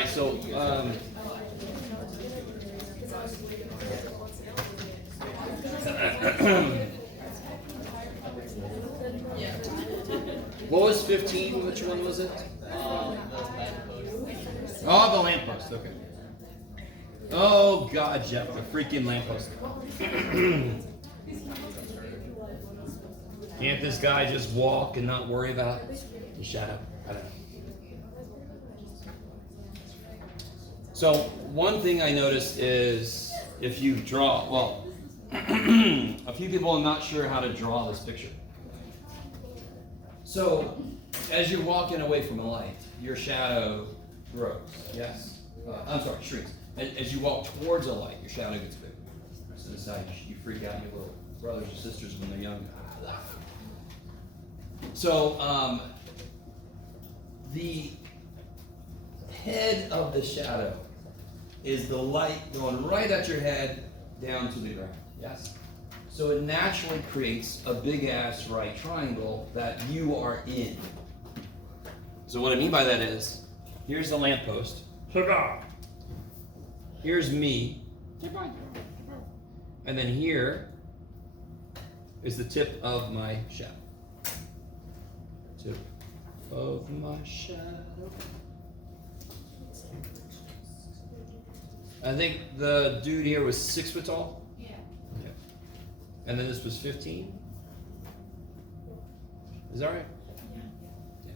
right, so what was 15? Which one was it? Oh, the lamppost. Okay. Oh God, Jeff, the freaking lamppost. Can't this guy just walk and not worry about the shadow? I don't know. So one thing I noticed is if you draw, well, a few people are not sure how to draw this picture. So as you're walking away from the light, your shadow grows. Yes. I'm sorry, shrinks. As you walk towards a light, your shadow gets bigger. So decide you freak out your little brothers or sisters when they're young. So the head of the shadow is the light going right at your head down to the ground. Yes? So it naturally creates a big ass right triangle that you are in. So what I mean by that is, here's the lamppost. Here's me. And then here is the tip of my shadow. Tip of my shadow. I think the dude here was 6 foot tall. Yeah. Okay. And then this was 15. Is that right? Yeah.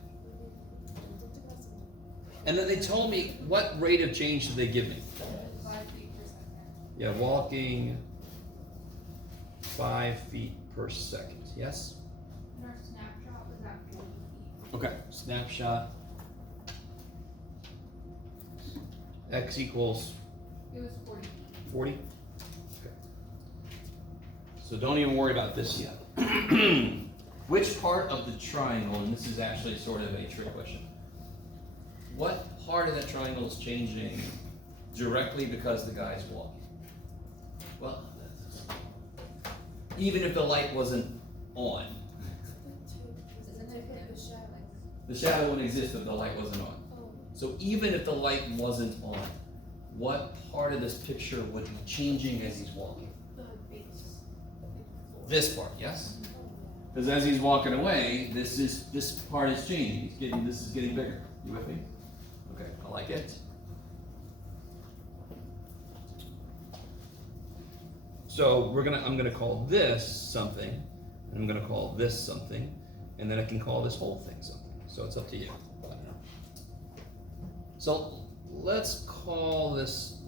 And then they told me, what rate of change did they give me? 5 feet per second. Yeah, walking 5 feet per second. Yes? And our snapshot was at 40 feet. Okay. Snapshot. X equals It was 40 feet. 40? Okay. So don't even worry about this yet. Which part of the triangle, and this is actually sort of a trick question, what part of that triangle is changing directly because the guy's walking? Well, even if the light wasn't on, the shadow wouldn't exist if the light wasn't on. So even if the light wasn't on, what part of this picture would be changing as he's walking? The base. This part, yes? Because as he's walking away, this part is changing. This is getting bigger. You with me? Okay, I like it. So I'm gonna call this something, and I'm gonna call this something, and then I can call this whole thing something. So it's up to you. I don't know. So let's call this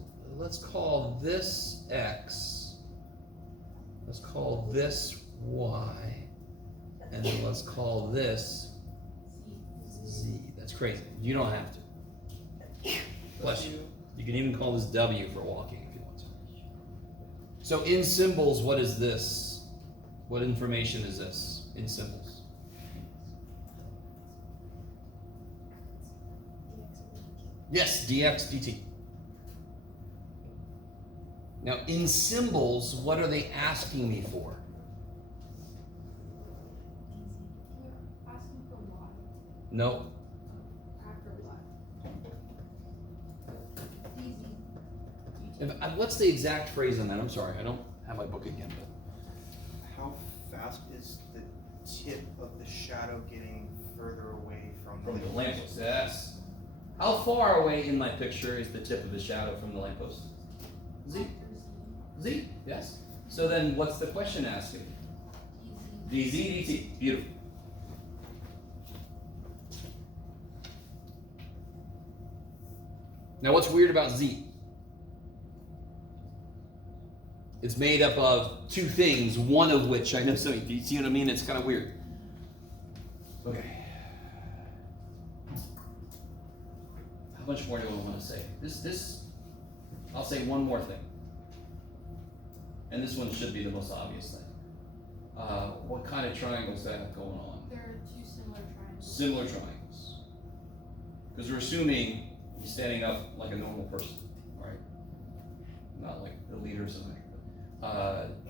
X. Let's call this Y. And then let's call this Z. That's crazy. You don't have to. Bless you. You can even call this W for walking if you want to. So in symbols, what is this? What information is this in symbols? Yes, dx dt. Now in symbols, what are they asking me for? You're asking for what? No. After what? What's the exact phrase on that? I'm sorry, I don't have my book again. But How fast is the tip of the shadow getting further away from from the lamppost, yes. How far away in my picture is the tip of the shadow from the lamppost? Z? Z, yes. So then what's the question asking? dz dt. Beautiful. Now what's weird about Z? It's made up of two things, one of which I know some. Do you see what I mean? It's kind of weird. Okay. How much more do I want to say? I'll say one more thing. And this one should be the most obvious thing. What kind of triangles do I have going on? There are 2 similar triangles. Similar triangles. Because we're assuming he's standing up like a normal person, right? Not like the leader or something.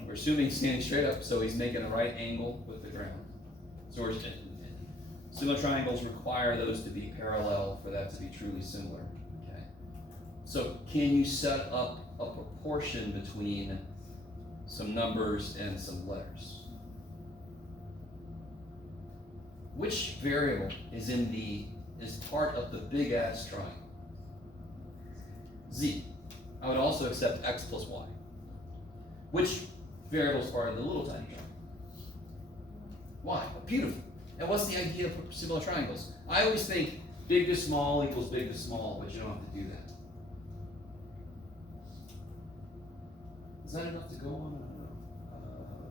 We're assuming he's standing straight up, so he's making a right angle with the ground. So similar triangles require those to be parallel for that to be truly similar. Okay. So can you set up a proportion between some numbers and some letters? Which variable is part of the big ass triangle? Z. I would also accept x plus y. Which variable is part of the little tiny triangle? Y. Beautiful. And what's the idea of similar triangles? I always think big to small equals big to small, but you don't have to do that. Is that enough to go on? I don't know.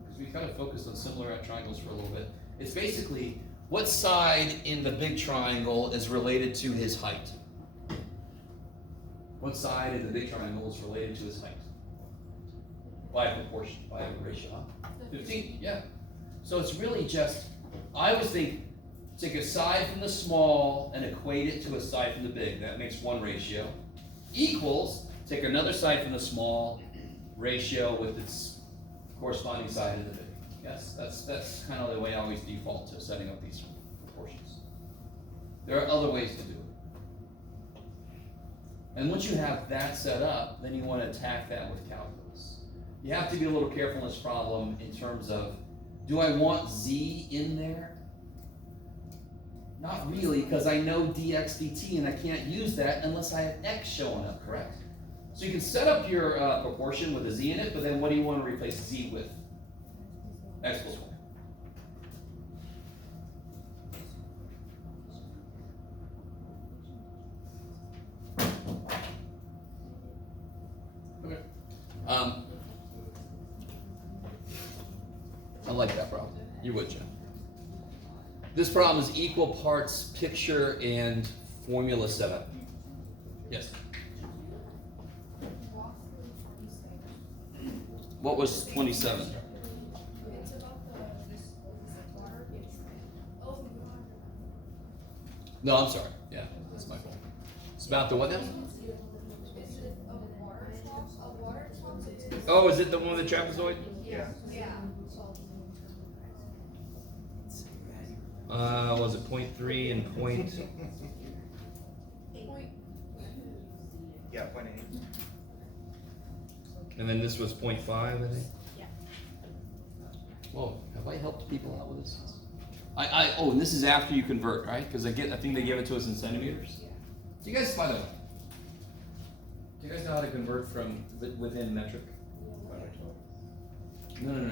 Because we kind of focused on similar triangles for a little bit. It's basically what side in the big triangle is related to his height? What side in the big triangle is related to his height? By a proportion, by a ratio. 15, yeah. So it's really just, I always think, take a side from the small and equate it to a side from the big. That makes one ratio. Equals, take another side from the small, ratio with its corresponding side in the big. Yes, that's kind of the way I always default to setting up these proportions. There are other ways to do it. And once you have that set up, then you want to attack that with calculus. You have to be a little careful in this problem in terms of, do I want z in there? Not really, because I know dx dt and I can't use that unless I have x showing up, correct? So you can set up your proportion with a z in it, but then what do you want to replace z with? X plus 1. Okay. I like that problem. You would, Jim. This problem is equal parts picture and formula setup. Yes. What was 27? It's about this water. Oh, No, I'm sorry. Yeah, that's my fault. It's about the what now? is it a water top? A water top is. Oh, is it the one with the trapezoid? Yeah. Yeah. Was it 0.3 and point? Yeah, 0.8. And then this was 0.5, I think? Yeah. Whoa, have I helped people out with this? Oh, and this is after you convert, right? Because I think they give it to us in centimeters. Yeah. Do you guys, by the way, do you guys know how to convert from within metric? No.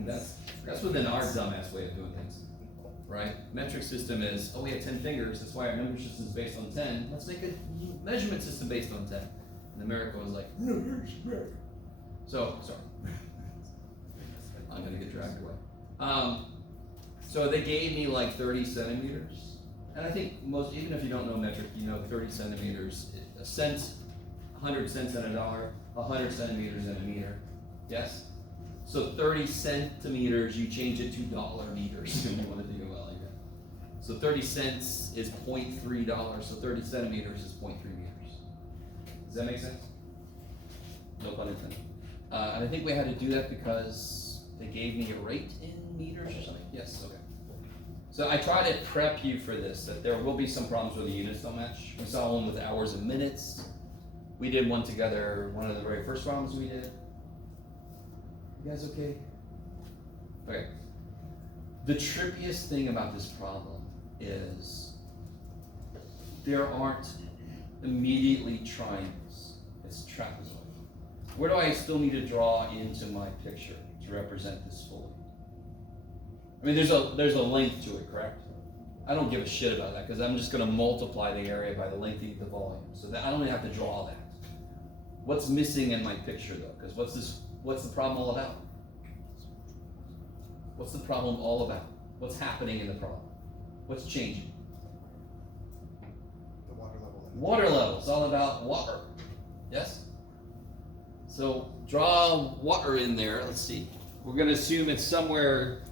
That's within our dumbass way of doing things, right? Metric system is, oh, we have 10 fingers, that's why our number system is based on 10. Let's make a measurement system based on 10. And America was like, no, so, sorry. I'm gonna get dragged away. So they gave me like 30 centimeters. And I think most, even if you don't know metric, you know 30 centimeters, a cent, 100 cents in a dollar, 100 centimeters in a meter. Yes? So 30 centimeters, you change it to dollar meters if you want to think about it like that. So 30 cents is $0.3, so 30 centimeters is 0.3 meters. Does that make sense? No pun intended. And I think we had to do that because they gave me a rate in meters or something. Yes, okay. So I try to prep you for this, that there will be some problems where the units don't match. We saw one with hours and minutes. We did one together, one of the very first problems we did. You guys okay? Okay. The trippiest thing about this problem is there aren't immediately triangles. It's trapezoid. Where do I still need to draw into my picture to represent this fully? I mean, there's a length to it, correct? I don't give a shit about that because I'm just going to multiply the area by the length of the volume, so that I don't even have to draw that. What's missing in my picture though? Because what's the problem all about? What's the problem all about? What's happening in the problem? What's changing? The water level. Water level. It's all about water. Yes? So draw water in there. Let's see. We're going to assume it's somewhere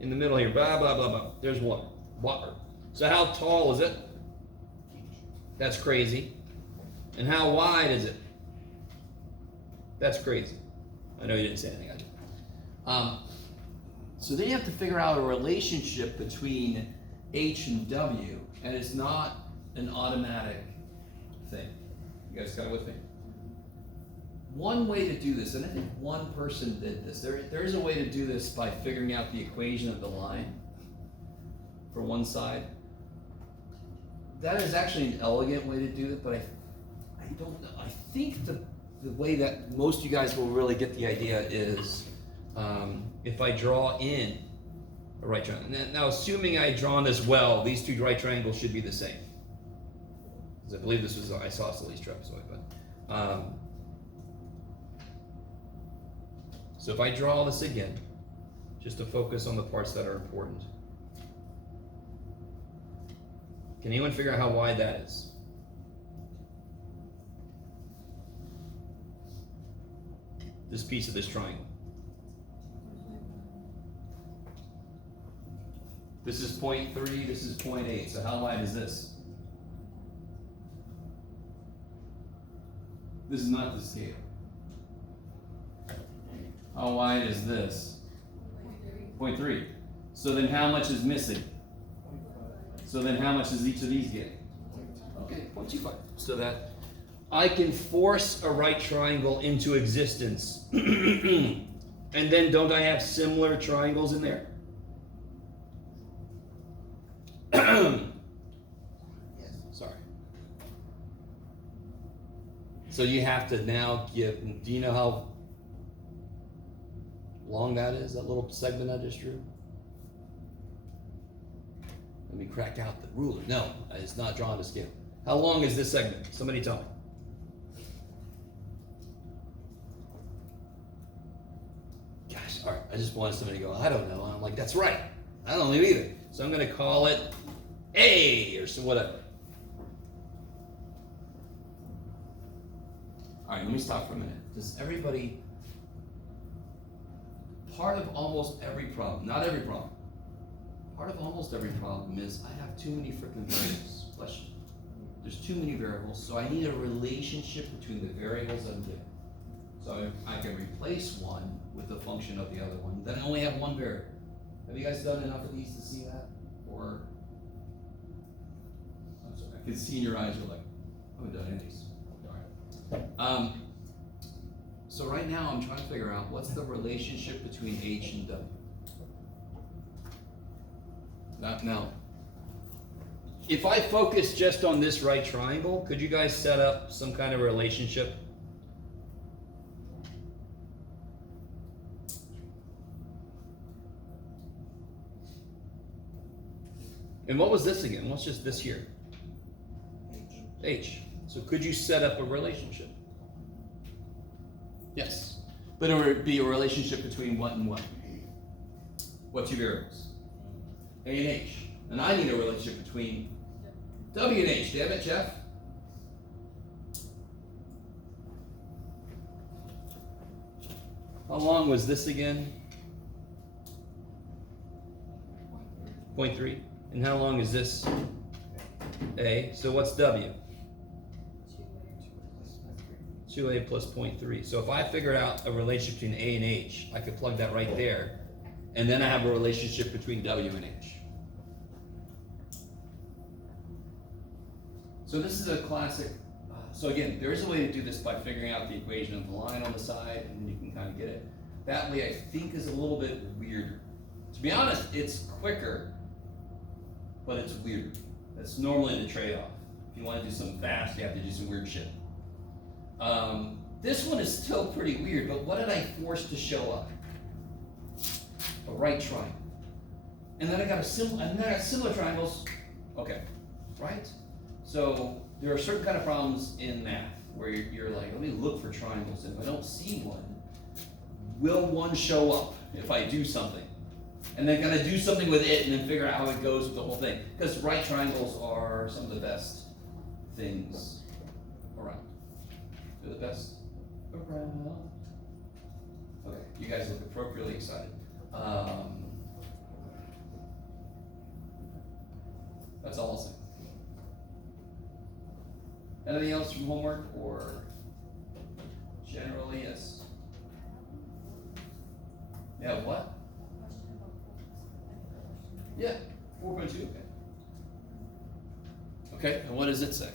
in the middle here. Blah, blah, blah, blah. There's water. Water. So how tall is it? That's crazy. And how wide is it? That's crazy. I know you didn't say anything. I did. So then you have to figure out a relationship between H and W, and it's not an automatic thing. You guys got it with me? One way to do this, and I think one person did this, there is a way to do this by figuring out the equation of the line for one side. That is actually an elegant way to do it, but I don't know. I think the way that most of you guys will really get the idea is if I draw in a right triangle. Now, assuming I drawn this well, these two right triangles should be the same. Because I believe this was an isosceles trapezoid, but so if I draw this again, just to focus on the parts that are important. Can anyone figure out how wide that is? This piece of this triangle. This is 0.3, this is 0.8, so how wide is this? This is not the scale. How wide is this? 0.3. So then how much is missing? So then how much is each of these getting? Okay, 0.25. So that I can force a right triangle into existence. And then don't I have similar triangles in there? Sorry. So you have to now give, do you know how long that is, that little segment I just drew? Let me crack out the ruler. No, it's not drawn to scale. How long is this segment? Somebody tell me. Gosh, all right, I just wanted somebody to go, I don't know. I'm like, that's right. I don't know either. So I'm going to call it A or so whatever. All right, let me stop for a minute. Does everybody, part of almost every problem, not every problem, part of almost every problem is I have too many freaking variables. Bless you. There's too many variables, so I need a relationship between the variables I'm given. So I can replace one with the function of the other one. Then I only have one variable. Have you guys done enough of these to see that? Or, I'm sorry, I can see in your eyes you're like, I haven't done any of these. All right. So right now I'm trying to figure out what's the relationship between H and W. Now, if I focus just on this right triangle, could you guys set up some kind of relationship? And what was this again? What's just this here? H. So could you set up a relationship? Yes. But it would be a relationship between what and what? What two variables? A and H. And I need a relationship between W and H. Damn it, Jeff. How long was this again? 0.3. And how long is this? A. So what's W? 2A plus 0.3. So if I figured out a relationship between A and H, I could plug that right there. And then I have a relationship between W and H. So this is a classic. So again, there is a way to do this by figuring out the equation of the line on the side, and you can kind of get it. That way I think is a little bit weirder. To be honest, it's quicker, but it's weirder. That's normally the trade-off. If you want to do something fast, you have to do some weird shit. This one is still pretty weird, but what did I force to show up? A right triangle. And then I got similar triangles. Okay, right? So there are certain kind of problems in math where you're like, let me look for triangles, and if I don't see one, will one show up if I do something? And then kind of do something with it and then figure out how it goes with the whole thing. Because right triangles are some of the best things around. They're the best around. Okay, you guys look appropriately excited. That's all I'll say. Anything else from homework or generally, yes? Yeah, what? Yeah, 4.2, okay. Okay, and what does it say?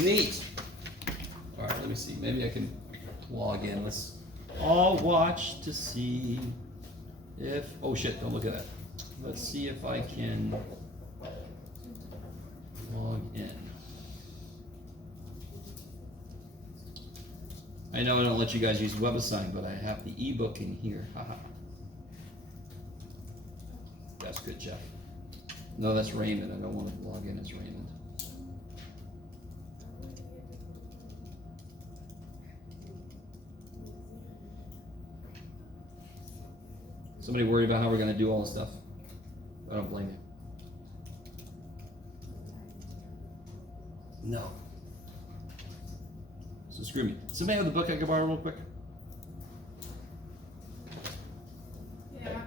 Neat. All right, let me see. Maybe I can log in. Let's all watch to see if. Oh shit! Don't look at that. Let's see if I can log in. I know I don't let you guys use WebAssign, but I have the ebook in here. Haha. That's good, Jeff. No, that's Raymond. I don't want to log in as Raymond. Somebody worried about how we're going to do all this stuff? I don't blame you. No. So screw me. Somebody have the book I could borrow real quick? Yeah.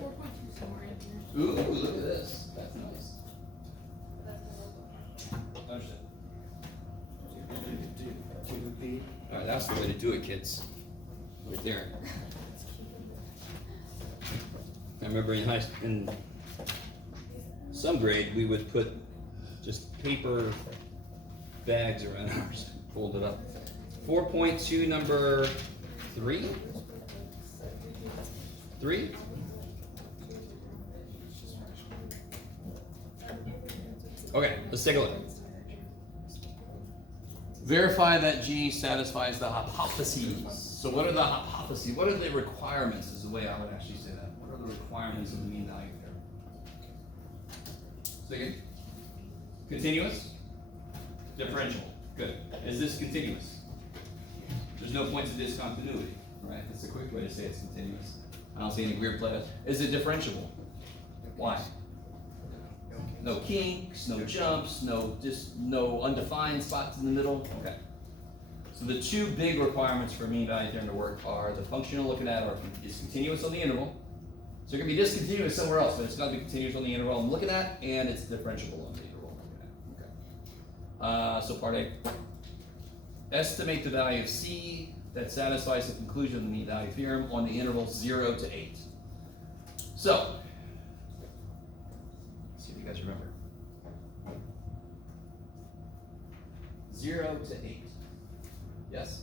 4.2 somewhere in here. Ooh, look at this. That's nice. Understood. Alright, that's the way to do it, kids. Right there. I remember in some grade, we would put just paper bags around ours, fold it up. 4.2, number 3? 3? Okay, let's take a look. Verify that G satisfies the hypotheses. So what are the hypotheses? What are the requirements is the way I would actually say that. What are the requirements of the mean value theorem? Second. Continuous? Differential. Good. Is this continuous? There's no points of discontinuity, right? That's a quick way to say it's continuous. I don't see any weird play. Is it differentiable? Why? No kinks, no jumps, no undefined spots in the middle. Okay. So the two big requirements for mean value theorem to work are the function you're looking at is continuous on the interval. So it can be discontinuous somewhere else, but it's got to be continuous on the interval I'm looking at, and it's differentiable on the interval I'm looking at. Okay. So part A. Estimate the value of C that satisfies the conclusion of the mean value theorem on the interval 0 to 8. So, let's see if you guys remember. 0 to 8. Yes?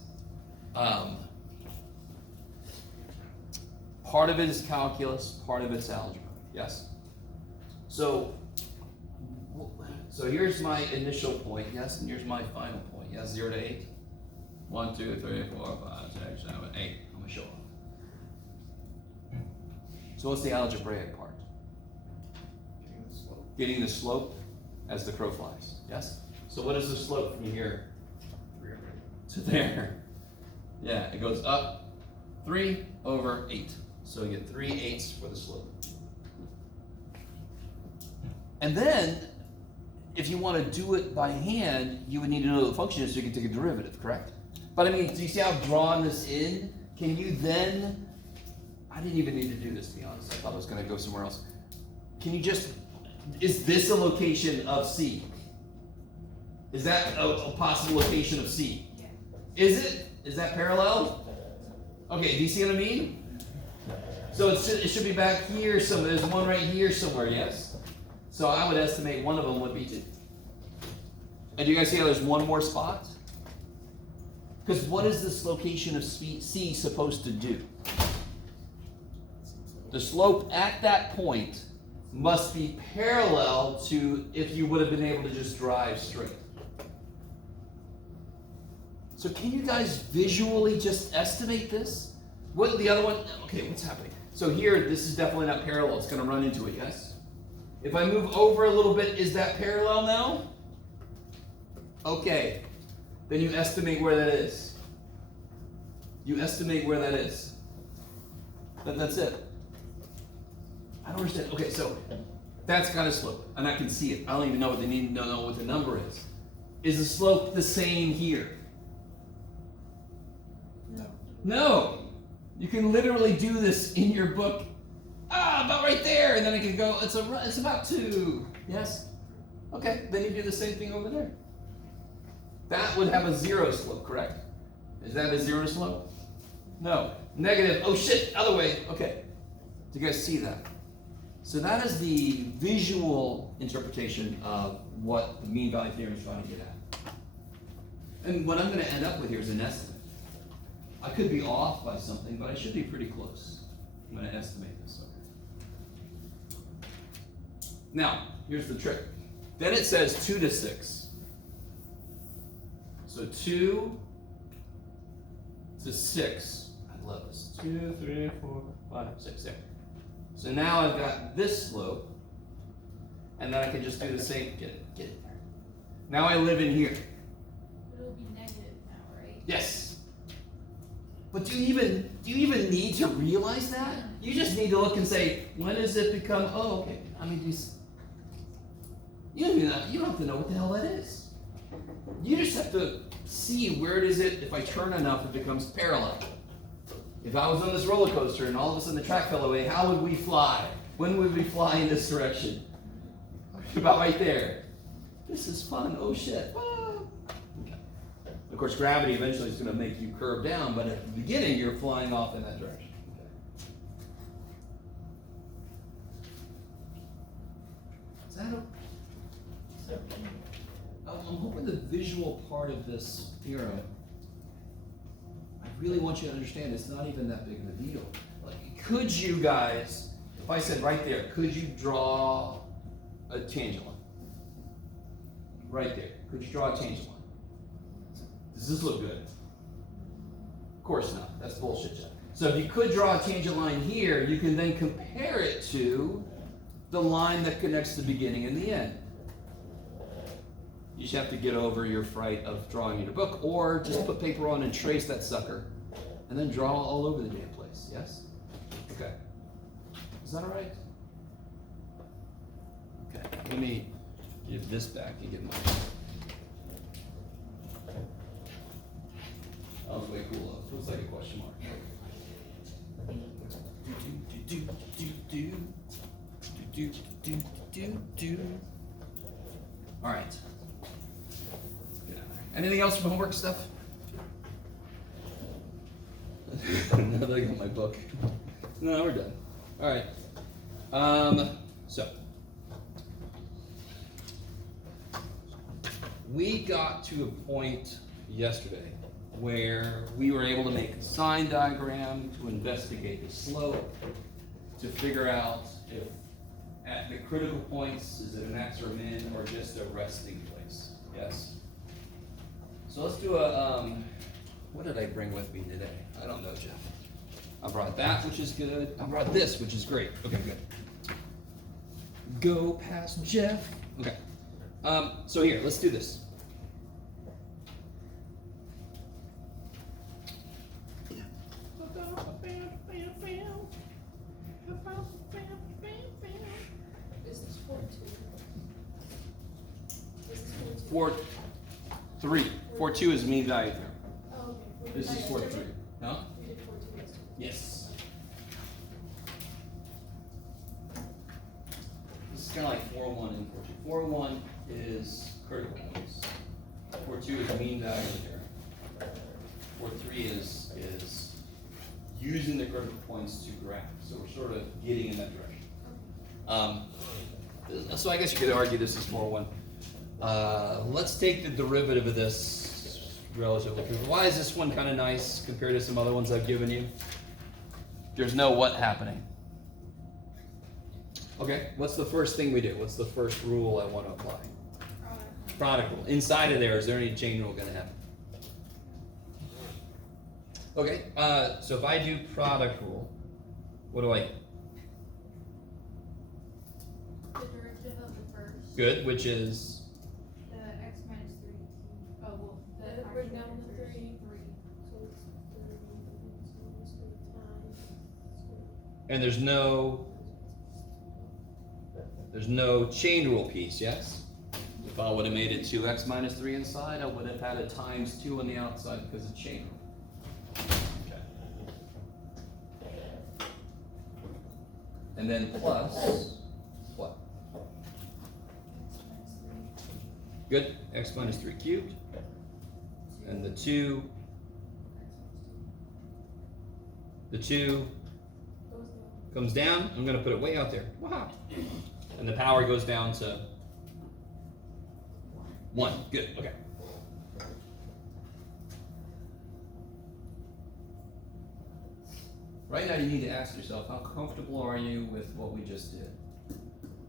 Part of it is calculus, part of it's algebra. Yes? So here's my initial point, yes, and here's my final point. Yes, 0 to 8. 1, 2, 3, 4, 5, 6, 7, 8. I'm gonna show them. So what's the algebraic part? Getting the slope. Getting the slope as the crow flies. Yes? So what is the slope from here 300. to there? Yeah, it goes up 3 over 8. So you get 3/8 for the slope. And then, if you want to do it by hand, you would need to know what the function is so you can take a derivative, correct? But I mean, do you see how I've drawn this in? Can you then, I didn't even need to do this, to be honest. I thought I was going to go somewhere else. Can you just, is this a location of C? Is that a possible location of C? Yeah. Is it? Is that parallel? Okay, do you see what I mean? So it should be back here somewhere. There's one right here somewhere, yes? So I would estimate one of them would be 2. And do you guys see how there's one more spot? Because what is this location of C supposed to do? The slope at that point must be parallel to if you would have been able to just drive straight. So can you guys visually just estimate this? What the other one? Okay, what's happening? So here, this is definitely not parallel. It's going to run into it, yes? If I move over a little bit, is that parallel now? Okay. Then you estimate where that is. You estimate where that is. That's it. I don't understand. Okay, so that's got a slope, and I can see it. I don't even know what they need to know what the number is. Is the slope the same here? No. You can literally do this in your book. About right there, and then it can go. It's about 2. Yes. Okay. Then you do the same thing over there. That would have a 0 slope, correct? Is that a 0 slope? No. Negative. Oh shit. Other way. Okay. Do you guys see that? So that is the visual interpretation of what the mean value theorem is trying to get at. And what I'm going to end up with here is an estimate. I could be off by something, but I should be pretty close. I'm going to estimate this. Okay. Now, here's the trick. Then it says 2 to 6. So 2 to 6. I love this. 2, 3, 4, 5, 6, there. So now I've got this slope, and then I can just do the same. Get it there. Now I live in here. It'll be negative now, right? Yes. But do you even need to realize that? You just need to look and say, when does it become? Oh, okay. I mean, you don't have to know what the hell that is. You just have to see where it is. If I turn enough, it becomes parallel. If I was on this roller coaster and all of a sudden the track fell away, how would we fly? When would we fly in this direction? About right there. This is fun. Oh shit. Okay. Of course, gravity eventually is going to make you curve down, but at the beginning, you're flying off in that direction. Okay. Is that I'm hoping the visual part of this theorem, I really want you to understand it's not even that big of a deal. Like, could you guys, if I said right there, could you draw a tangent line? Right there. Could you draw a tangent line? Does this look good? Of course not. That's bullshit, Jeff. So if you could draw a tangent line here, you can then compare it to the line that connects the beginning and the end. You just have to get over your fright of drawing in your book, or just put paper on and trace that sucker, and then draw all over the damn place. Yes? Okay. Is that all right? Okay. Let me give this back and get mine. That was way cool. It looks like a question mark. All right. Anything else from homework stuff? Now that I got my book. No, we're done. All right. So we got to a point yesterday where we were able to make a sign diagram to investigate the slope, to figure out if at the critical points, is it a max or a min, or just a resting place? Yes? So let's do a, what did I bring with me today? I don't know, Jeff. I brought that, which is good. I brought this, which is great. Okay, good. Go past Jeff. Okay. So here, let's do this. This is 4-2. This is 4, 3. 4, 2 is mean value theorem. Oh, okay. This is 4, 3. Huh? We did 4-2 yesterday. Yes. This is kind of like 4-1 and 4-2. 4-1 is critical points. 4-2 is mean value theorem. 4-3 is using the critical points to graph. So we're sort of getting in that direction. So I guess you could argue this is 4-1. Let's take the derivative of this relatively. Why is this one kind of nice compared to some other ones I've given you? There's no what happening. Okay, what's the first thing we do? What's the first rule I want to apply? Product rule. Inside of there, is there any chain rule going to happen? Okay, so if I do product rule, what do I get? The derivative of the first. Good, which is? The x minus 3. Oh, well, the Bring actual down the answer is 3. 3. So it's 30 times. And there's no chain rule piece, yes? If I would have made it 2x minus 3 inside, I would have had a times 2 on the outside because of chain rule. Okay. And then plus what? X minus 3. Good. X minus 3 cubed. And the 2 Goes down. comes down. I'm going to put it way out there. Wow. And the power goes down to 1. Good. Okay. Right now, you need to ask yourself, how comfortable are you with what we just did?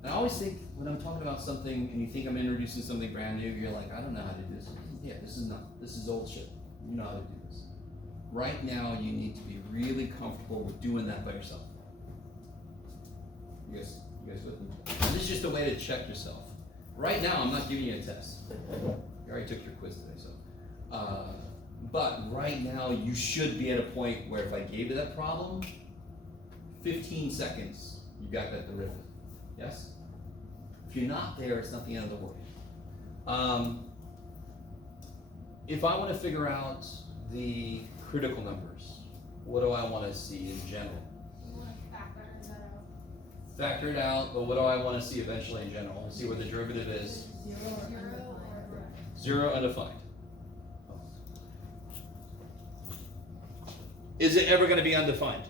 And I always think when I'm talking about something and you think I'm introducing something brand new, you're like, I don't know how to do this. Yeah, this is old shit. You know how to do this. Right now, you need to be really comfortable with doing that by yourself. You guys with me? And this is just a way to check yourself. Right now, I'm not giving you a test. You already took your quiz today, so. But right now, you should be at a point where if I gave you that problem, 15 seconds, you got that derivative. Yes? If you're not there, it's not the end of the world. If I want to figure out the critical numbers, what do I want to see in general? You want to factor that out. Factor it out, but what do I want to see eventually in general? See what the derivative is. 0 or 0 undefined. Is it ever going to be undefined?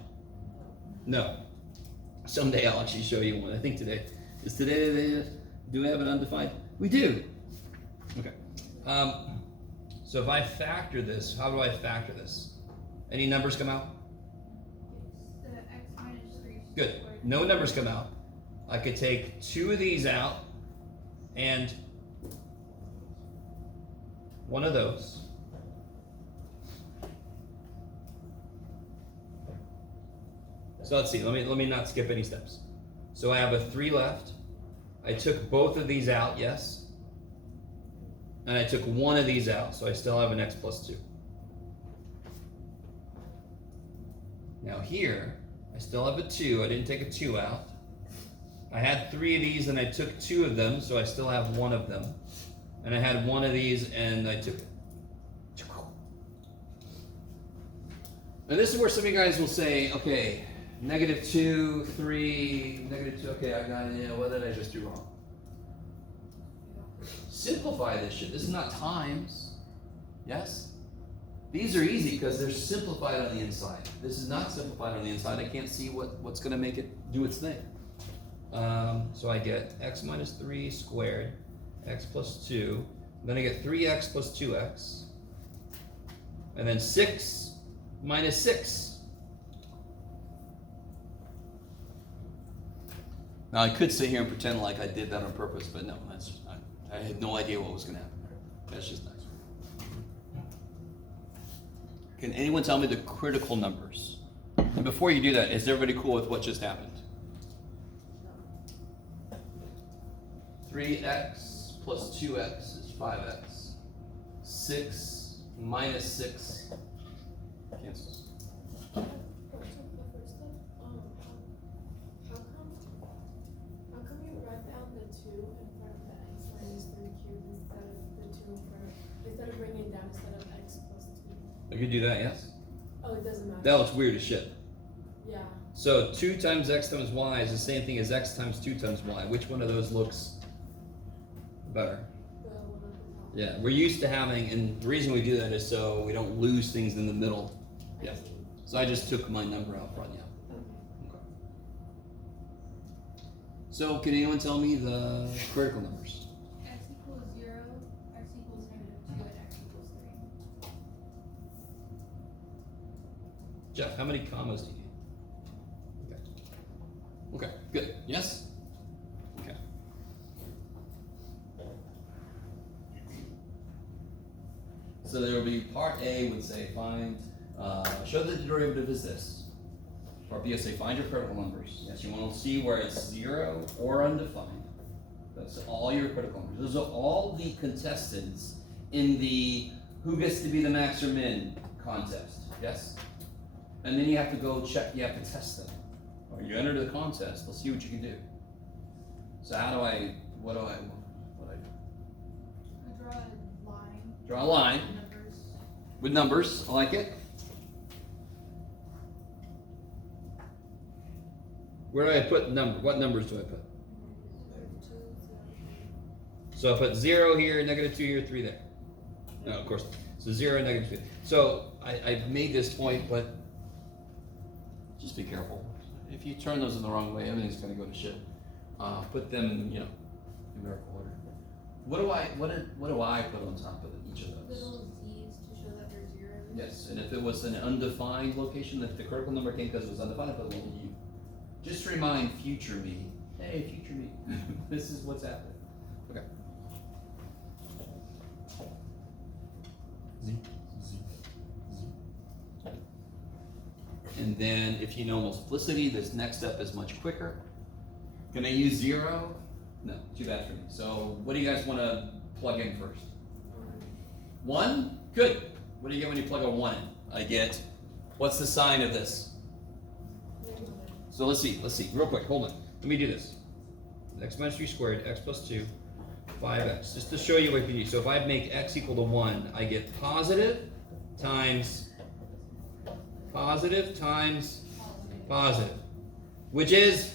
No. Someday I'll actually show you one. I think today. Is today the day? Do we have an undefined? We do. Okay. So if I factor this, how do I factor this? Any numbers come out? the x minus 3 Good. squared. No numbers come out. I could take 2 of these out and one of those. So let's see, let me not skip any steps. So I have a 3 left. I took both of these out, yes. And I took one of these out, so I still have an x plus 2. Now here, I still have a 2. I didn't take a 2 out. I had 3 of these and I took 2 of them, so I still have one of them. And I had one of these and I took it. And this is where some of you guys will say, okay, -2, 3, -2, okay, I got it, what did I just do wrong? Simplify this shit. This is not times. Yes? These are easy because they're simplified on the inside. This is not simplified on the inside. I can't see what's going to make it do its thing. So I get x minus 3 squared, x plus 2. Then I get 3x plus 2x. And then 6 minus 6. Now I could sit here and pretend like I did that on purpose, but no, that's just not. I had no idea what was going to happen there. That's just nice. Can anyone tell me the critical numbers? And before you do that, is everybody cool with what just happened? 3x plus 2x is 5x. 6 minus 6 cancels. How come you write down the 2 in front of the x minus 3 cubed instead of the 2 in front of, instead of bringing it down instead of x plus 2? I could do that, yes? Oh, it doesn't matter. That looks weird as shit. Yeah. So 2 times x times y is the same thing as x times 2 times y. Which one of those looks better? The one at the top. Yeah, we're used to having, and the reason we do that is so we don't lose things in the middle. Yeah. I see. So I just took my number out front, yeah. Okay. Okay. So can anyone tell me the critical numbers? X equals 0, x equals -2, and x equals 3. Jeff, how many commas do you need? Okay. Okay, good. Yes? Okay. So there will be part A would say find, show that the derivative is this. Part B will say find your critical numbers. Yes, you want to see where it's 0 or undefined. That's all your critical numbers. Those are all the contestants in the who gets to be the max or min contest. Yes? And then you have to go check, you have to test them. Or you enter the contest, let's see what you can do. So what do I do? I draw a line. Draw a line Numbers. with numbers, I like it. Where do I put number? What numbers do I put? So I put 0 here, -2 here, 3 there. No, of course. So 0, -3. So I've made this point, but just be careful. If you turn those in the wrong way, everything's going to go to shit. Put them, in numerical order. What do I put on top of each of those? Little z's to show that they're zeros. Yes, and if it was an undefined location, if the critical number came because it was undefined, I put a little u. Just to remind future me, hey, future me, this is what's happening. Okay. Z, Z, Z. And then if you know multiplicity, this next step is much quicker. Can I use 0? No, too bad for me. So what do you guys want to plug in first? 1? Good. What do you get when you plug a 1 in? I get, what's the sign of this? So let's see, real quick, hold on. Let me do this. X minus 3 squared, x plus 2, 5x. Just to show you what you do. So if I make x equal to 1, I get positive times, which is,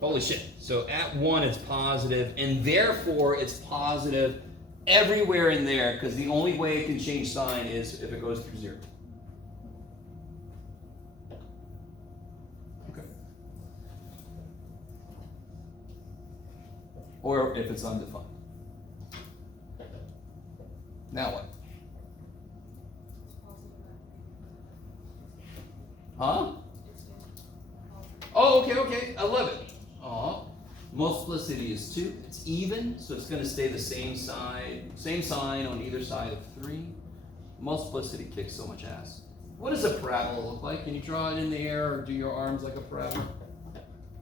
holy shit. So at 1 it's positive, and therefore it's positive everywhere in there, because the only way it can change sign is if it goes through 0. Okay. Or if it's undefined. Now what? Huh? Oh, okay, I love it. Aw. Multiplicity is 2, it's even, so it's going to stay the same sign on either side of 3. Multiplicity kicks so much ass. What does a parabola look like? Can you draw it in the air or do your arms like a parabola?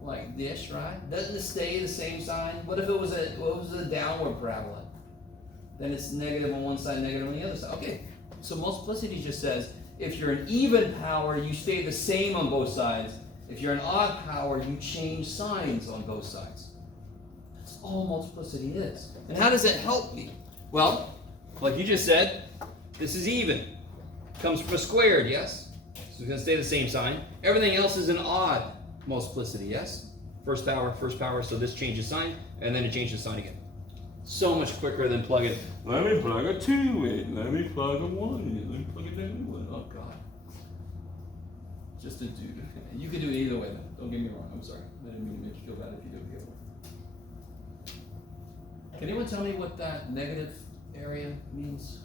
Like this, right? Doesn't it stay the same sign? What if it was a downward parabola? Then it's negative on one side, negative on the other side. Okay, so multiplicity just says, if you're an even power, you stay the same on both sides. If you're an odd power, you change signs on both sides. That's all multiplicity is. And how does it help me? Well, like you just said, this is even. Comes from a squared, yes? So it's going to stay the same sign. Everything else is an odd multiplicity, yes? First power, so this changes sign, and then it changes sign again. So much quicker than plug it. Let me plug a 2 in. Let me plug a 1 in. Let me plug a negative 1. Oh, God. Just a dude. You can do it either way, though. Don't get me wrong. I'm sorry. I didn't mean to make you feel bad if you do it the other way. Can anyone tell me what that negative area means?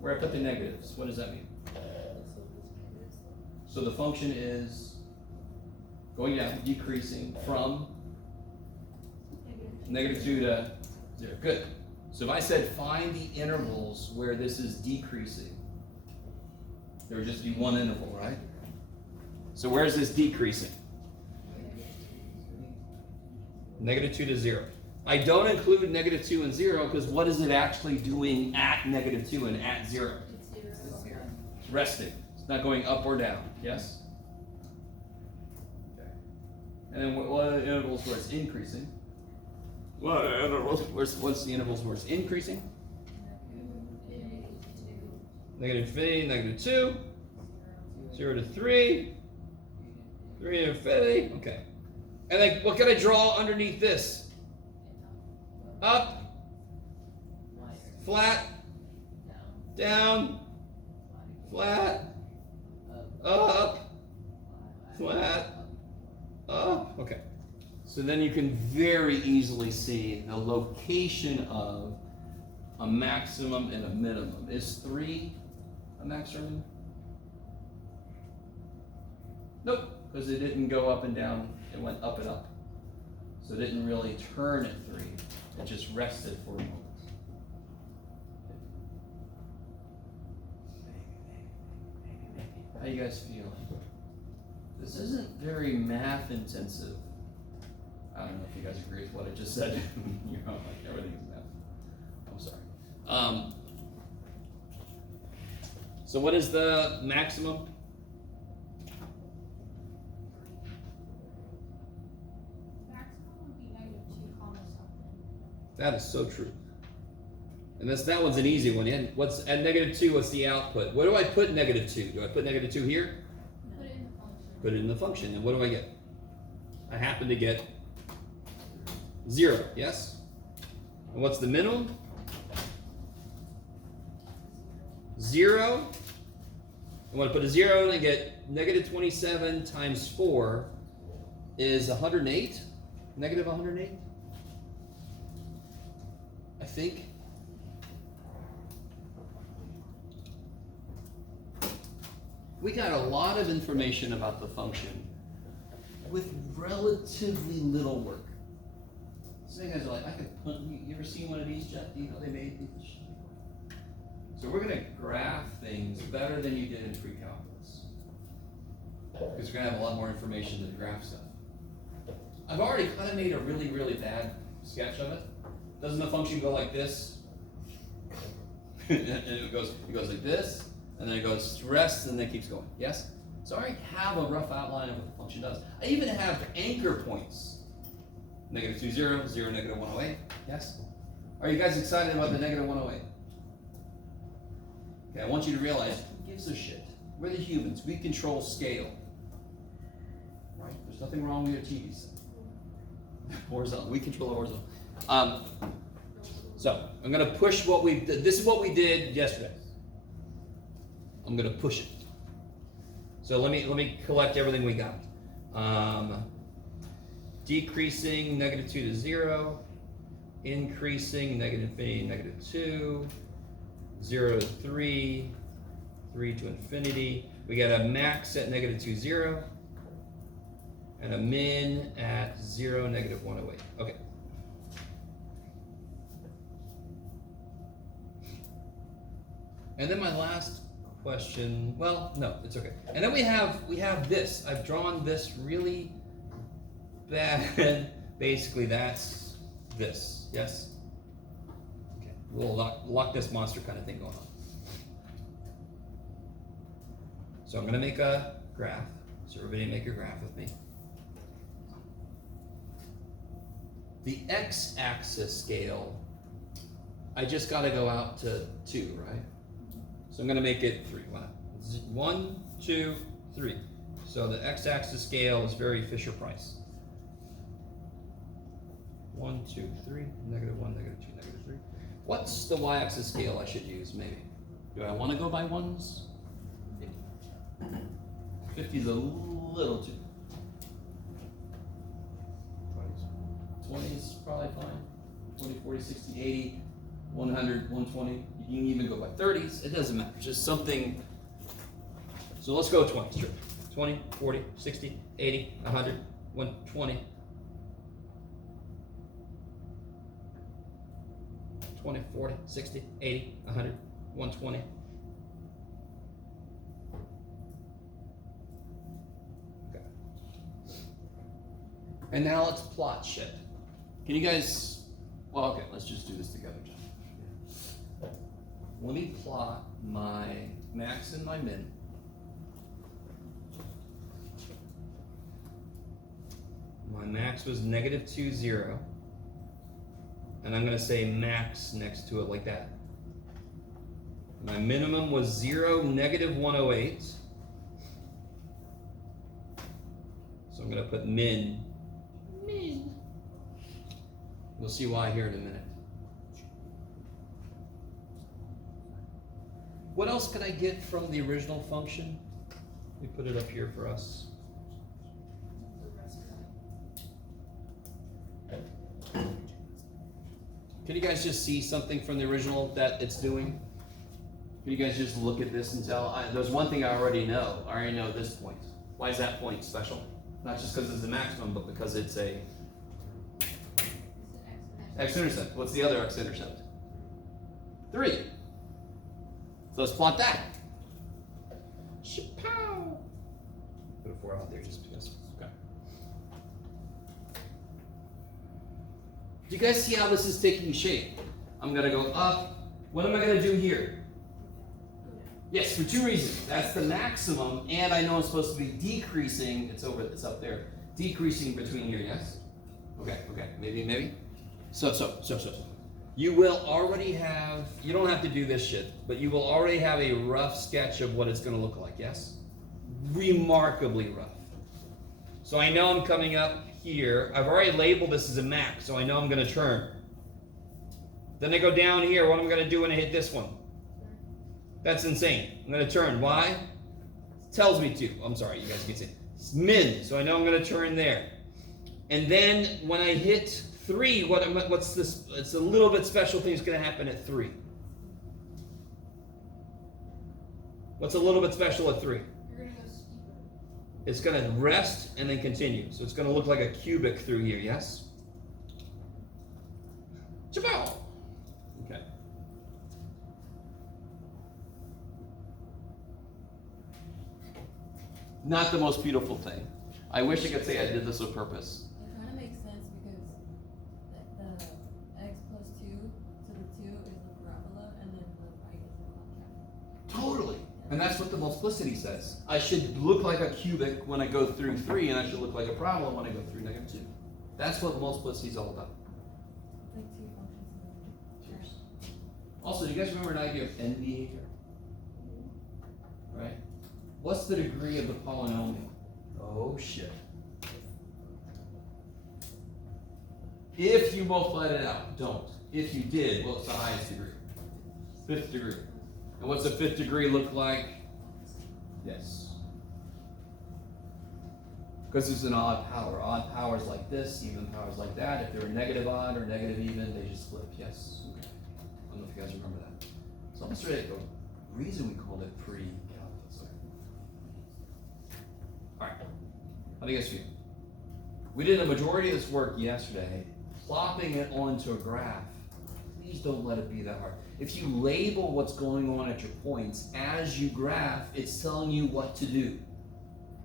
Where I put the negatives, what does that mean? So the function is going down, decreasing from negative 2 to 0. Good. So if I said find the intervals where this is decreasing, there would just be one interval, right? So where is this decreasing? Negative 2 to 0. I don't include negative 2 and 0 because what is it actually doing at negative 2 and at 0? It's zero. It's resting. It's not going up or down. Yes? Okay. And then what are the intervals where it's increasing? What are the intervals? What's the intervals where it's increasing? Negative infinity, negative 2, 0 to 3, 3 to infinity. Okay. And then what can I draw underneath this? Up, flat, down, flat, up, flat, up. Okay. So then you can very easily see the location of a maximum and a minimum. Is 3 a maximum? Nope, because it didn't go up and down. It went up and up. So it didn't really turn at 3. It just rested for a moment. How you guys feeling? This isn't very math intensive. I don't know if you guys agree with what I just said. You know, like everything is math. I'm sorry. So what is the maximum? Maximum would be negative 2 comma something. That is so true. And that one's an easy one. And what's at negative 2? What's the output? Where do I put negative 2? Do I put negative 2 here? Put it in the function. Put it in the function. And what do I get? I happen to get 0. Yes. And what's the minimum? 0. I want to put a 0 and I get negative 27 times 4 is 108. Negative 108. think we got a lot of information about the function with relatively little work. Some guys are like, I could put, you ever seen one of these, Jeff? Do you know they made these? So we're gonna graph things better than you did in pre-calculus. Because we're gonna have a lot more information to graph stuff. I've already kind of made a really, really bad sketch of it. Doesn't the function go like this? And it goes like this, and then it goes rest, and then it keeps going. Yes? So I already have a rough outline of what the function does. I even have anchor points. Negative 2, 0, 0, negative 108. Yes? Are you guys excited about the negative 108? Okay, I want you to realize, who gives a shit? We're the humans. We control scale. Right? There's nothing wrong with your TV set. Horizontal. We control the horizontal. So I'm going to push what we did. This is what we did yesterday. I'm going to push it. So let me collect everything we got. Decreasing negative 2 to 0, increasing negative infinity, negative 2, 0 to 3, 3 to infinity. We got a max at negative 2, 0, and a min at 0, negative 108. Okay. And then my last question, well, no, it's okay. And then we have this. I've drawn this really bad. Basically, that's this. Yes? Okay. We'll lock this monster kind of thing going on. So I'm going to make a graph. So everybody make your graph with me. The x-axis scale, I just got to go out to 2, right? So I'm going to make it 3. 1, 2, 3. So the x-axis scale is very Fisher-Price. 1, 2, 3, negative 1, negative 2, negative 3. What's the y-axis scale I should use, maybe? Do I want to go by ones? 50 is a little too. 20 is probably fine. 20, 40, 60, 80, 100, 120. You can even go by 30s. It doesn't matter. Just something. So let's go 20. Sure. 20, 40, 60, 80, 100, 120. 20, 40, 60, 80, 100, 120. Okay. And now let's plot shit. Can you guys, well, okay, let's just do this together, John. Let me plot my max and my min. My max was negative 2, 0. And I'm going to say max next to it like that. My minimum was 0, negative 108. So I'm going to put min. Min. We'll see why here in a minute. What else could I get from the original function? Let me put it up here for us. Can you guys just see something from the original that it's doing? Can you guys just look at this and tell? There's one thing I already know. I already know this point. Why is that point special? Not just because it's the maximum, but because it's a x-intercept. What's the other x-intercept? 3. So let's plot that. Shapow. Put a 4 out there just because. Okay. Do you guys see how this is taking shape? I'm going to go up. What am I going to do here? Yes, for 2 reasons. That's the maximum, and I know it's supposed to be decreasing. It's up there. Decreasing between here, yes? Okay, maybe. So. You will already have, you don't have to do this shit, but you will already have a rough sketch of what it's going to look like, yes? Remarkably rough. So I know I'm coming up here. I've already labeled this as a max, so I know I'm going to turn. Then I go down here. What am I going to do when I hit this one? That's insane. I'm going to turn. Why? It tells me to. I'm sorry, you guys can see. It's min, so I know I'm going to turn there. And then when I hit 3, what's this? It's a little bit special thing that's going to happen at 3. What's a little bit special at 3? You're gonna go steeper. It's going to rest and then continue. So it's going to look like a cubic through here, yes? Chabow! Okay. Not the most beautiful thing. I wish I could say I did this on purpose. It kind of makes sense because the x plus 2 to the 2 is the parabola, and then the right is the contract. Totally. And that's what the multiplicity says. I should look like a cubic when I go through 3, and I should look like a parabola when I go through -2. That's what multiplicity is all about. It's like 2 functions. Cheers. Also, do you guys remember an idea of end behavior? Right? What's the degree of the polynomial? Oh shit. If you multiplied it out, don't. If you did, what's the highest degree? 5th degree. And what's the 5th degree look like? Yes. Because it's an odd power. Odd powers like this, even powers like that. If they're negative odd or negative even, they just flip. Yes. Okay. I don't know if you guys remember that. So let's read the reason we called it pre-calculus. All right. How do you guys feel? We did a majority of this work yesterday, plopping it onto a graph. Please don't let it be that hard. If you label what's going on at your points as you graph, it's telling you what to do.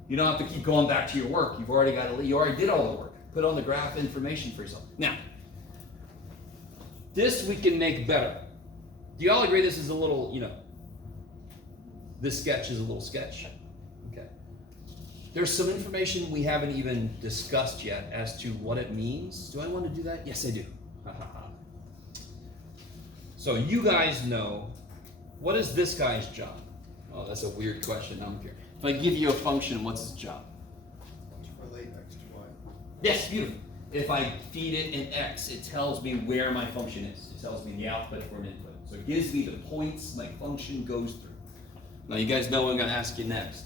You don't have to keep going back to your work. You already did all the work. Put on the graph information for yourself. Now, this we can make better. Do you all agree this is a little, this sketch is a little sketch? Okay. There's some information we haven't even discussed yet as to what it means. Do I want to do that? Yes, I do. So you guys know, what is this guy's job? Oh, that's a weird question. I don't care. If I give you a function, what's its job? Relate x to y. Yes, beautiful. If I feed it an x, it tells me where my function is. It tells me the output for an input. So it gives me the points my function goes through. Now you guys know what I'm going to ask you next.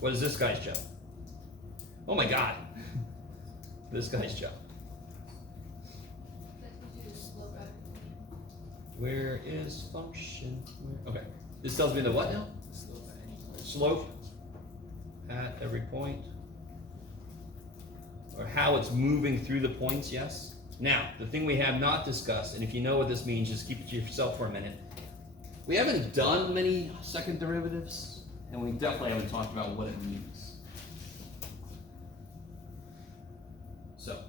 What is this guy's job? Oh my God. This guy's job. That teaches you to slope out of equation. Where is function? Okay. This tells me the what now? Slope at every point. Or how it's moving through the points, yes? Now, the thing we have not discussed, and if you know what this means, just keep it to yourself for a minute. We haven't done many second derivatives, and we definitely haven't talked about what it means. So,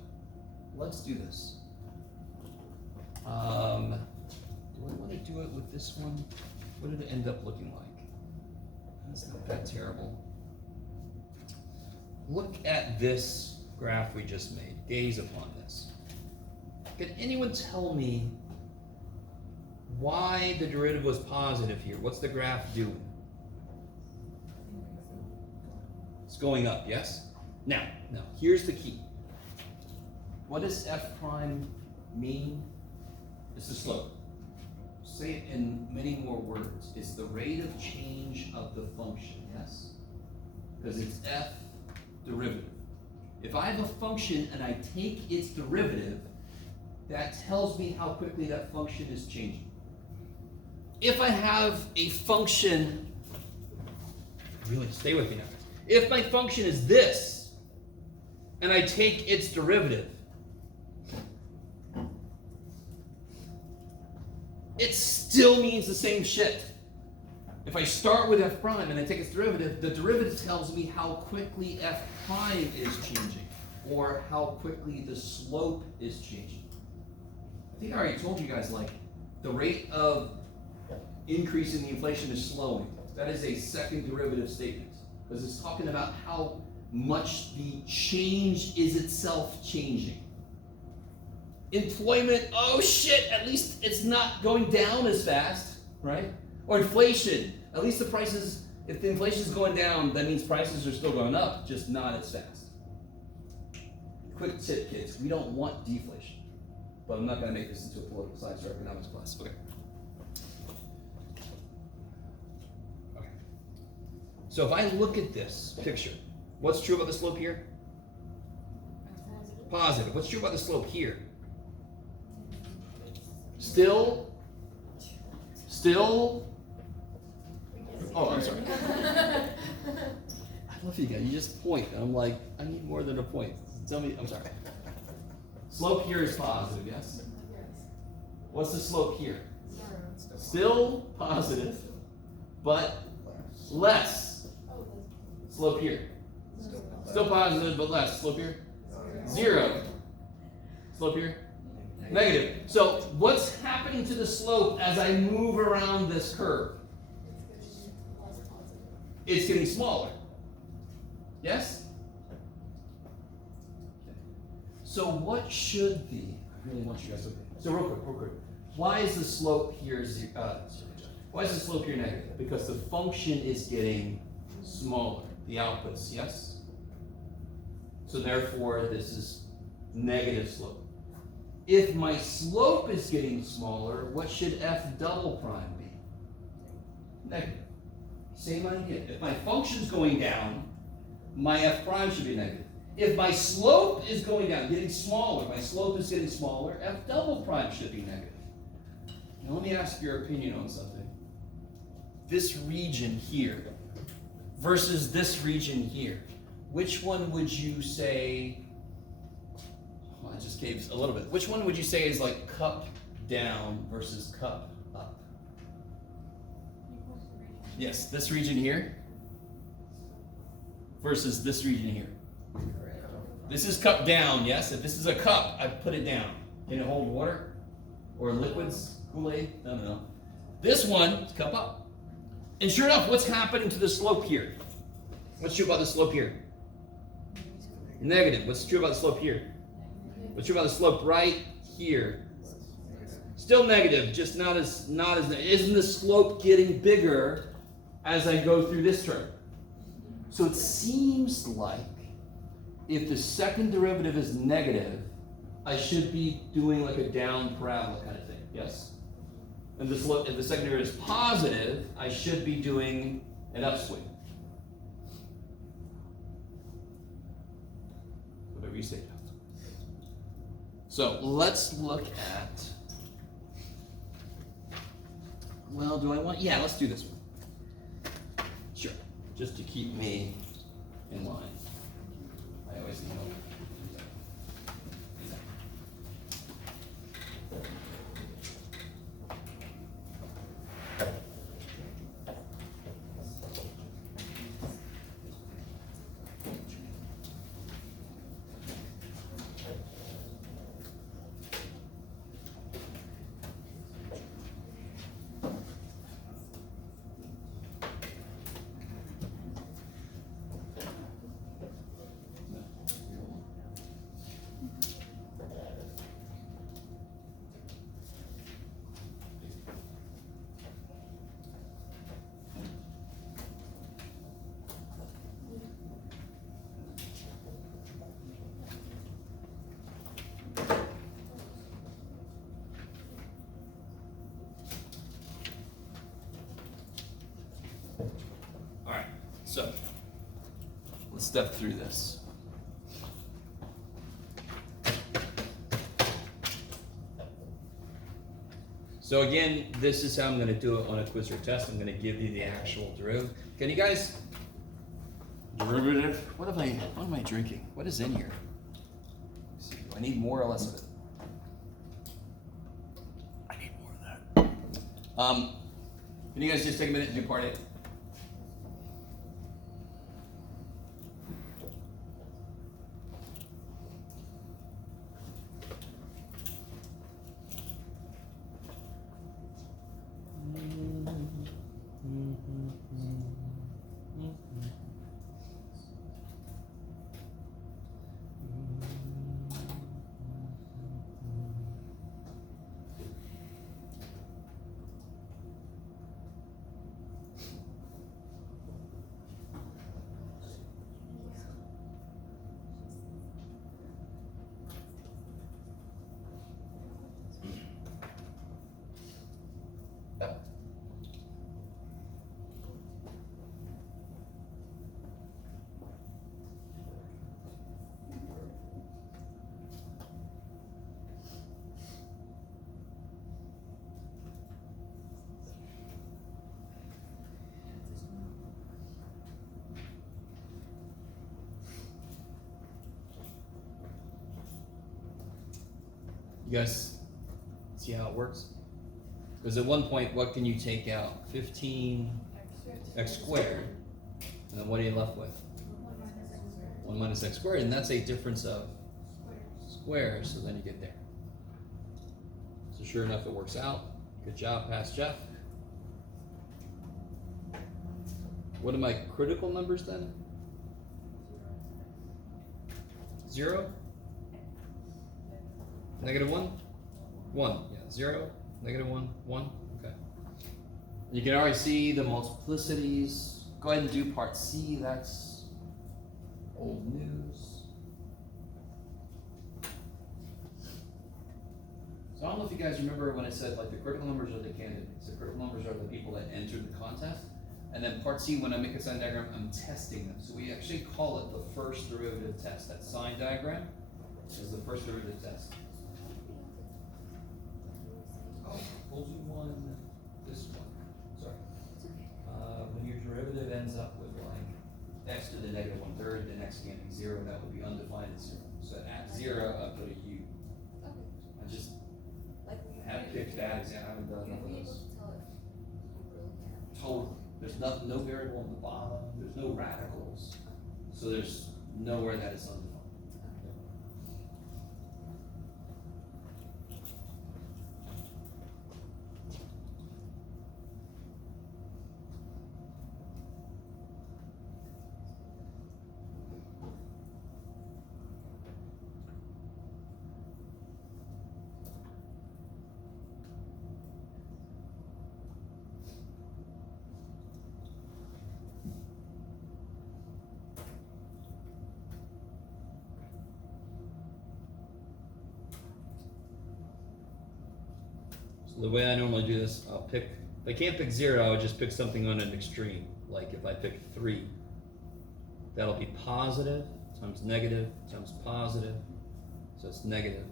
let's do this. Do I want to do it with this one? What did it end up looking like? That's not that terrible. Look at this graph we just made. Gaze upon this. Can anyone tell me why the derivative was positive here? What's the graph doing? It's going up, yes? Now, here's the key. What does f prime mean? It's the slope. Say it in many more words. It's the rate of change of the function, yes? Because it's f derivative. If I have a function and I take its derivative, that tells me how quickly that function is changing. If I have a function, really stay with me now. If my function is this, and I take its derivative, it still means the same shit. If I start with f prime and I take its derivative, the derivative tells me how quickly f prime is changing, or how quickly the slope is changing. I think I already told you guys, like, the rate of increase in the inflation is slowing. That is a second derivative statement, because it's talking about how much the change is itself changing. Employment, oh shit, at least it's not going down as fast, right? Or inflation, at least the prices, if the inflation is going down, that means prices are still going up, just not as fast. Quick tip, kids, we don't want deflation. But I'm not going to make this into a political science or economics class. Okay. So if I look at this picture, what's true about the slope here? positive. What's true about the slope here? Still. Oh, I'm sorry. I love you guys. You just point. I'm like, I need more than a point. Tell me. I'm sorry. Slope here is positive. Yes. Yes. What's the slope here? Zero. Still positive, but less. Oh, that's Slope here. Still positive, but less. Slope here. 0. Slope here. Negative. So what's happening to the slope as I move around this curve? it's getting less positive. It's getting smaller. Yes? So what should be? I really want you guys to. So real quick. Why is the slope here why is the slope here negative? Because the function is getting smaller. The outputs, yes? So therefore, this is negative slope. If my slope is getting smaller, what should f double prime be? Negative. Same idea. If my function's going down, my f prime should be negative. If my slope is going down, getting smaller, my slope is getting smaller, f double prime should be negative. Now let me ask your opinion on something. This region here versus this region here, which one would you say, I just gave a little bit, which one would you say is like cup down versus cup up? Yes, this region here versus this region here. This is cup down, yes? If this is a cup, I put it down. Can it hold water? Or liquids? Kool-Aid? No. This one is cup up. And sure enough, what's happening to the slope here? What's true about the slope here? Negative. What's true about the slope here? What's true about the slope right here? Still negative, just not as isn't the slope getting bigger as I go through this term? So it seems like if the second derivative is negative, I should be doing like a down parabola kind of thing, yes? And if the second derivative is positive, I should be doing an upswing. Whatever you say. So let's look at, well, yeah, let's do this one. Sure, just to keep me in line. I always know. So, let's step through this. So again, this is how I'm going to do it on a quiz or test. I'm going to give you the actual derivative. Can you guys? Derivative? What am I drinking? What is in here? Let's see, do I need more or less of it? I need more of that. Can you guys just take a minute and do part 8? You guys see how it works? Because at one point, what can you take out? 15x squared. And then what are you left with? 1 minus x squared, and that's a difference of squares, so then you get there. So sure enough, it works out. Good job, past Jeff. What are my critical numbers then? 0? -1? 1, yeah, 0, -1, 1, okay. You can already see the multiplicities. Go ahead and do part C, that's old news. So I don't know if you guys remember when I said like the critical numbers are the candidates, the critical numbers are the people that entered the contest. And then part C, when I make a sign diagram, I'm testing them. So we actually call it the first derivative test. That sign diagram is the first derivative test. Oh, told you one, this one, sorry. When your derivative ends up with like x to the -1/3, then x can't be 0, that would be undefined at 0. So at 0, I put a u. I just have picked that example, I haven't done enough of those. Totally. There's no variable on the bottom, there's no radicals, so there's nowhere that is undefined. So the way I normally do this, I'll pick, if I can't pick 0, I would just pick something on an extreme. Like if I pick 3, that'll be positive times negative times positive, so it's negative.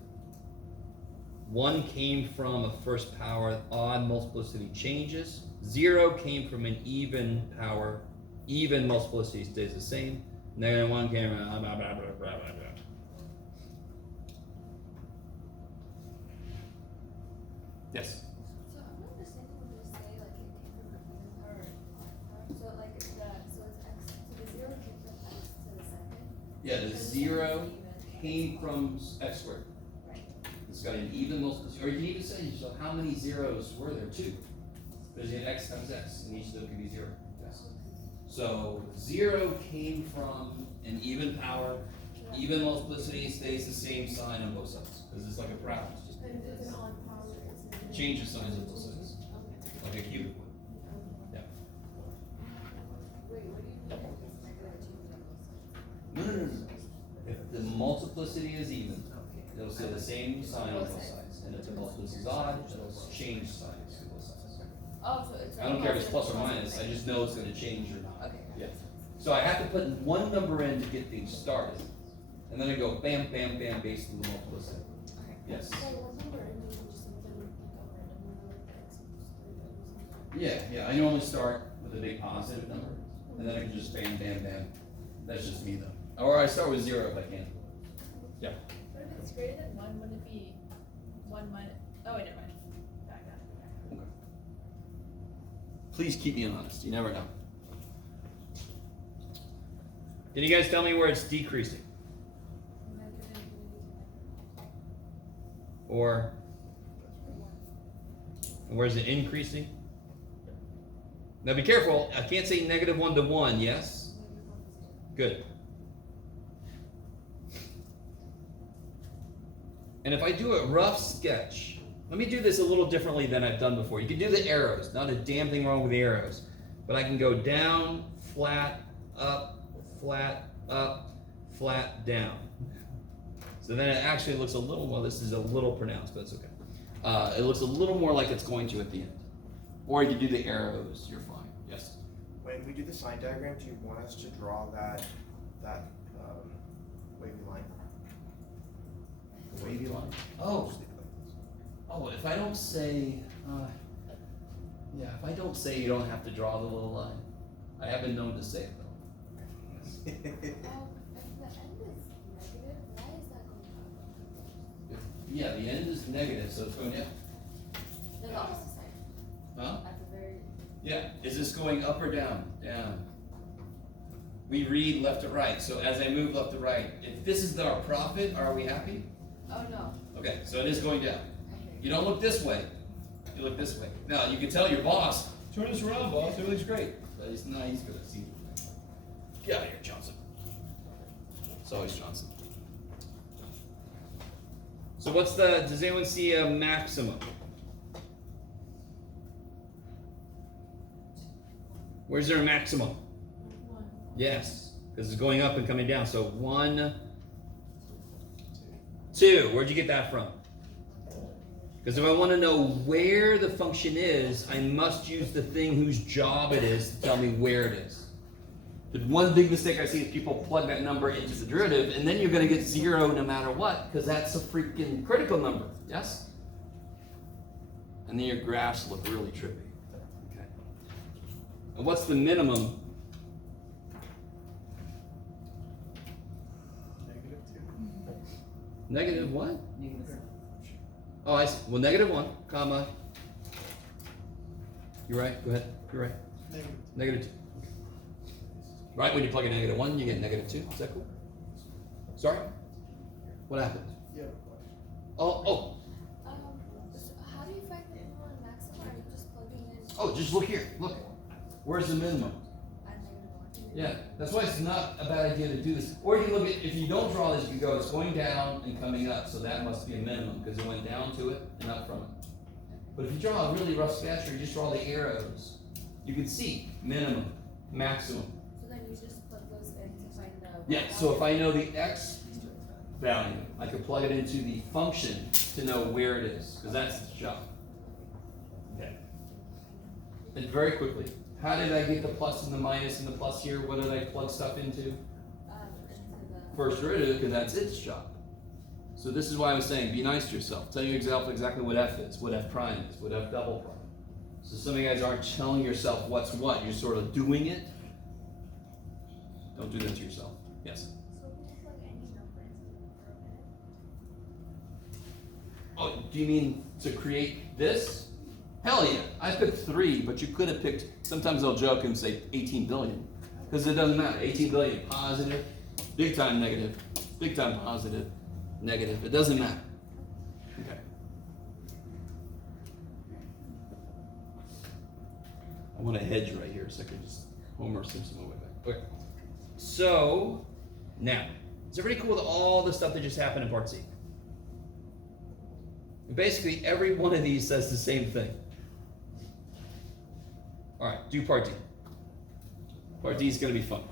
1 came from a first power, odd multiplicity changes. 0 came from an even power, even multiplicity stays the same. -1 came from blah, blah, blah, blah, blah, blah. Yes. So I'm not understanding when you say like it came from an even power or odd power. So like that, so it's x, so the 0 came from x to the second. Yeah, the And the 0 even. came from x squared. Right. It's got an even multiplicity, or you can even say, so how many zeros were there? 2. Because you had x times x, and each of them can be 0. Yes. So 0 came from an even power, even multiplicity stays the same sign on both sides, because it's like a parabola. It's just- And it's an odd power. It's Change the signs on both sides, Okay. like a cubic would. Wait, what do you mean if it's negative change on both sides? No. If the multiplicity is even, it'll stay the same sign on both sides, and if the multiplicity is odd, it'll change signs on both sides. Oh, so it's. I don't care if it's plus or minus, I just know it's gonna change or not. Okay. Yeah. So I have to put one number in to get things started, and then I go bam, bam, bam, based on the multiplicity. Okay. Yes. So one number and you can just something like a random number like x equals 3 or something. Yeah, I normally start with a big positive number, and then I can just bam, bam, bam. That's just me though. Or I start with 0 if I can. But if it's greater than 1, wouldn't it be 1 minus, oh wait, never mind. I got it. Please keep me honest, you never know. Can you guys tell me where it's decreasing? Or where's it increasing? Now be careful, I can't say -1 to 1, yes? Good. And if I do a rough sketch, let me do this a little differently than I've done before. You can do the arrows, not a damn thing wrong with the arrows. But I can go down, flat, up, flat, down. So then it actually looks a little, well, this is a little pronounced, but it's okay. It looks a little more like it's going to at the end. Or you can do the arrows, you're fine. Yes? When we do the sign diagram, do you want us to draw that wavy line? Wavy line? Oh. Just leave it like this. Oh, if I don't say, if I don't say you don't have to draw the little line. I have been known to say it though. If the end is negative, why is that going up? yeah, the end is negative, so it's going down. No, the opposite side, Huh? at the very, Yeah, is this going up or down? Down. We read left to right, so as I move left to right, if this is our profit, are we happy? oh no, Okay, so it is going down. okay. You don't look this way, you look this way. Now, you can tell your boss, turn this around, boss, everything's great. But he's not, he's gonna see. Get out of here, Johnson. It's always Johnson. So what's does anyone see a maximum? Where's there a maximum? One. Yes, because it's going up and coming down. So 1, 2. Where'd you get that from? Because if I want to know where the function is, I must use the thing whose job it is to tell me where it is. The one big mistake I see is people plug that number into the derivative, and then you're going to get 0 no matter what, because that's a freaking critical number. Yes? And then your graphs look really trippy. Okay. And what's the minimum? Negative what? Oh, I see. Well, -1, comma. You're right. Go ahead. You're right. -2. Right when you plug in -1, you get -2. Is that cool? Sorry. What happened? Oh. So how do you find the minimum and maximum? Are you just plugging in Oh. Just look here. Look. Where's the minimum? at -1? Yeah. That's why it's not a bad idea to do this. Or you can look at, if you don't draw this, you can go, it's going down and coming up, so that must be a minimum because it went down to it and up from it. But if you draw a really rough sketch or you just draw the arrows, you can see minimum, maximum. So then you just plug those in to find the. Yeah, so if I know the x value, I can plug it into the function to know where it is, because that's the job. Okay. And very quickly, how did I get the plus and the minus and the plus here? What did I plug stuff into? Into the. First derivative, because that's its job. So this is why I was saying, be nice to yourself. Tell you exactly what f is, what f prime is, what f double prime. So some of you guys aren't telling yourself what's what. You're sort of doing it. Don't do that to yourself. Yes. So we can plug any number into the derivative? Oh, do you mean to create this? Hell yeah. I picked 3, but you could have picked, sometimes they'll joke and say 18 billion. Because it doesn't matter. 18 billion, positive, big time negative, big time positive, negative. It doesn't matter. Okay. I want to hedge right here so I can just Homer Simpson my way back. Okay. So, now, is everybody cool with all the stuff that just happened in Part C? Basically, every one of these says the same thing. All right, do Part D. Part D is going to be fun.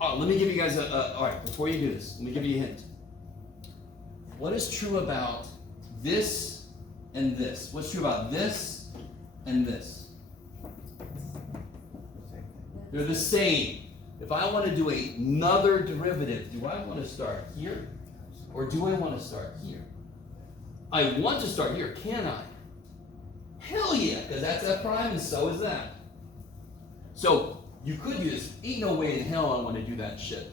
Oh, let me give you guys all right, before you do this, let me give you a hint. What is true about this and this? What's true about this and this? They're the same. If I want to do another derivative, do I want to start here? Or do I want to start here? I want to start here, can I? Hell yeah, because that's f prime and so is that. So you could do this. Ain't no way in hell I want to do that shit.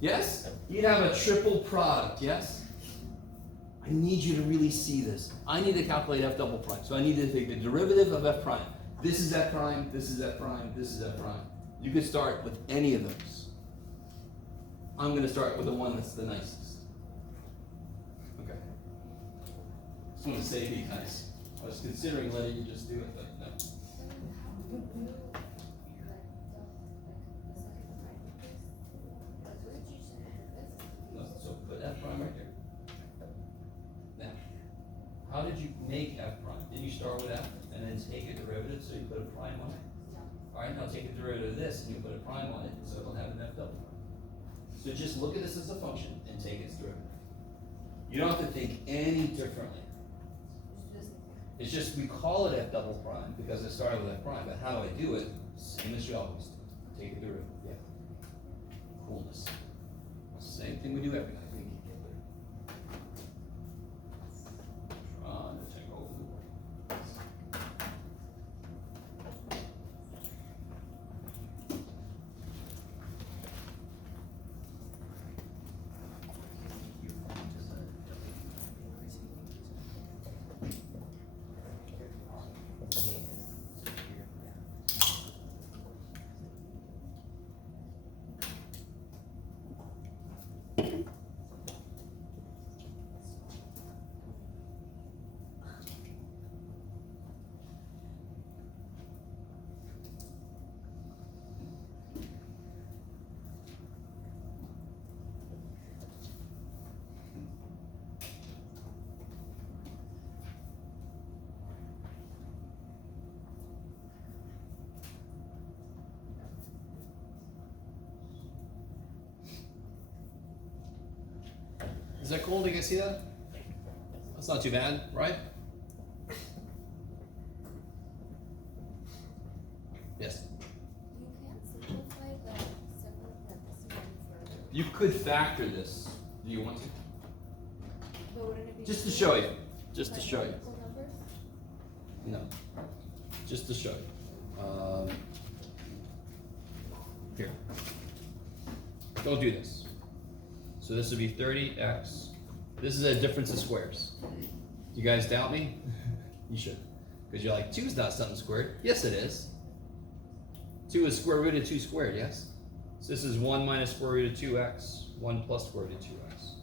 Yes? You'd have a triple product, yes? I need you to really see this. I need to calculate f double prime. So I need to take the derivative of f prime. This is f prime, this is f prime, this is f prime. You could start with any of those. I'm going to start with the one that's the nicest. Okay. Just want to say be nice. I was considering letting you just do it, but no. No, so put f prime right there. Now, how did you make f prime? Did you start with f and then take a derivative so you put a prime on it? All right, now take a derivative of this and you put a prime on it so it'll have an f double prime. So just look at this as a function and take its derivative. You don't have to think any differently. It's just we call it f double prime because it started with f prime, but how do I do it? Same as you always do. Take a derivative. Yeah. Coolness. Same thing we do every night. We get there. Trying to take over the world. Is that cool? Do you guys see that? That's not too bad, right? Yes. You can't simplify this one further. You could factor this. Do you want to? But wouldn't it be? Just to show you. Just to show you. Equal numbers? No. Just to show you. Here. Don't do this. So this would be 30x. This is a difference of squares. You guys doubt me? You should. Because you're like, 2 is not something squared. Yes, it is. 2 is square root of 2 squared, yes? So this is 1 minus square root of 2x. 1 plus square root of 2x.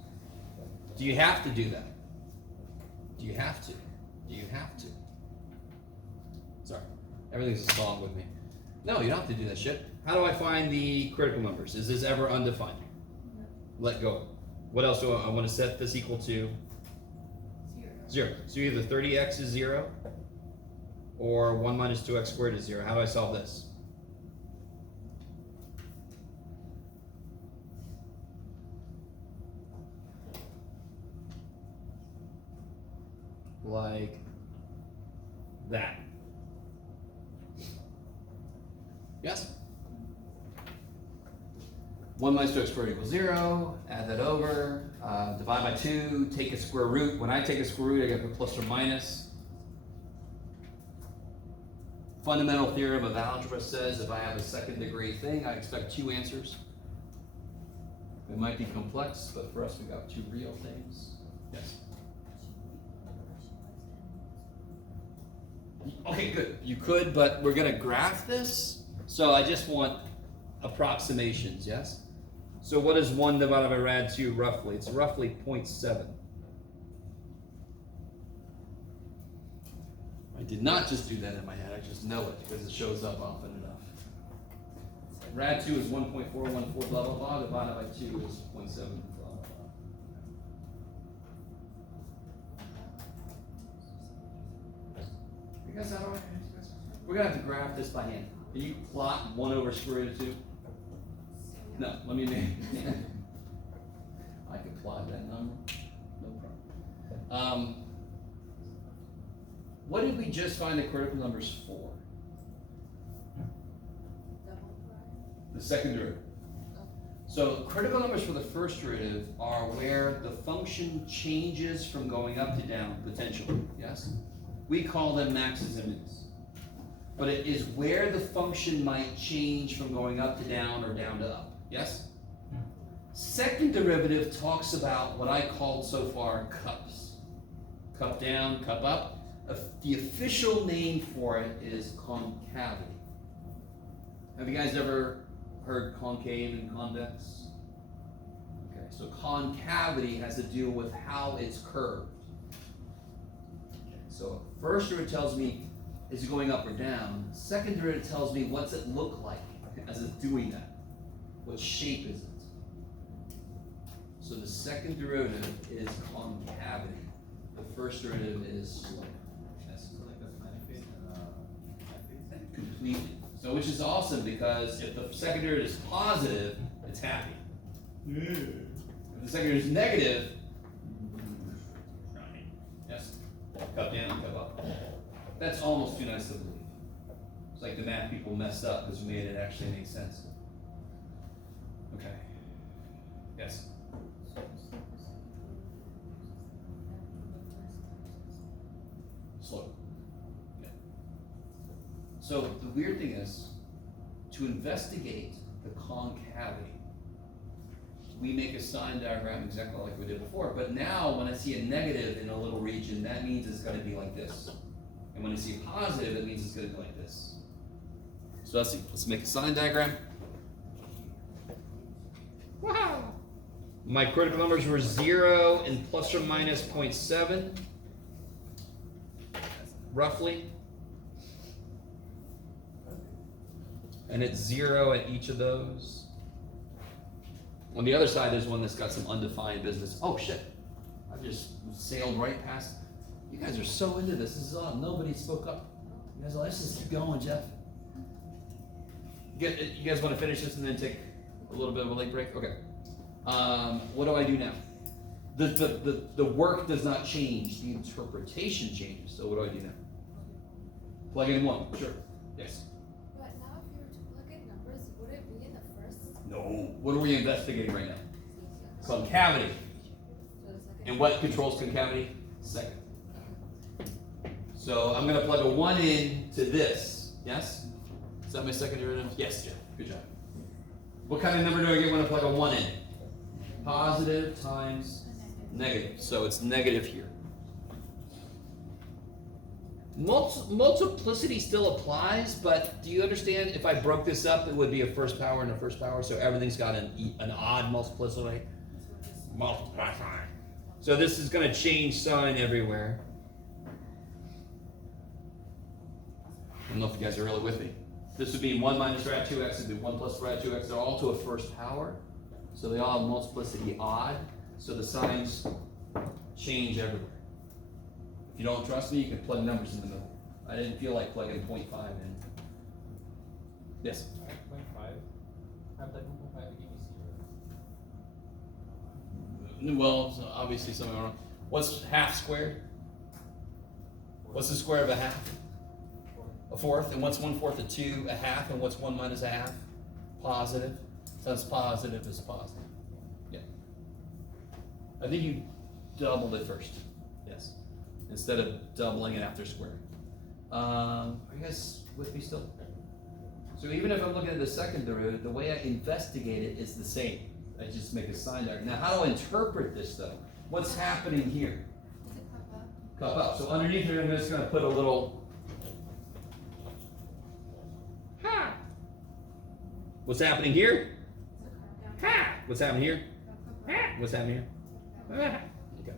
Do you have to do that? Do you have to? Do you have to? Sorry. Everything's a song with me. No, you don't have to do that shit. How do I find the critical numbers? Is this ever undefined? Let go. What else do I want to set this equal to? 0. So either 30x is 0 or 1 minus 2x squared is 0. How do I solve this? Like that. Yes? 1 minus 2x squared equals 0. Add that over. Divide by 2. Take a square root. When I take a square root, I get the plus or minus. Fundamental theorem of algebra says if I have a second degree thing, I expect 2 answers. It might be complex, but for us, we got 2 real things. Yes? Okay, good. You could, but we're going to graph this. So I just want approximations, yes? So what is 1 divided by rad 2 roughly? It's roughly 0.7. I did not just do that in my head, I just know it because it shows up often enough. Rad 2 is 1.414 blah blah blah, divided by 2 is 0.7 blah blah blah. You guys all right? We're gonna have to graph this by hand. Can you plot 1 over square root of 2? No, let me make I can plot that number. No problem. What did we just find the critical numbers for? The second derivative. So critical numbers for the first derivative are where the function changes from going up to down, potentially, yes? We call them maxes and mins. But it is where the function might change from going up to down or down to up, yes? Second derivative talks about what I called so far cups. Cup down, cup up. The official name for it is concavity. Have you guys ever heard concave and convex? Okay, so concavity has to do with how it's curved. Okay, so first derivative tells me is it going up or down. Second derivative tells me what's it look like as it's doing that. What shape is it? So the second derivative is concavity. The first derivative is slope. Completely. So which is awesome because if the second derivative is positive, it's happy. If the second derivative is negative, yes, cup down, cup up. That's almost too nice to believe. It's like the math people messed up because we made it actually make sense. Okay. Yes. Slope. Yeah. So the weird thing is, to investigate the concavity, we make a sign diagram exactly like we did before. But now when I see a negative in a little region, that means it's going to be like this. And when I see a positive, it means it's going to be like this. So let's make a sign diagram. Wow! My critical numbers were 0 and plus or minus 0.7, roughly. And it's 0 at each of those. On the other side, there's one that's got some undefined business. Oh shit! I just sailed right past. You guys are so into this. This is odd. Nobody spoke up. You guys are like, let's just keep going, Jeff. You guys want to finish this and then take a little bit of a late break? Okay. What do I do now? The work does not change, the interpretation changes. So what do I do now? Plug in 1, sure, yes. But now if you were to plug in numbers, would it be in the first? No, what are we investigating right now? Concavity. So the second? And what controls concavity? Second. So I'm gonna plug a 1 in to this, yes? Is that my second derivative? Yes, Jeff, good job. What kind of number do I get when I plug a 1 in? Positive times negative, so it's negative here. Multiplicity still applies, but do you understand if I broke this up, it would be a first power and a first power, so everything's got an odd multiplicity. So this is gonna change sign everywhere. I don't know if you guys are really with me. This would be 1 minus rad 2x, it'd be 1 plus rad 2x, they're all to a first power. So they all have multiplicity odd, so the signs change everywhere. If you don't trust me, you can plug numbers in the middle. I didn't feel like plugging 0.5 in. Yes? 0.5. I'm typing 0.5 again, you see, right? Well, so obviously something wrong. What's half squared? What's the square of a half? A fourth. And what's 1/4 of 2? A half. And what's 1 minus a half? Positive. So it's positive is positive. Yeah. I think you doubled it first. Yes. Instead of doubling it after squaring. Are you guys with me still? So even if I'm looking at the second derivative, the way I investigate it is the same. I just make a sign there. Now how do I interpret this though? What's happening here? It's a cup up. Cup up. So underneath here, I'm just gonna put a little. Ha! What's happening here? It's a cup down. Ha! What's happening here? Cup up. Ha! What's happening here? Ha! Okay.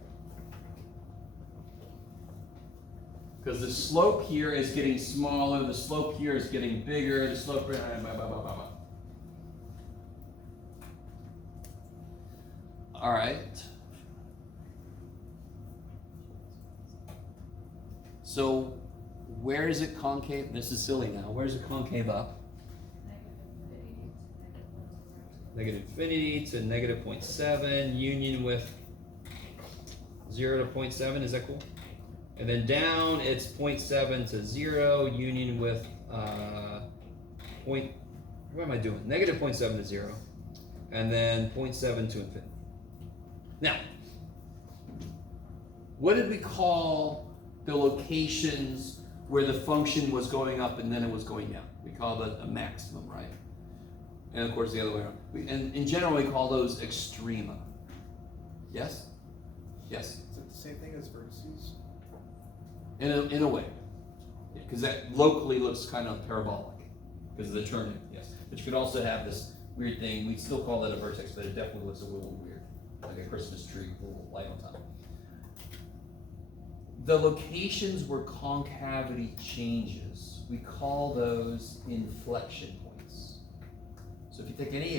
Because the slope here is getting smaller, the slope here is getting bigger, the slope here. All right. So where is it concave? This is silly now. Where is it concave up? Negative infinity to negative 0.7, union with 0 to 0.7, is that cool? And then down, it's 0.7 to 0, union with what am I doing? Negative 0.7 to 0, and then 0.7 to infinity. Now, what did we call the locations where the function was going up and then it was going down? We call that a maximum, right? And of course the other way around. And in general we call those extrema. Yes? Yes? Is it the same thing as vertices? In a way. Because that locally looks kind of parabolic. Because of the turning, yes. But you could also have this weird thing, we still call that a vertex, but it definitely looks a little weird. Like a Christmas tree with a little light on top. The locations where concavity changes, we call those inflection points. So if you take any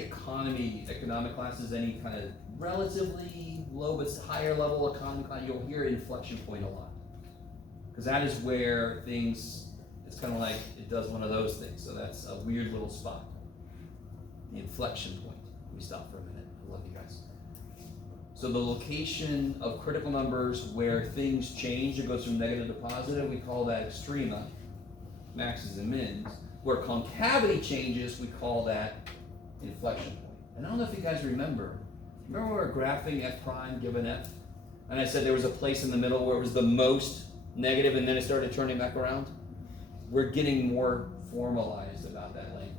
economic classes, any kind of relatively low but higher level economic class, you'll hear inflection point a lot. Because that is where things, it's kind of like it does one of those things. So that's a weird little spot. The inflection point. Let me stop for a minute. I love you guys. So the location of critical numbers where things change, it goes from negative to positive, we call that extrema, maxes and mins. Where concavity changes, we call that inflection point. And I don't know if you guys remember we were graphing f prime given f? And I said there was a place in the middle where it was the most negative and then it started turning back around? We're getting more formalized about that language.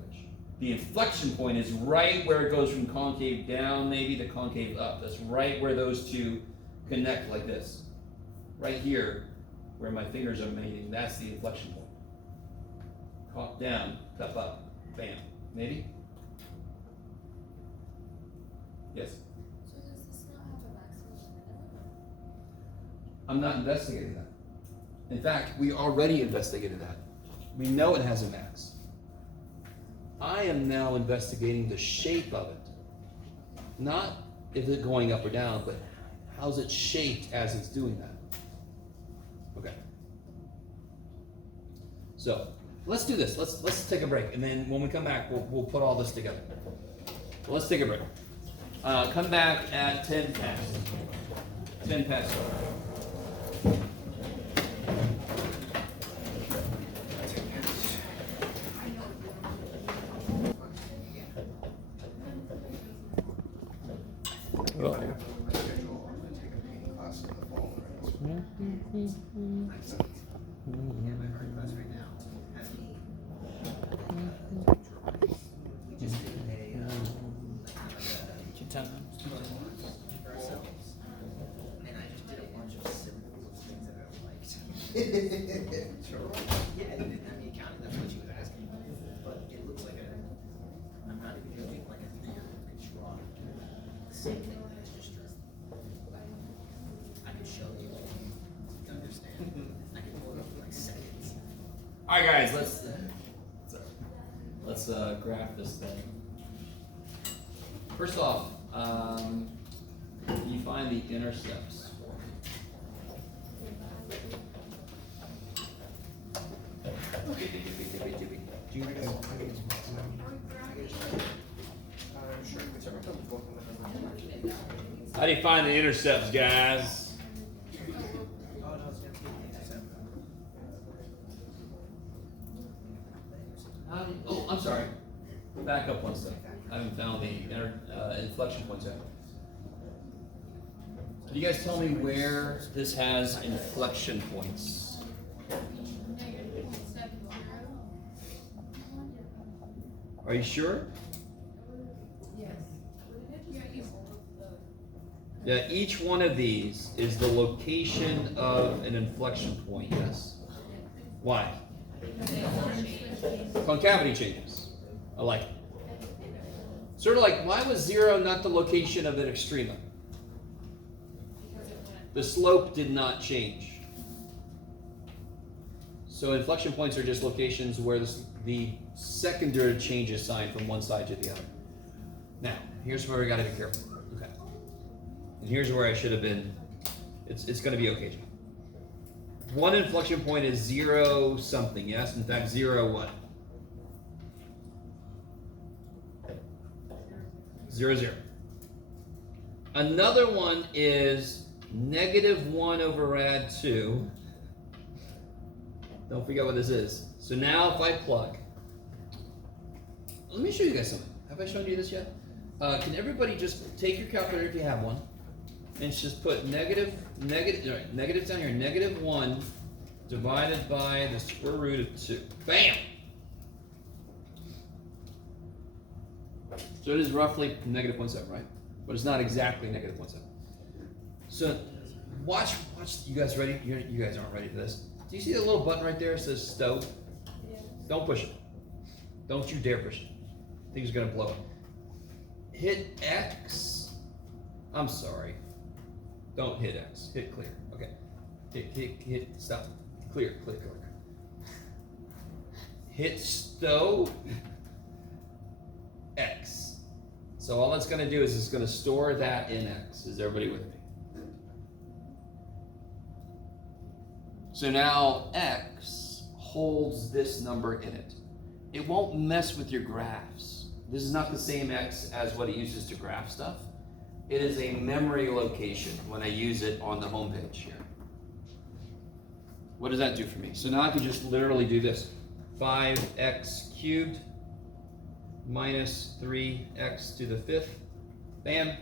The inflection point is right where it goes from concave down maybe to concave up. That's right where those two connect like this. Right here, where my fingers are meeting, that's the inflection point. Cough down, cup up, bam. Maybe? Yes? So does this not have a maximum and minimum? I'm not investigating that. In fact, we already investigated that. We know it has a max. I am now investigating the shape of it. Not if it's going up or down, but how's it shaped as it's doing that. Okay. So let's do this. Let's take a break, and then when we come back, we'll put all this together. Let's take a break. Come back at 10 past. 10 past. My schedule, I'm gonna take a painting class in the fall. Yeah, my art class right now has me. We just did Your time. for ourselves. And I just did a bunch of symbols of things that I liked. Sure. Yeah, and I mean, counting, that's what she was asking. But it looks like I'm not even doing like a man could draw the same thing that I just drew. I could show you, you understand. I could pull it up in like seconds. All right, guys, let's graph this thing. First off, you find the intercepts. Do you guys sure. It's every time we go from the How do you find the intercepts, guys? Oh, no, it's gonna be the intercept. Oh, I'm sorry. Back up one step. I haven't found the inflection points yet. Can you guys tell me where this has inflection points? Are you sure? Yes. Yeah, each one of these is the location of an inflection point, yes. Why? Concavity changes. I like it. Sort of like, why was 0 not the location of an extrema? The slope did not change. So inflection points are just locations where the secondary change is signed from one side to the other. Now, here's where we gotta be careful. Okay. And here's where I should have been. It's gonna be okay. One inflection point is 0 something, yes? In fact, 0 what? 0, 0. Another one is -1 over rad 2. Don't forget what this is. So now if I plug, let me show you guys something. Have I shown you this yet? Can everybody just take your calculator if you have one, and just put negative down here, -1 divided by the square root of 2. Bam! So it is roughly -0.7, right? But it's not exactly -0.7. So watch, you guys ready? You guys aren't ready for this. Do you see the little button right there that says stove? Yeah. Don't push it. Don't you dare push it. Thing's gonna blow up. Hit X. I'm sorry. Don't hit X. Hit clear. Okay. Hit stop. Clear. Hit stow. X. So all it's gonna do is it's gonna store that in X. Is everybody with me? So now X holds this number in it. It won't mess with your graphs. This is not the same X as what it uses to graph stuff. It is a memory location when I use it on the home page here. What does that do for me? So now I can just literally do this. 5x cubed minus 3x to the 5th. Bam.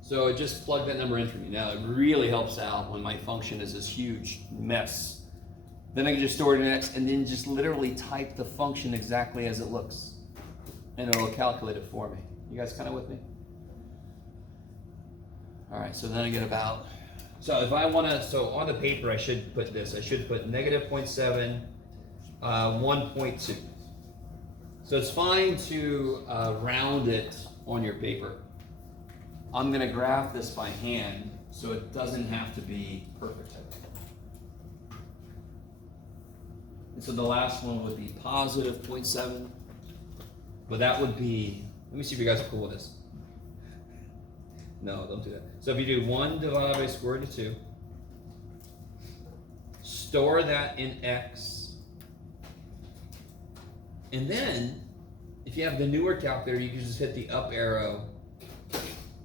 So it just plugged that number in for me. Now it really helps out when my function is this huge mess. Then I can just store it in X and then just literally type the function exactly as it looks. And it'll calculate it for me. You guys kind of with me? All right, so then I get about, so if I wanna, so on the paper I should put this. I should put -0.7, 1.2. So it's fine to round it on your paper. I'm gonna graph this by hand, so it doesn't have to be perfect. And so the last one would be positive 0.7, but that would be, let me see if you guys are cool with this. No, don't do that. So if you do 1 divided by square root of 2, store that in X, and then if you have the newer calculator, you can just hit the up arrow,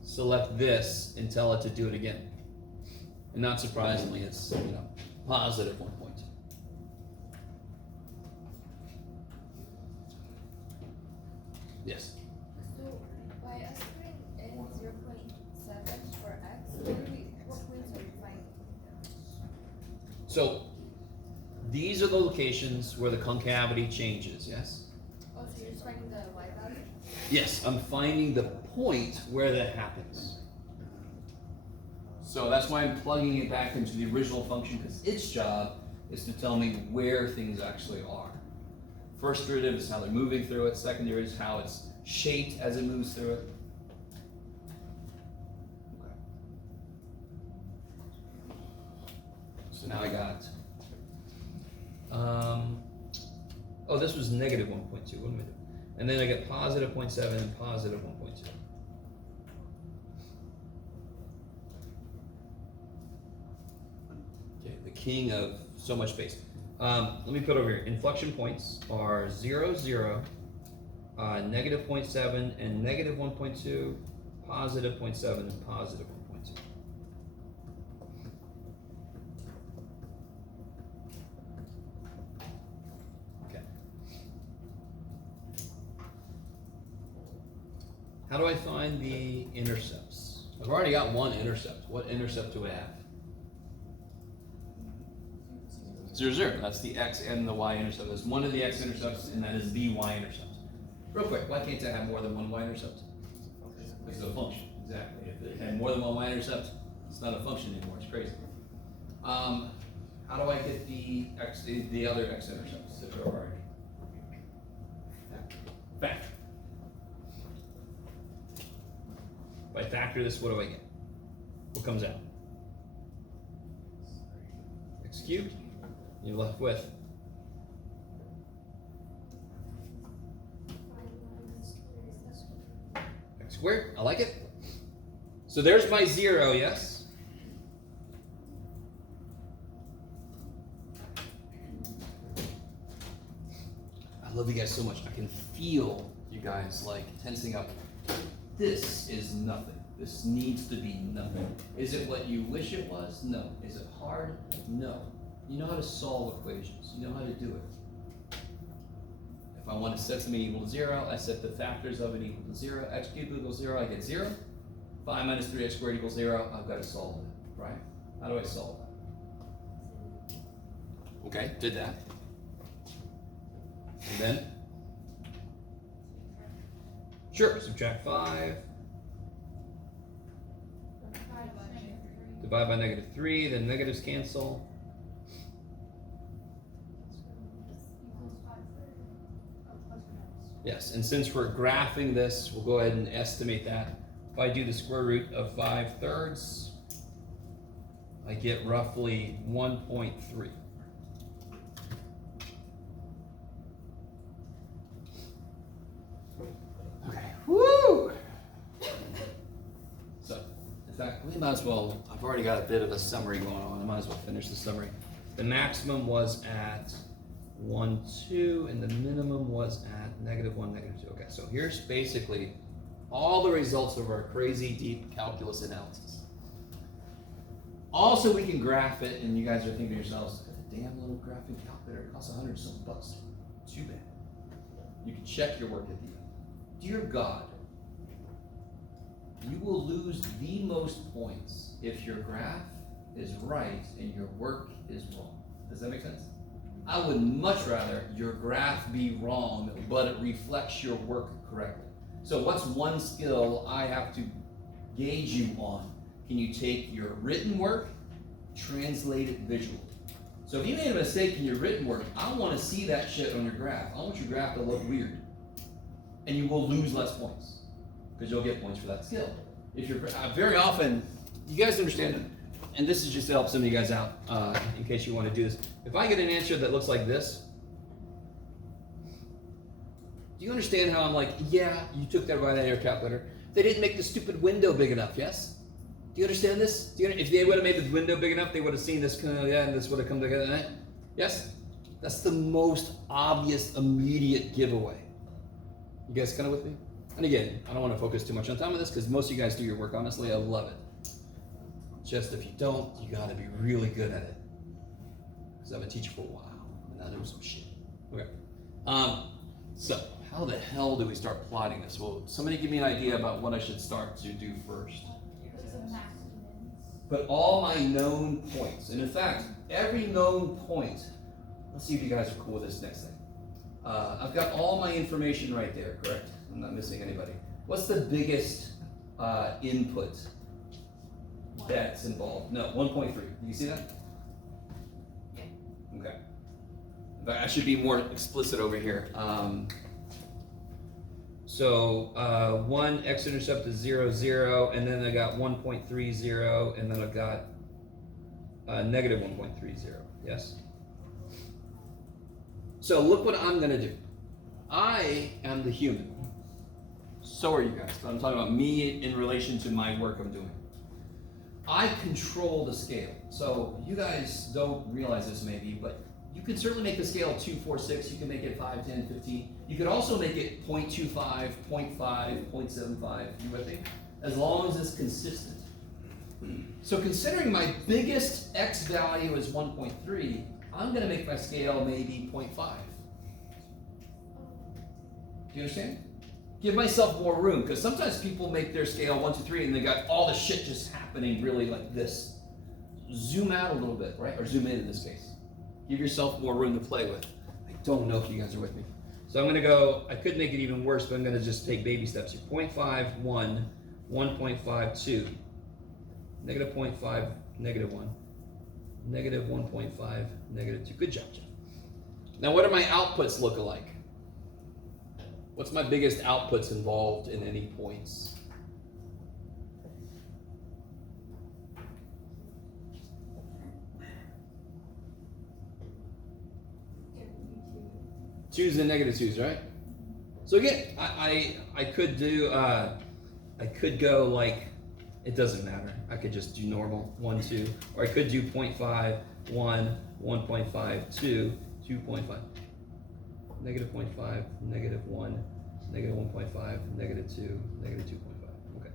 select this, and tell it to do it again. And not surprisingly, it's, positive 1.2. Yes. So by us putting in 0.7 for x, what points are we finding? So these are the locations where the concavity changes, yes? Oh, so you're just finding the y value? Yes, I'm finding the point where that happens. So that's why I'm plugging it back into the original function, because its job is to tell me where things actually are. First derivative is how they're moving through it, second derivative is how it's shaped as it moves through it. Okay. So now I got, oh, this was negative 1.2, what am I doing? And then I get positive 0.7 and positive 1.2. Okay, the king of so much space. Let me put over here. Inflection points are 0, 0, negative 0.7, and negative 1.2, positive 0.7, and positive 1.2. Okay. How do I find the intercepts? I've already got one intercept. What intercept do I have? 0, 0. That's the x and the y intercept. There's one of the x intercepts, and that is the y intercept. Real quick, why can't I have more than one y intercept? Because it's a function. Exactly. If it had more than one y intercept, it's not a function anymore. It's crazy. How do I get the other x intercepts that are already? Factor. If I factor this, what do I get? What comes out? X cubed. You're left with x squared. I like it. So there's my 0, yes? I love you guys so much. I can feel you guys like tensing up. This is nothing. This needs to be nothing. Is it what you wish it was? No. Is it hard? No. You know how to solve equations. You know how to do it. If I want to set something equal to 0, I set the factors of it equal to 0. X cubed equals 0, I get 0. 5 minus 3x squared equals 0, I've got to solve it, right? How do I solve that? Okay, did that. And then? Sure, subtract 5. Divide by negative 3, then negatives cancel. Yes, and since we're graphing this, we'll go ahead and estimate that. If I do the square root of 5/3, I get roughly 1.3. Okay, woo! So, in fact, we might as well, I've already got a bit of a summary going on. I might as well finish the summary. The maximum was at 1, 2, and the minimum was at -1, -2. Okay, so here's basically all the results of our crazy deep calculus analysis. Also, we can graph it, and you guys are thinking to yourselves, a damn little graphing calculator, it costs $100 some bucks. Too bad. You can check your work at the end. Dear God, you will lose the most points if your graph is right and your work is wrong. Does that make sense? I would much rather your graph be wrong, but it reflects your work correctly. So what's one skill I have to gauge you on? Can you take your written work, translate it visually? So if you made a mistake in your written work, I don't want to see that shit on your graph. I want your graph to look weird. And you will lose less points, because you'll get points for that skill. If you're very often, you guys understand, and this is just to help some of you guys out, in case you want to do this. If I get an answer that looks like this, do you understand how I'm like, yeah, you took that right out of your calculator. They didn't make the stupid window big enough, yes? Do you understand this? If they would have made the window big enough, they would have seen this, yeah, and this would have come together. Yes? That's the most obvious, immediate giveaway. You guys kind of with me? And again, I don't want to focus too much on time on this because most of you guys do your work honestly. I love it. Just if you don't, you gotta be really good at it. Because I'm a teacher for a while, and I know some shit. Okay. So how the hell do we start plotting this? Well, somebody give me an idea about what I should start to do first. Put some max and mins. Put all my known points, and in fact, every known point. Let's see if you guys are cool with this next thing. I've got all my information right there, correct? I'm not missing anybody. What's the biggest input that's involved? No, 1.3. Do you see that? Yeah. Okay. But I should be more explicit over here. So 1 x-intercept is 0, 0, and then I got 1.30, and then I got negative 1.30. Yes? So look what I'm gonna do. I am the human. So are you guys. I'm talking about me in relation to my work I'm doing. I control the scale. So you guys don't realize this maybe, but you can certainly make the scale 2, 4, 6. You can make it 5, 10, 15. You could also make it 0.25, 0.5, 0.75. You with me? As long as it's consistent. So considering my biggest x value is 1.3, I'm going to make my scale maybe 0.5. Do you understand? Give myself more room, because sometimes people make their scale 1, 2, 3, and they got all the shit just happening really like this. Zoom out a little bit, right? Or zoom in this case. Give yourself more room to play with. I don't know if you guys are with me. So I'm going to go, I could make it even worse, but I'm going to just take baby steps here. 0.5, 1, 1.5, 2, negative 0.5, negative 1, negative 1.5, negative 2. Good job, Jeff. Now what do my outputs look like? What's my biggest outputs involved in any points? Twos and negative 2s, right? So again, I could do I could go like, it doesn't matter. I could just do normal 1, 2, or I could do 0.5, 1, 1.5, 2, 2.5. Negative 0.5, negative 1, negative 1.5, negative 2, negative 2.5. Okay.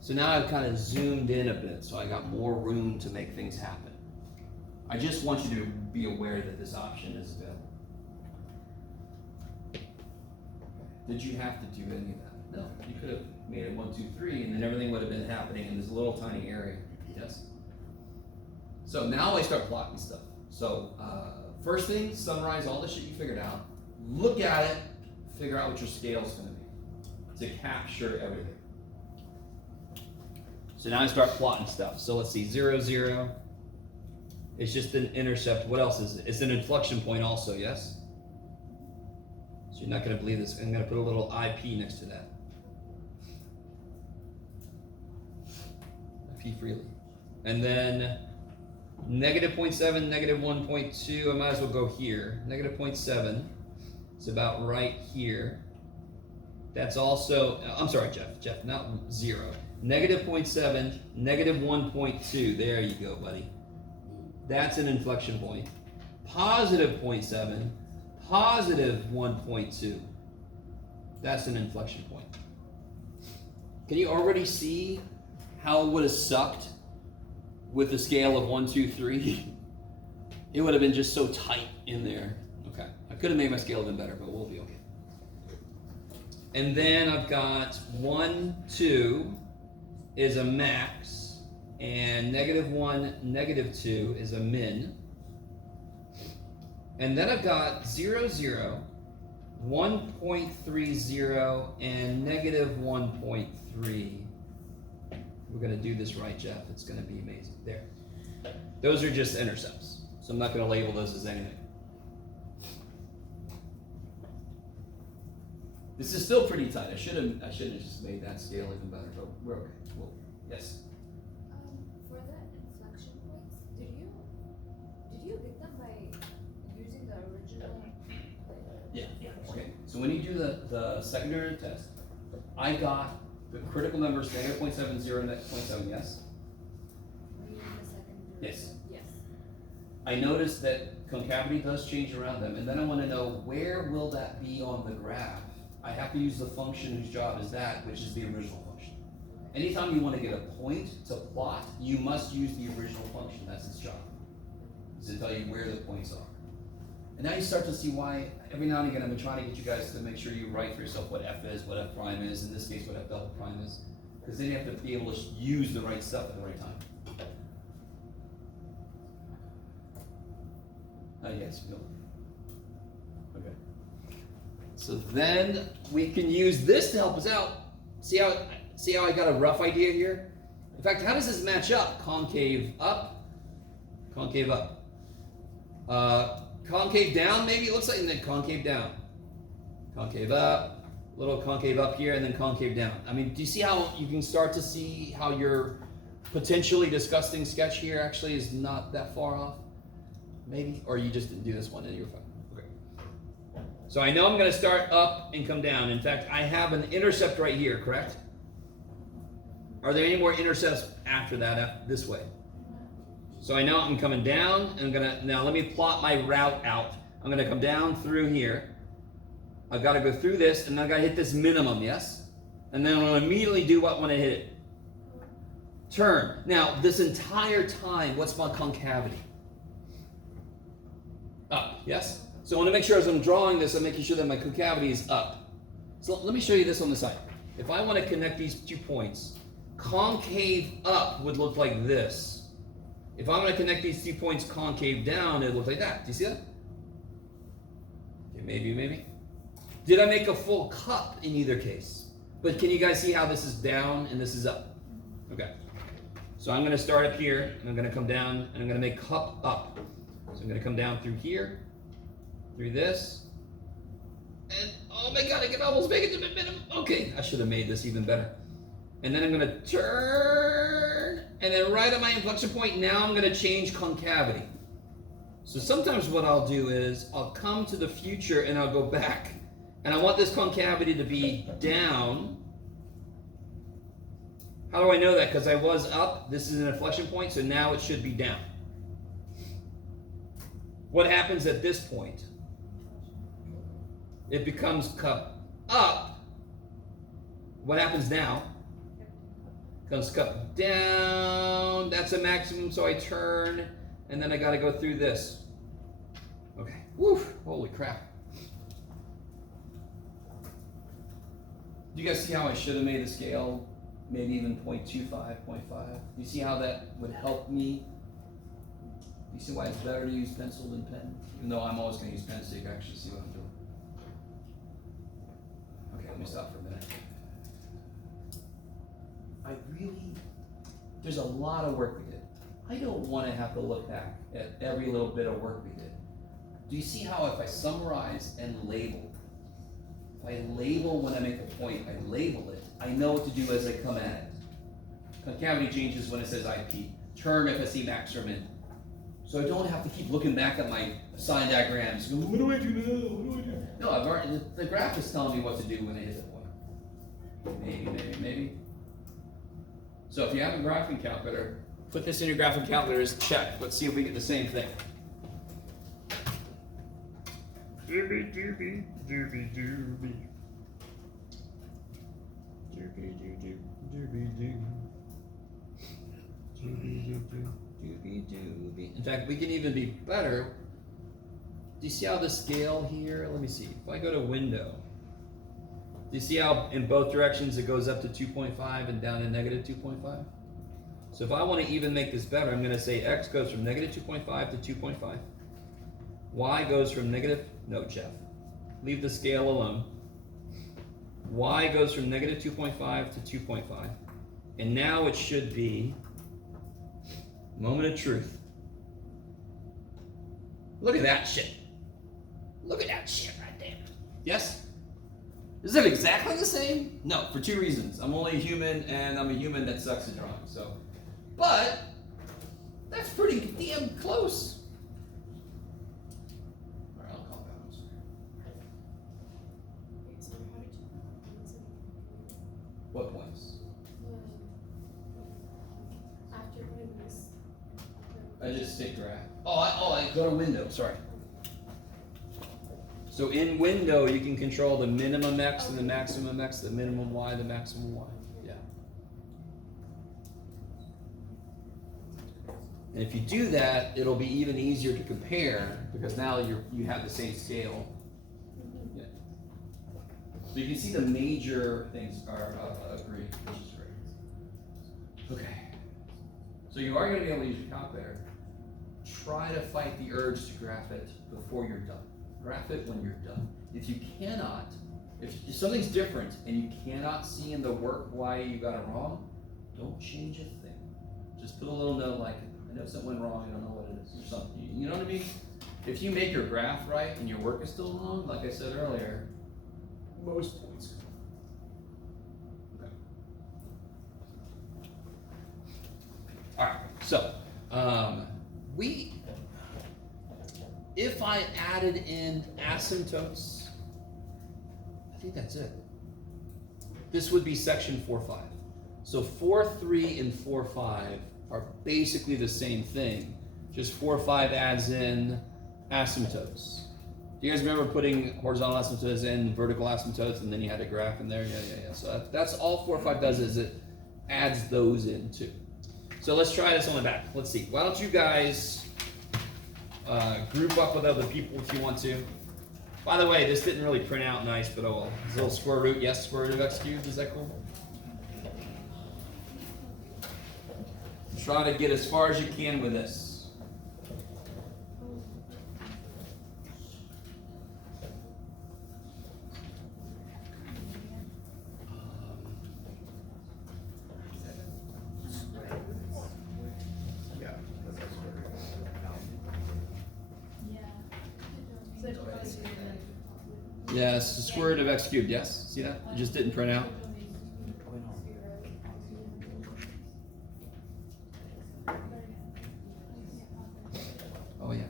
So now I've kind of zoomed in a bit, so I got more room to make things happen. I just want you to be aware that this option is available. Did you have to do any of that? No. You could have made it 1, 2, 3, and then everything would have been happening in this little tiny area. Yes? So now I start plotting stuff. So first thing, summarize all the shit you figured out. Look at it, figure out what your scale's gonna be to capture everything. So now I start plotting stuff. So let's see, 0, 0. It's just an intercept. What else is it? It's an inflection point also, yes? So you're not gonna believe this. I'm gonna put a little IP next to that. IP freely. And then negative 0.7, negative 1.2, I might as well go here. Negative 0.7. It's about right here. That's also, I'm sorry, Jeff, not 0. Negative 0.7, negative 1.2. There you go, buddy. That's an inflection point. Positive 0.7, positive 1.2. That's an inflection point. Can you already see how it would have sucked with a scale of 1, 2, 3? It would have been just so tight in there. Okay, I could have made my scale even better, but we'll be okay. And then I've got 1, 2 is a max, and negative 1, negative 2 is a min. And then I've got 0, 0, 1.30, and negative 1.3. We're gonna do this right, Jeff. It's gonna be amazing. There. Those are just intercepts. So I'm not gonna label those as anything. This is still pretty tight. I should have just made that scale even better, but we're okay. Well, yes. For the inflection points, did you get them by using the original? Yeah. Okay. So when you do the secondary test, I got the critical numbers negative 0.7, 0, net 0.7, yes? Using the secondary? Yes. Yes. I noticed that concavity does change around them, and then I want to know where will that be on the graph? I have to use the function whose job is that, which is the original function. Anytime you want to get a point to plot, you must use the original function. That's its job. Is to tell you where the points are. And now you start to see why every now and again I've been trying to get you guys to make sure you write for yourself what f is, what f prime is, in this case what f delta prime is. Because then you have to be able to use the right stuff at the right time. How do you guys feel? Okay. So then we can use this to help us out. See how I got a rough idea here? In fact, how does this match up? Concave up, concave up. Concave down, maybe it looks like, and then concave down. Concave up, little concave up here, and then concave down. I mean, do you see how you can start to see how your potentially disgusting sketch here actually is not that far off? Maybe? Or you just didn't do this one and you're fine. Okay. So I know I'm going to start up and come down. In fact, I have an intercept right here, correct? Are there any more intercepts after that, this way? So I know I'm coming down, and now let me plot my route out. I'm gonna come down through here. I've gotta go through this, and I've gotta hit this minimum, yes? And then I'm gonna immediately do what when I hit it? Turn. Now, this entire time, what's my concavity? Up, yes? So I wanna make sure as I'm drawing this, I'm making sure that my concavity is up. So let me show you this on the side. If I wanna connect these 2 points, concave up would look like this. If I'm going to connect these 2 points concave down, it looks like that. Do you see that? Okay, maybe. Did I make a full cup in either case? But can you guys see how this is down and this is up? Okay. So I'm going to start up here, and I'm going to come down, and I'm going to make cup up. So I'm going to come down through here, through this, and oh my god, I can almost make it to the minimum. Okay, I should have made this even better. And then I'm going to turn, and then right at my inflection point, now I'm going to change concavity. So sometimes what I'll do is I'll come to the future and I'll go back. And I want this concavity to be down. How do I know that? Because I was up. This is an inflection point, so now it should be down. What happens at this point? It becomes cup up. What happens now? Comes cup down. That's a maximum, so I turn, and then I got to go through this. Okay. Woo! Holy crap. Do you guys see how I should have made the scale maybe even 0.25, 0.5? Do you see how that would help me? Do you see why it's better to use pencil than pen? Even though I'm always going to use pen so you can actually see what I'm doing. Okay, let me stop for a minute. There's a lot of work we did. I don't want to have to look back at every little bit of work we did. Do you see how if I summarize and label, if I label when I make a point, I label it, I know what to do as I come at it. Concavity changes when it says IP. Turn if I see max or min. So I don't have to keep looking back at my sign diagrams. What do I do now? What do I do? No, I've already, the graph is telling me what to do when I hit the point. Maybe. So if you have a graphing calculator, put this in your graphing calculators, check. Let's see if we get the same thing. Doobie doobie doobie doobie. Doobie doobie doobie doobie. Doobie doobie doobie doobie. In fact, we can even be better. Do you see how the scale here? Let me see. If I go to window, do you see how in both directions it goes up to 2.5 and down to negative 2.5? So if I want to even make this better, I'm going to say x goes from negative 2.5 to 2.5. Y goes from negative, no, Jeff, leave the scale alone. Y goes from negative 2.5 to 2.5. And now it should be, moment of truth. Look at that shit. Look at that shit right there. Yes? Is it exactly the same? No, for 2 reasons. I'm only a human, and I'm a human that sucks at drawing, so. But, that's pretty damn close. All right, I'll call balance. Wait, so how did you? What points? After putting this. I just stick drag. I go to window, sorry. So in window, you can control the minimum x and the maximum x, the minimum y, the maximum y. Yeah. And if you do that, it'll be even easier to compare because now you have the same scale. Yeah. So you can see the major things are agree, which is great. Okay. So you are going to be able to use your calculator. Try to fight the urge to graph it before you're done. Graph it when you're done. If you cannot, if something's different and you cannot see in the work why you got it wrong, don't change a thing. Just put a little note like, I know something went wrong, I don't know what it is, or something. You know what I mean? If you make your graph right and your work is still wrong, like I said earlier, most points come. Okay. Alright, so, if I added in asymptotes, I think that's it. This would be section 4.5. So 4.3 and 4.5 are basically the same thing. Just 4.5 adds in asymptotes. Do you guys remember putting horizontal asymptotes in, vertical asymptotes, and then you had a graph in there? Yeah. So that's all 4.5 does, is it adds those in too. So let's try this on the back. Let's see. Why don't you guys group up with other people if you want to. By the way, this didn't really print out nice, but oh well. This little square root, yes, square root of x cubed, is that cool? Try to get as far as you can with this. Yeah, that's Yes, the square root of x cubed, yes? See that? It just didn't print out. Oh yeah.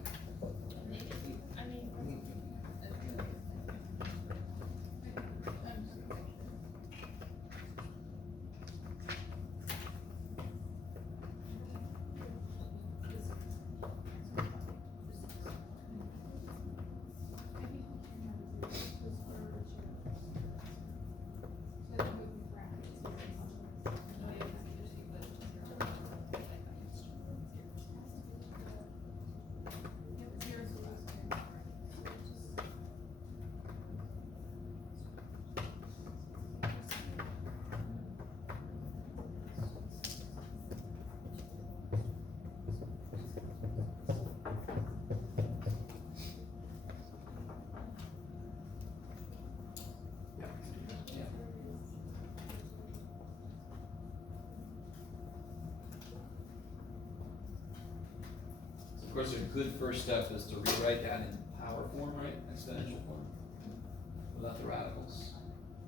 Of course, a good first step is to rewrite that in power form, right? Exponential form, without the radicals.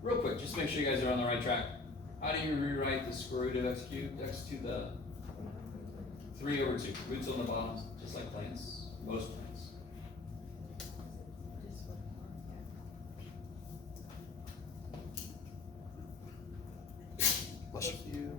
Real quick, just make sure you guys are on the right track. How do you rewrite the square root of x cubed? X to the 3 over 2. Roots on the bottom, just like planes, most planes. Bless you.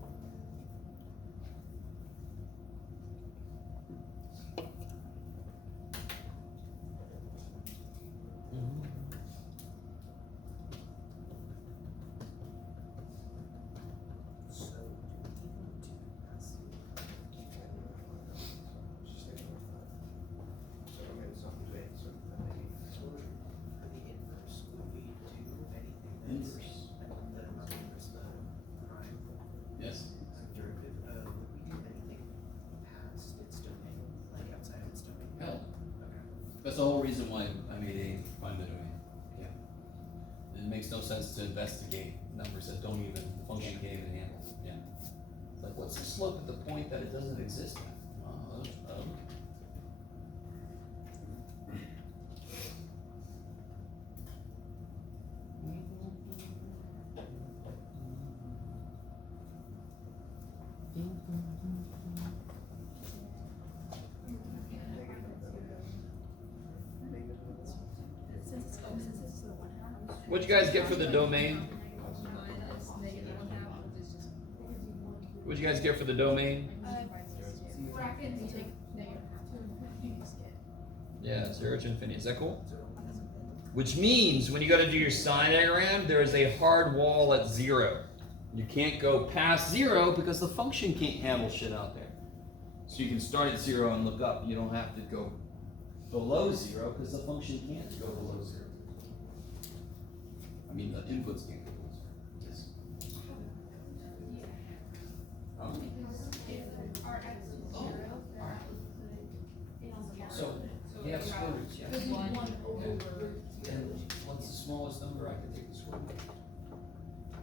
Yes. Hell. That's the whole reason why I made a find the domain. Yeah. It makes no sense to investigate numbers that don't even, the function can't even handle. Yeah. It's like, what's the slope at the point that it doesn't exist at? What'd you guys get for the domain? What'd you guys get for the domain? Brackets take Yeah, 0 to infinity. Is that cool? Which means when you go to do your sign diagram, there is a hard wall at 0. You can't go past 0 because the function can't handle shit out there. So you can start at 0 and look up. You don't have to go below 0 because the function can't go below 0. I mean, the inputs can't go below 0. Yes. Our x is zero, So we have square roots, yes. Because we want over. And what's the smallest number I can take the square root?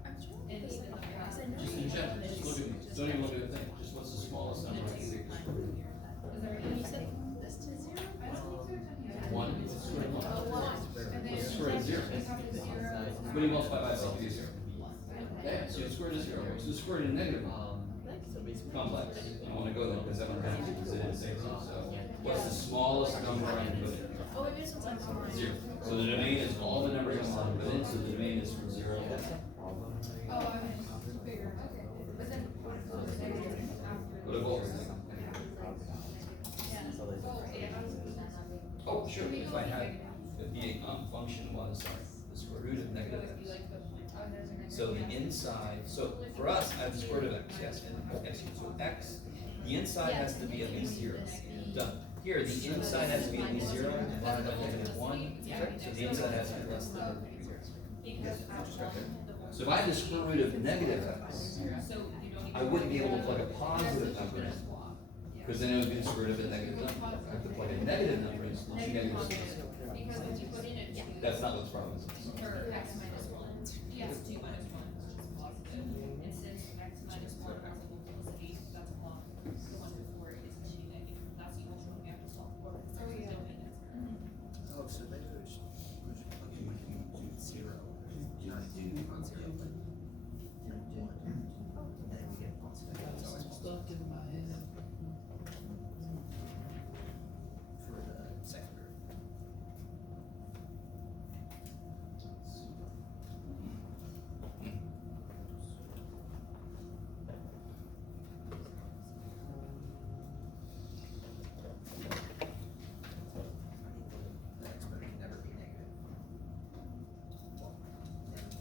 I'm trying to think of the class. I know Just you in have general, this. just look at me. Don't even look at the thing. Just what's the smallest number I can take the square root? And you set this to 0? I don't think so. 1, what's the square root of 1? And then What's the square root of 0? we have the zero. What do you multiply by itself? Be 0. Yeah, so the square root of 0. What's the square root of negative 1? Complex. I don't wanna go there because that one has to, because it didn't say so. So what's the smallest number I can put in? Oh, wait, this one's on 0. So the domain is all the numbers I'm going to put in, so the domain is from 0 to 1. Oh, I mean, bigger, okay, but then what if it's negative after? What a goal. Yeah. Oh, sure, if I had, if the function was, the square root of negative x. So the inside, so for us, I have the square root of x, yes, and x, so x, the inside has to be at least 0. Done. Here, the inside has to be at least 0 divided by negative 1, so the inside has to be less than 3. So if I had the square root of negative x, I wouldn't be able to plug a positive number in, because then it would be the square root of a negative number. I have to plug a negative number in, so two negatives. Because when you put in a two, That's not what the problem is. or x minus one, yes, 2 minus 1, which is positive. And since x minus 1 has a multiplicity, that's a lot. The one before it is a negative. That's the only one we have to solve for. Oh, yeah. Oh, so then we should plug in 0. Not 2 on 0, but 1. And then we get positive. That's always Stuck in my head. for the second group. The exponent can never be negative. Well,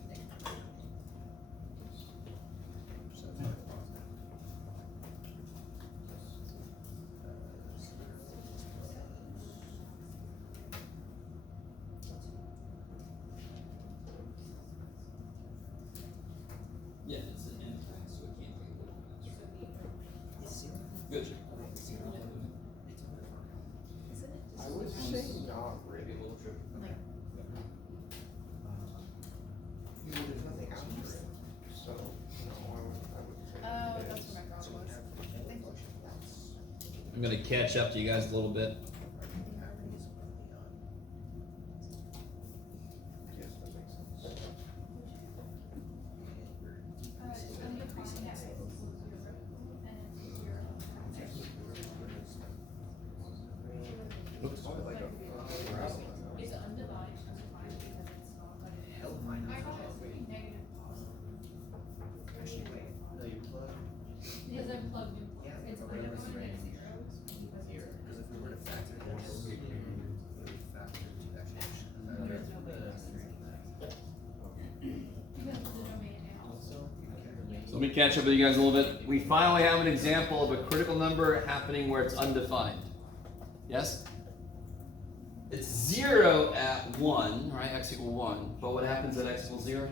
negative. So that's always positive. Yeah, it's an infinite, so it can't be a little bit. Is 0? Good. 0. It's undefined. I would say not Maybe really. a little tricky. There's nothing after it, so, no, I would say. Oh, it that's is. where my So problem we was. have I think. I'm gonna catch up to you guys a little bit. the irony is one of the Yes, that makes sense. Undefined x equals 0, and it's 0. It's only like a. It's undivided because it's not, but it is. Hell, mine. I thought it was pretty negative positive. Actually, wait, no, you plug Because I'm plugged in, Yeah, it's but whatever undefined is at 0. because here, it's- because if we were to factor this, we would factor to actually. Because of the domain now. So let me catch up with you guys a little bit. We finally have an example of a critical number happening where it's undefined. Yes? It's 0 at 1, right? X equal 1. But what happens at x equals 0?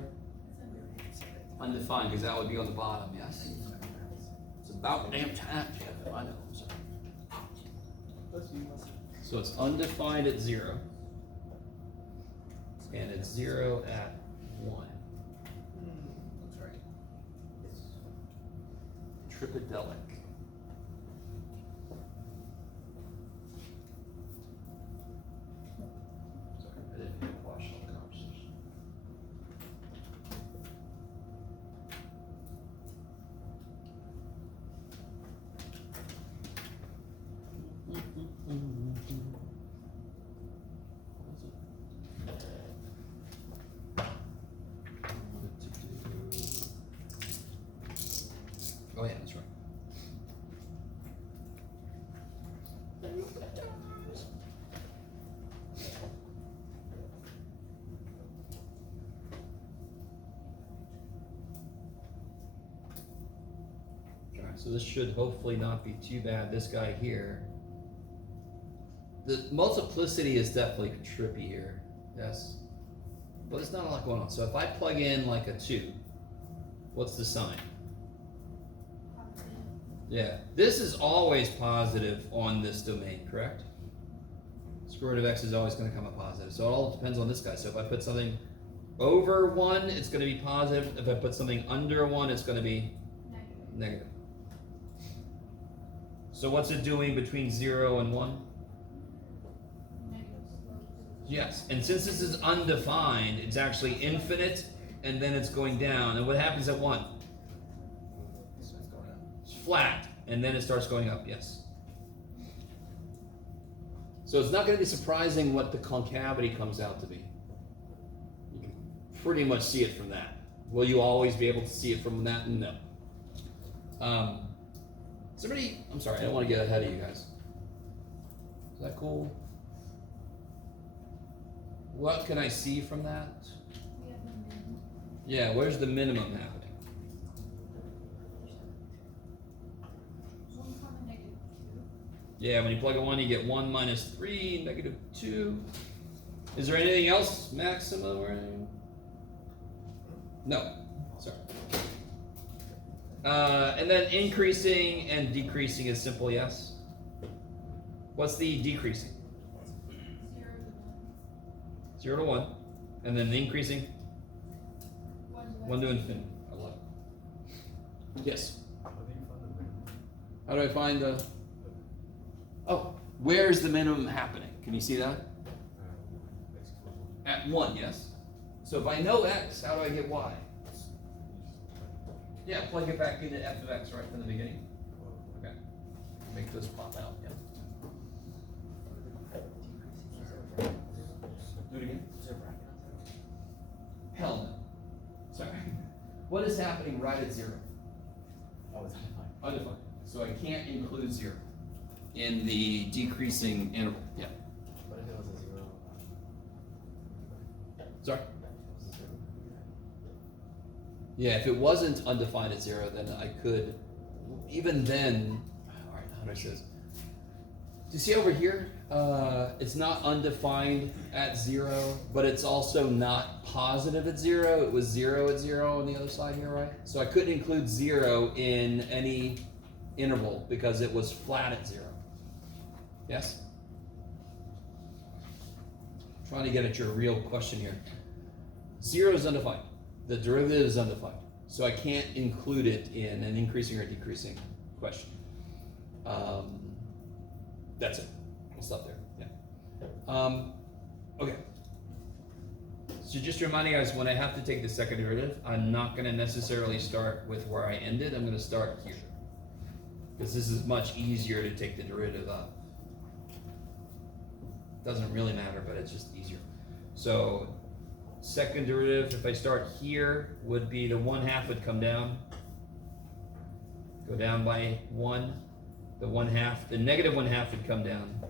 Undefined, because that would be on the bottom, yes? It's about damn time, Jeff. I know. I'm sorry. So it's undefined at 0. And it's 0 at 1. Looks right. Tripedelic. Sorry, I didn't mean to watch all the conversation. Oh yeah, that's right. So this should hopefully not be too bad. This guy here. The multiplicity is definitely trippy here. Yes. But there's not a lot going on. So if I plug in like a 2, what's the sign? Yeah. This is always positive on this domain, correct? Square root of x is always going to come up positive. So it all depends on this guy. So if I put something over 1, it's going to be positive. If I put something under 1, it's going to be negative. So what's it doing between 0 and 1? Yes, and since this is undefined, it's actually infinite, and then it's going down. And what happens at 1? So it's going up. It's flat, and then it starts going up, yes. So it's not going to be surprising what the concavity comes out to be. You can pretty much see it from that. Will you always be able to see it from that? No. Somebody, I'm sorry, I don't want to get ahead of you guys. Is that cool? What can I see from that? We have the minimum. Yeah, where's the minimum happening? 1, -2. Yeah, when you plug in 1, you get 1 minus 3, negative 2. Is there anything else, maximum or anything? No, sorry. And then increasing and decreasing is simple yes. What's the decreasing? 0 to 1. And then the increasing? 1 to infinity. I love it. Yes. How do I find the... Oh, where's the minimum happening? Can you see that? At 1, yes. So if I know x, how do I get y? Yeah, plug it back into f of x right from the beginning. Okay. Make those pop out, yeah. Do it again. Is there a bracket on that? Hell no. Sorry. What is happening right at 0? Oh, it's undefined. Undefined. So I can't include 0 in the decreasing interval. Yeah. What if it was a 0? Sorry? It was a 0. Yeah, if it wasn't undefined at 0, then I could, even then, all right, how do I say this? Do you see over here? It's not undefined at 0, but it's also not positive at 0. It was 0 at 0 on the other side here, right? So I couldn't include 0 in any interval because it was flat at 0. Yes? Trying to get at your real question here. 0 is undefined. The derivative is undefined. So I can't include it in an increasing or decreasing question. That's it. We'll stop there. Yeah. Okay. So just to remind you guys, when I have to take the second derivative, I'm not going to necessarily start with where I ended. I'm going to start here. Because this is much easier to take the derivative up. Doesn't really matter, but it's just easier. So second derivative, if I start here, would be the 1/2 would come down. Go down by 1. The 1/2, the negative 1/2 would come down.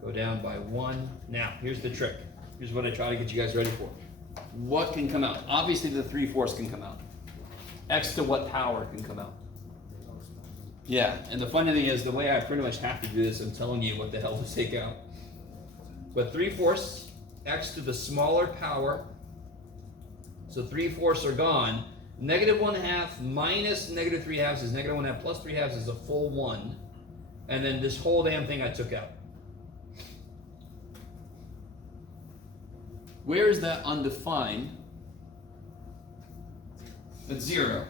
Go down by 1. Now, here's the trick. Here's what I try to get you guys ready for. What can come out? Obviously the 3/4 can come out. X to what power can come out? Yeah, and the funny thing is, the way I pretty much have to do this, I'm telling you what the hell to take out. But 3/4, x to the smaller power, so 3/4 are gone. Negative 1/2 minus negative 3/2 is negative 1/2 plus 3/2 is a full 1. And then this whole damn thing I took out. Where is that undefined? At 0.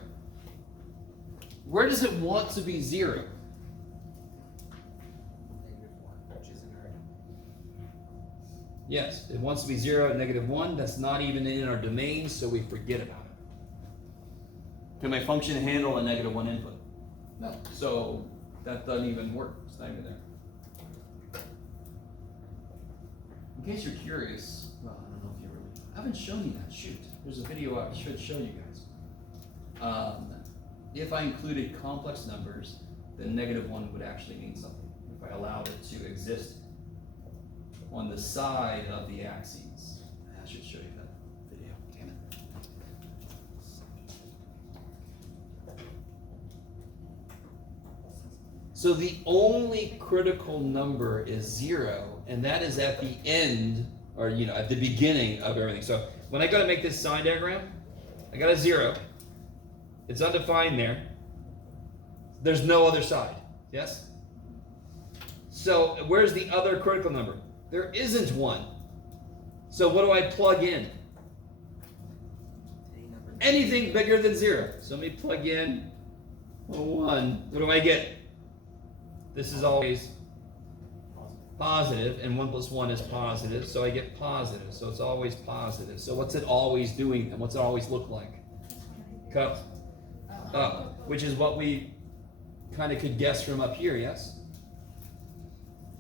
Where does it want to be 0? -1, which is in our. Yes, it wants to be 0 at -1. That's not even in our domain, so we forget about it. Can my function handle a -1 input? No. So that doesn't even work. It's not even there. In case you're curious, well, I don't know if you really, I haven't shown you that. Shoot, there's a video I should show you guys. If I included complex numbers, then -1 would actually mean something. If I allowed it to exist on the side of the axes. I should show you that video. Damn it. So the only critical number is 0, and that is at the end, or at the beginning of everything. So when I go to make this sign diagram, I got a 0. It's undefined there. There's no other side. Yes? So where's the other critical number? There isn't one. So what do I plug in? Any number. Anything bigger than 0. So let me plug in a 1. What do I get? This is always positive, and 1 plus 1 is positive, so I get positive. So it's always positive. So what's it always doing, and what's it always look like? Cup up, which is what we kind of could guess from up here, yes?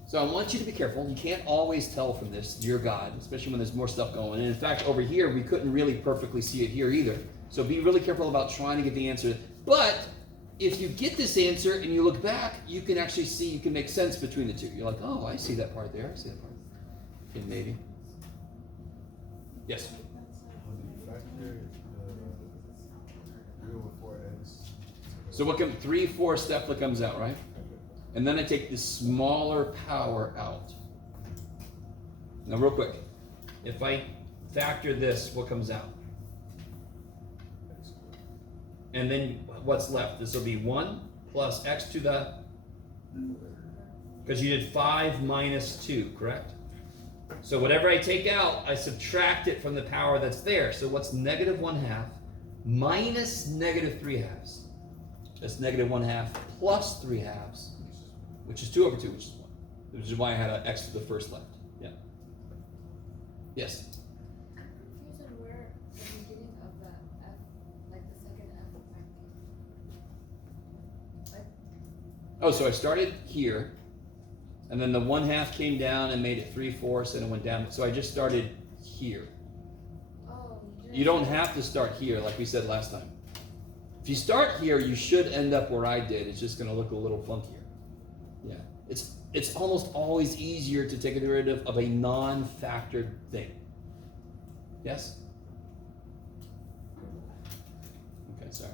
So I want you to be careful. You can't always tell from this, dear God, especially when there's more stuff going. And in fact, over here, we couldn't really perfectly see it here either. So be really careful about trying to get the answer. But if you get this answer and you look back, you can actually see, you can make sense between the two. You're like, oh, I see that part there. I see that part. Okay, maybe. Yes? So what comes, 3/4 step that comes out, right? And then I take the smaller power out. Now real quick, if I factor this, what comes out? And then what's left? This will be 1 plus x to the, because you did 5 minus 2, correct? So whatever I take out, I subtract it from the power that's there. So what's -1/2 minus -3/2? That's -1/2 plus 3/2, which is 2/2, which is 1. Which is why I had an x to the first left. Yeah. Yes? I'm confused on where the beginning of the F, like the second F might be. Oh, so I started here, and then the 1/2 came down and made it 3/4, and it went down. So I just started here. Oh, You don't have to start here, like we said last time. If you start here, you should end up where I did. It's just going to look a little funkier. Yeah, it's almost always easier to take a derivative of a non-factored thing. Yes? Okay, sorry.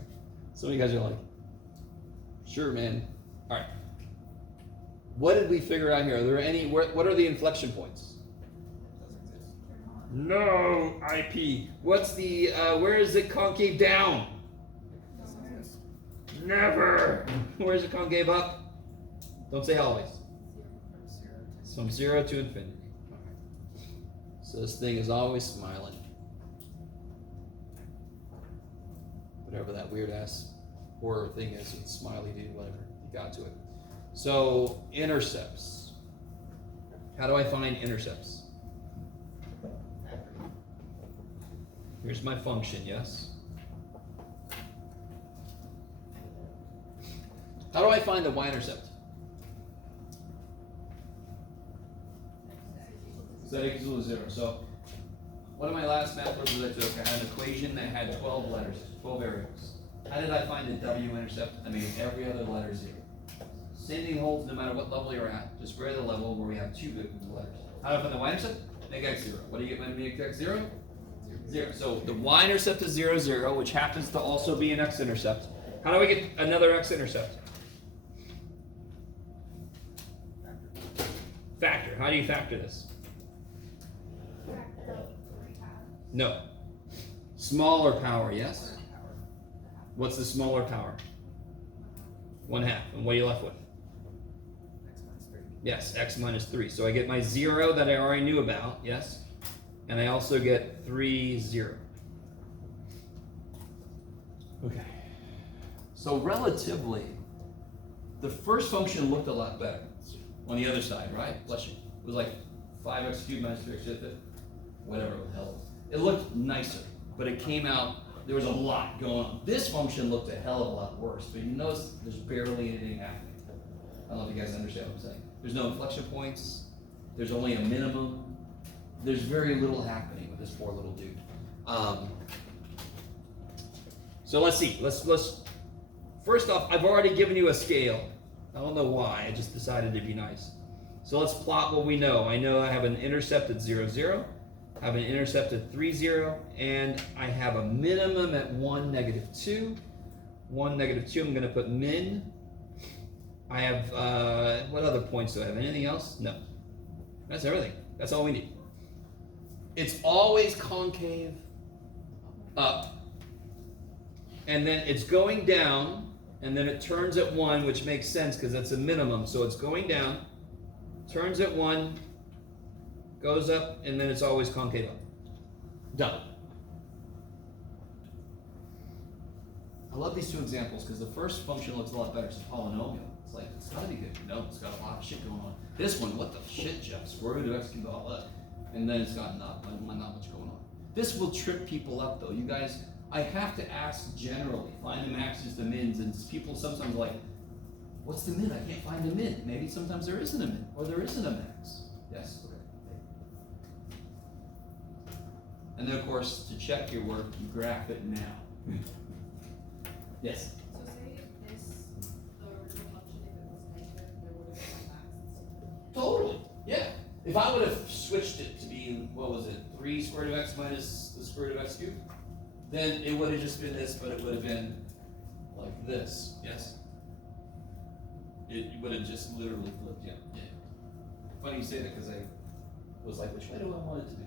Some of you guys are like, sure, man. All right. What did we figure out here? Are there any? What are the inflection points? No, IP. What's the? Where is it concave down? Never. Where's it concave up? Don't say always. From 0 to infinity. So this thing is always smiling. Whatever that weird ass horror thing is, it's smiley dude, whatever. You got to it. So intercepts. How do I find intercepts? Here's my function, yes? How do I find the y-intercept? Z equals 0. So one of my last math courses I took, I had an equation that had 12 letters, 12 variables. How did I find the w-intercept? I made every other letter 0. Same thing holds no matter what level you're at. Just vary the level where we have 2 letters. How do I find the y-intercept? Make x 0. What do you get when you make x 0? 0. So the y-intercept is 0, 0, which happens to also be an x-intercept. How do I get another x-intercept? Factor. How do you factor this? No. Smaller power, yes? What's the smaller power? 1/2. And what are you left with? X minus 3. Yes, x minus 3. So I get my 0 that I already knew about, yes? And I also get 3, 0. Okay. So relatively, the first function looked a lot better on the other side, right? Bless you. It was like 5x cubed minus 3x fifth, whatever the hell. It looked nicer, but it came out, there was a lot going on. This function looked a hell of a lot worse, but you notice there's barely anything happening. I don't know if you guys understand what I'm saying. There's no inflection points. There's only a minimum. There's very little happening with this poor little dude. So let's see. Let's first off, I've already given you a scale. I don't know why. I just decided to be nice. So let's plot what we know. I know I have an intercept at 0, 0. I have an intercept at 3, 0. And I have a minimum at 1, -2. 1, -2. I'm going to put min. I have, what other points do I have? Anything else? No. That's everything. That's all we need. It's always concave up. And then it's going down, and then it turns at 1, which makes sense because that's a minimum. So it's going down, turns at 1, goes up, and then it's always concave up. Done. I love these two examples because the first function looks a lot better. It's a polynomial. It's like, it's gotta be good. No, it's got a lot of shit going on. This one, what the shit, Jeff? Square root of x cubed all that. And then it's got not much going on. This will trip people up though. You guys, I have to ask generally, find the maxes, the mins, and people sometimes are like, what's the min? I can't find a min. Maybe sometimes there isn't a min, or there isn't a max. Yes? Okay. And then of course, to check your work, you graph it now. Yes? So say this, the original function, if it was negative, there would have been a max instead. Totally, yeah. If I would have switched it to be, what was it, 3 square root of x minus the square root of x cubed, then it would have just been this, but it would have been like this, yes? It would have just literally flipped, yeah. Funny you say that, because I was like, which way do I want it to be?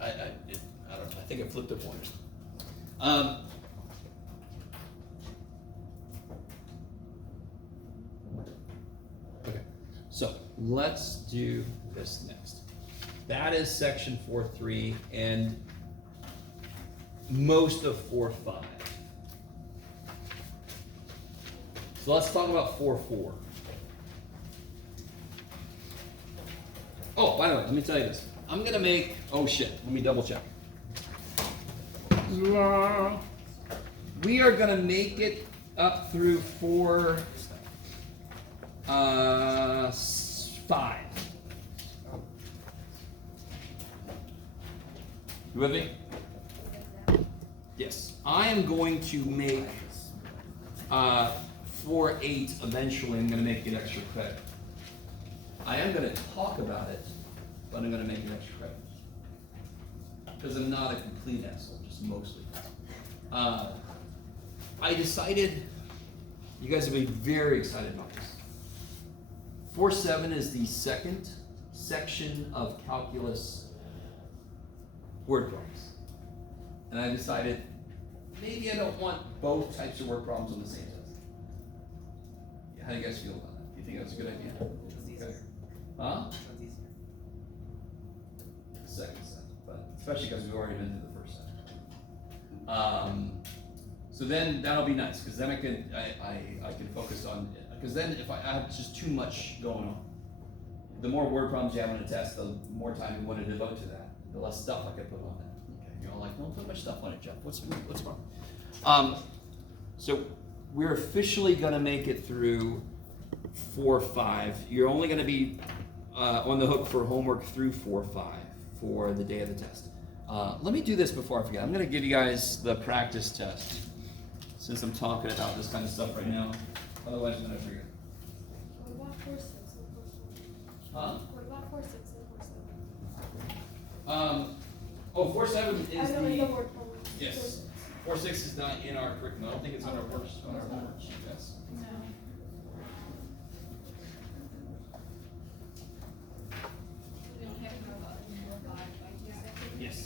I don't know, I think I flipped a pointer. Okay, so let's do this next. That is section 4.3 and most of 4.5. So let's talk about 4.4. Oh, by the way, let me tell you this. I'm gonna make, oh shit, let me double check. We are gonna make it up through 4.5. You with me? Yes. I am going to make 4.8 eventually. I'm gonna make it extra credit. I am gonna talk about it, but I'm gonna make it extra credit. Because I'm not a complete asshole, just mostly. I decided, you guys will be very excited about this. 4.7 is the second section of calculus word problems. And I decided, maybe I don't want both types of word problems on the same test. How do you guys feel about that? Do you think that's a good idea? Okay. Huh? Second set, but especially because we've already been through the first set. So then that'll be nice, because then I can focus on, because then if I have just too much going on, the more word problems you have on a test, the more time you want to devote to that, the less stuff I can put on that. Okay, you're all like, don't put much stuff on it, Jeff. What's wrong? So we're officially gonna make it through 4.5. You're only gonna be on the hook for homework through 4.5 for the day of the test. Let me do this before I forget. I'm gonna give you guys the practice test, since I'm talking about this kind of stuff right now. Otherwise, I'm gonna forget. What about 4.6 and 4.7? Huh? What about 4.6 and 4.7? 4.7 is I know the, the word problem. yes. 4.6 is not in our curriculum. I don't think it's on our first, on our homework sheet, yes. No. We don't have to go about any more by Tuesday. Yes.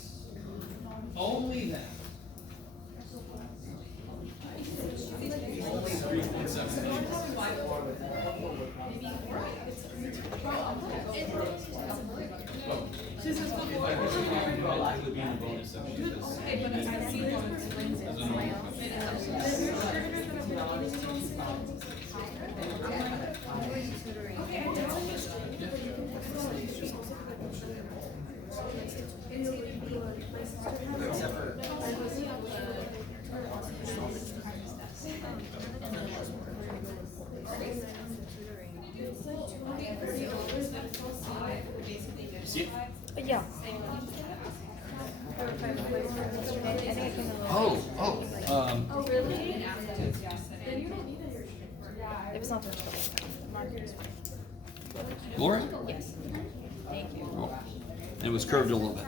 Only that. Only 3.7. It would be in the bonus section. Okay, but I see one to Wednesday. As a normal. See it? Yeah. Oh. Oh, really? Yes, Then you don't need it. If it's not the markers. Laura? Yes. Thank you. Oh. And it was curved a little bit. I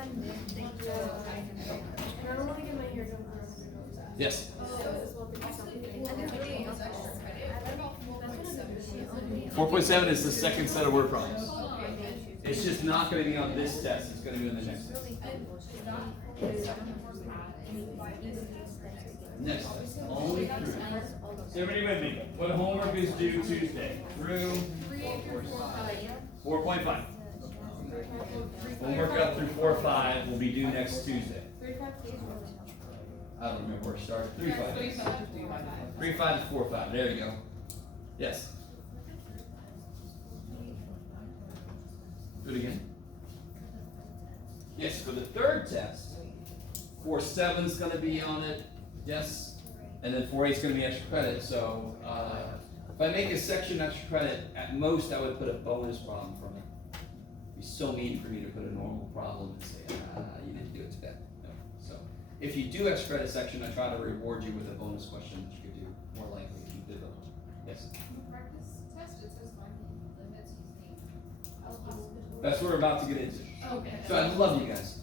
don't want to get my hair done. Yes. So as well because something. 4.7 is the second set of word problems. It's just not gonna be on this test, it's gonna be on the next test. Next test, only through. So everybody with me, what homework is due Tuesday? Through 4.5. Homework up through 4.5 will be due next Tuesday. I don't remember where it started. 3.5. 3.5 to 4.5. There you go. Yes. Do it again. Yes, for the third test, 4.7 is going to be on it. Yes. And then 4.8 is going to be extra credit. So if I make a section extra credit, at most I would put a bonus problem from it. It'd be so mean for me to put a normal problem and say, you didn't do it today. No. So if you do extra credit section, I try to reward you with a bonus question that you could do more likely if you did them. Yes. Practice test, it says find limits using. That's what we're about to get into. Okay. So I love you guys.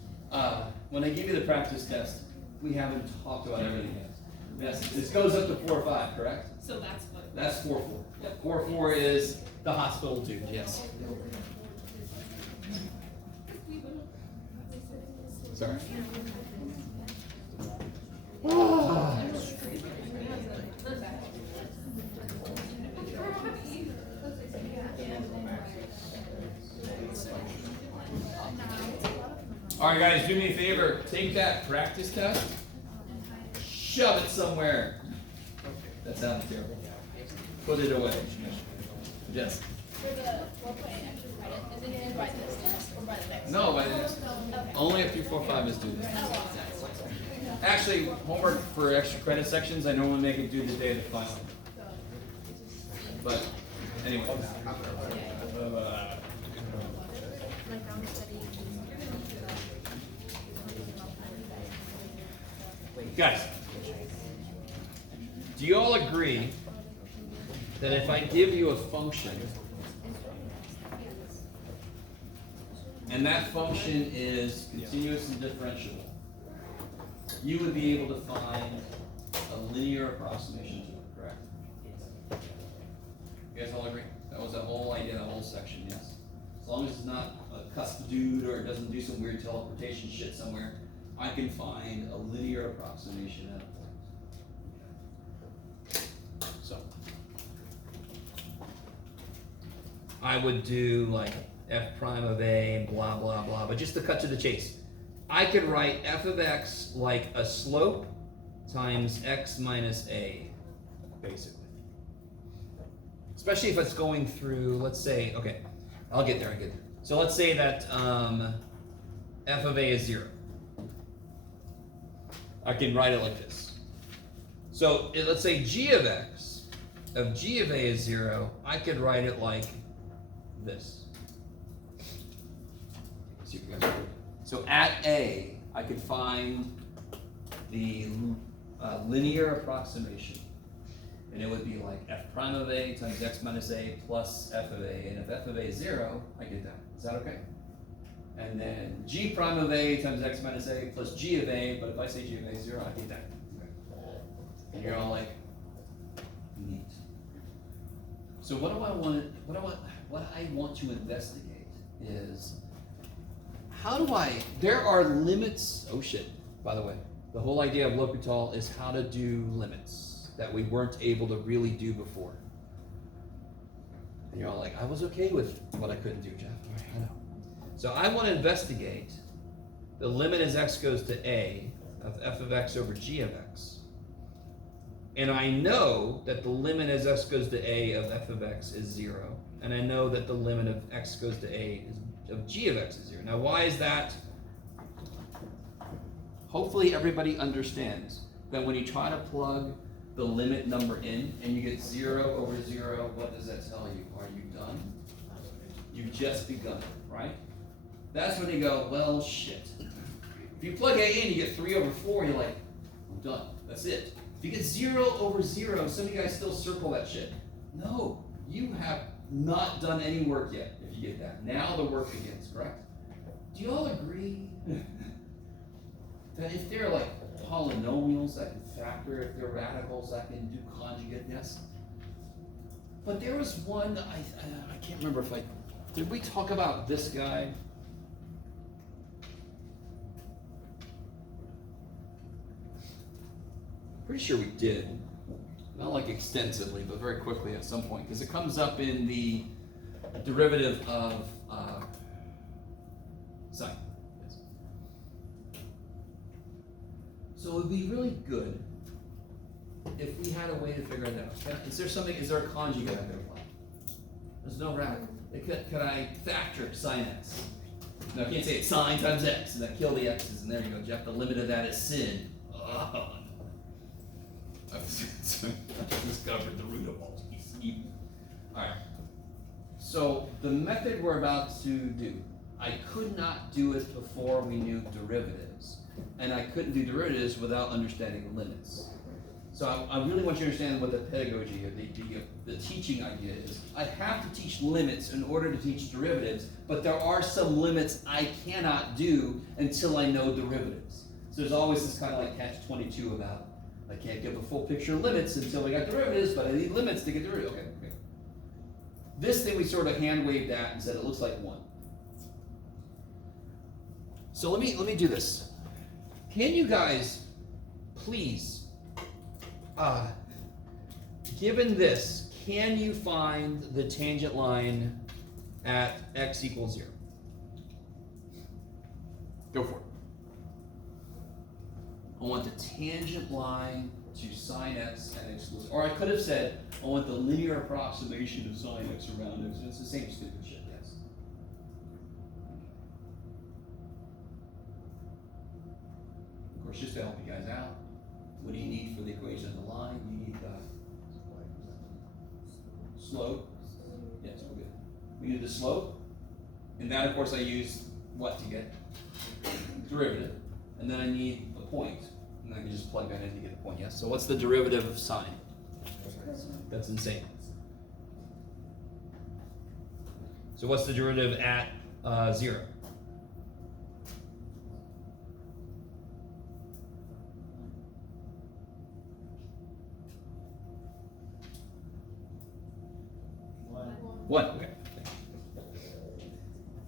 When I give you the practice test, we haven't talked about everything yet. Yes, this goes up to 4.5, correct? So that's what. That's 4.4. Yep, 4.4 is the hospital dude, yes. Sorry. All right, guys, do me a favor. Take that practice test, shove it somewhere. That sounds terrible. Put it away. Yes. For the 4.8 extra credit, is it due by this test or by the next? No, by the next. Only up through 4.5 is due this. Actually, homework for extra credit sections, I normally make it due the day of the final. But anyway. Guys, do you all agree that if I give you a function and that function is continuous and differentiable, you would be able to find a linear approximation to it, correct? You guys all agree? That was the whole idea, the whole section, yes? As long as it's not a cusp dude or it doesn't do some weird teleportation shit somewhere, I can find a linear approximation at a point. So I would do like f prime of a, blah, blah, blah, but just to cut to the chase, I could write f of x like a slope times x minus a, basically. Especially if it's going through, let's say, okay, I'll get there, So let's say that f of a is 0. I can write it like this. So let's say g of x of g of a is 0, I could write it like this. See if we got it. So at a, I could find the linear approximation. And it would be like f prime of a times x minus a plus f of a. And if f of a is 0, I get that. Is that okay? And then g prime of a times x minus a plus g of a, but if I say g of a is 0, I get that. Okay. And you're all like, neat. So what I want to investigate is, there are limits, oh shit, by the way, the whole idea of L'Hopital is how to do limits that we weren't able to really do before. And you're all like, I was okay with what I couldn't do, Jeff. I know. So I want to investigate the limit as x goes to a of f of x over g of x. And I know that the limit as x goes to a of f of x is 0. And I know that the limit of x goes to a of g of x is 0. Now why is that? Hopefully everybody understands that when you try to plug the limit number in and you get 0 over 0, what does that tell you? Are you done? You've just begun, right? That's when you go, well, shit. If you plug a in, you get 3 over 4, you're like, I'm done. That's it. If you get 0 over 0, some of you guys still circle that shit. No, you have not done any work yet if you get that. Now the work begins, correct? Do you all agree that if they're like polynomials that can factor, if they're radicals that can do conjugate, yes? But there was one, I can't remember if did we talk about this guy? Pretty sure we did. Not like extensively, but very quickly at some point, because it comes up in the derivative of sine. Yes. So it would be really good if we had a way to figure it out. Is there a conjugate I could apply? There's no radical. Could I factor sine x? Now I can't say it's sine times x, and then kill the x's, and there you go, Jeff. The limit of that is sin. Oh. I've discovered the root of all these evil. Alright. So the method we're about to do, I could not do it before we knew derivatives. And I couldn't do derivatives without understanding limits. So I really want you to understand what the pedagogy, the teaching idea is. I have to teach limits in order to teach derivatives, but there are some limits I cannot do until I know derivatives. So there's always this kind of like catch-22 about, I can't give a full picture of limits until we got derivatives, but I need limits to get derivatives. Okay. This thing we sort of hand waved at and said it looks like 1. So let me do this. Can you guys please, given this, can you find the tangent line at x equals 0? Go for it. I want the tangent line to sine x and x equals, or I could have said, I want the linear approximation of sine x around x. It's the same stupid shit, yes. Of course, just to help you guys out, what do you need for the equation of the line? You need the slope. Yes, we're good. We need the slope, and that, of course, I use what to get? Derivative. And then I need a point. And I can just plug that in to get a point, yes? So what's the derivative of sine? That's insane. So what's the derivative at 0? One, okay.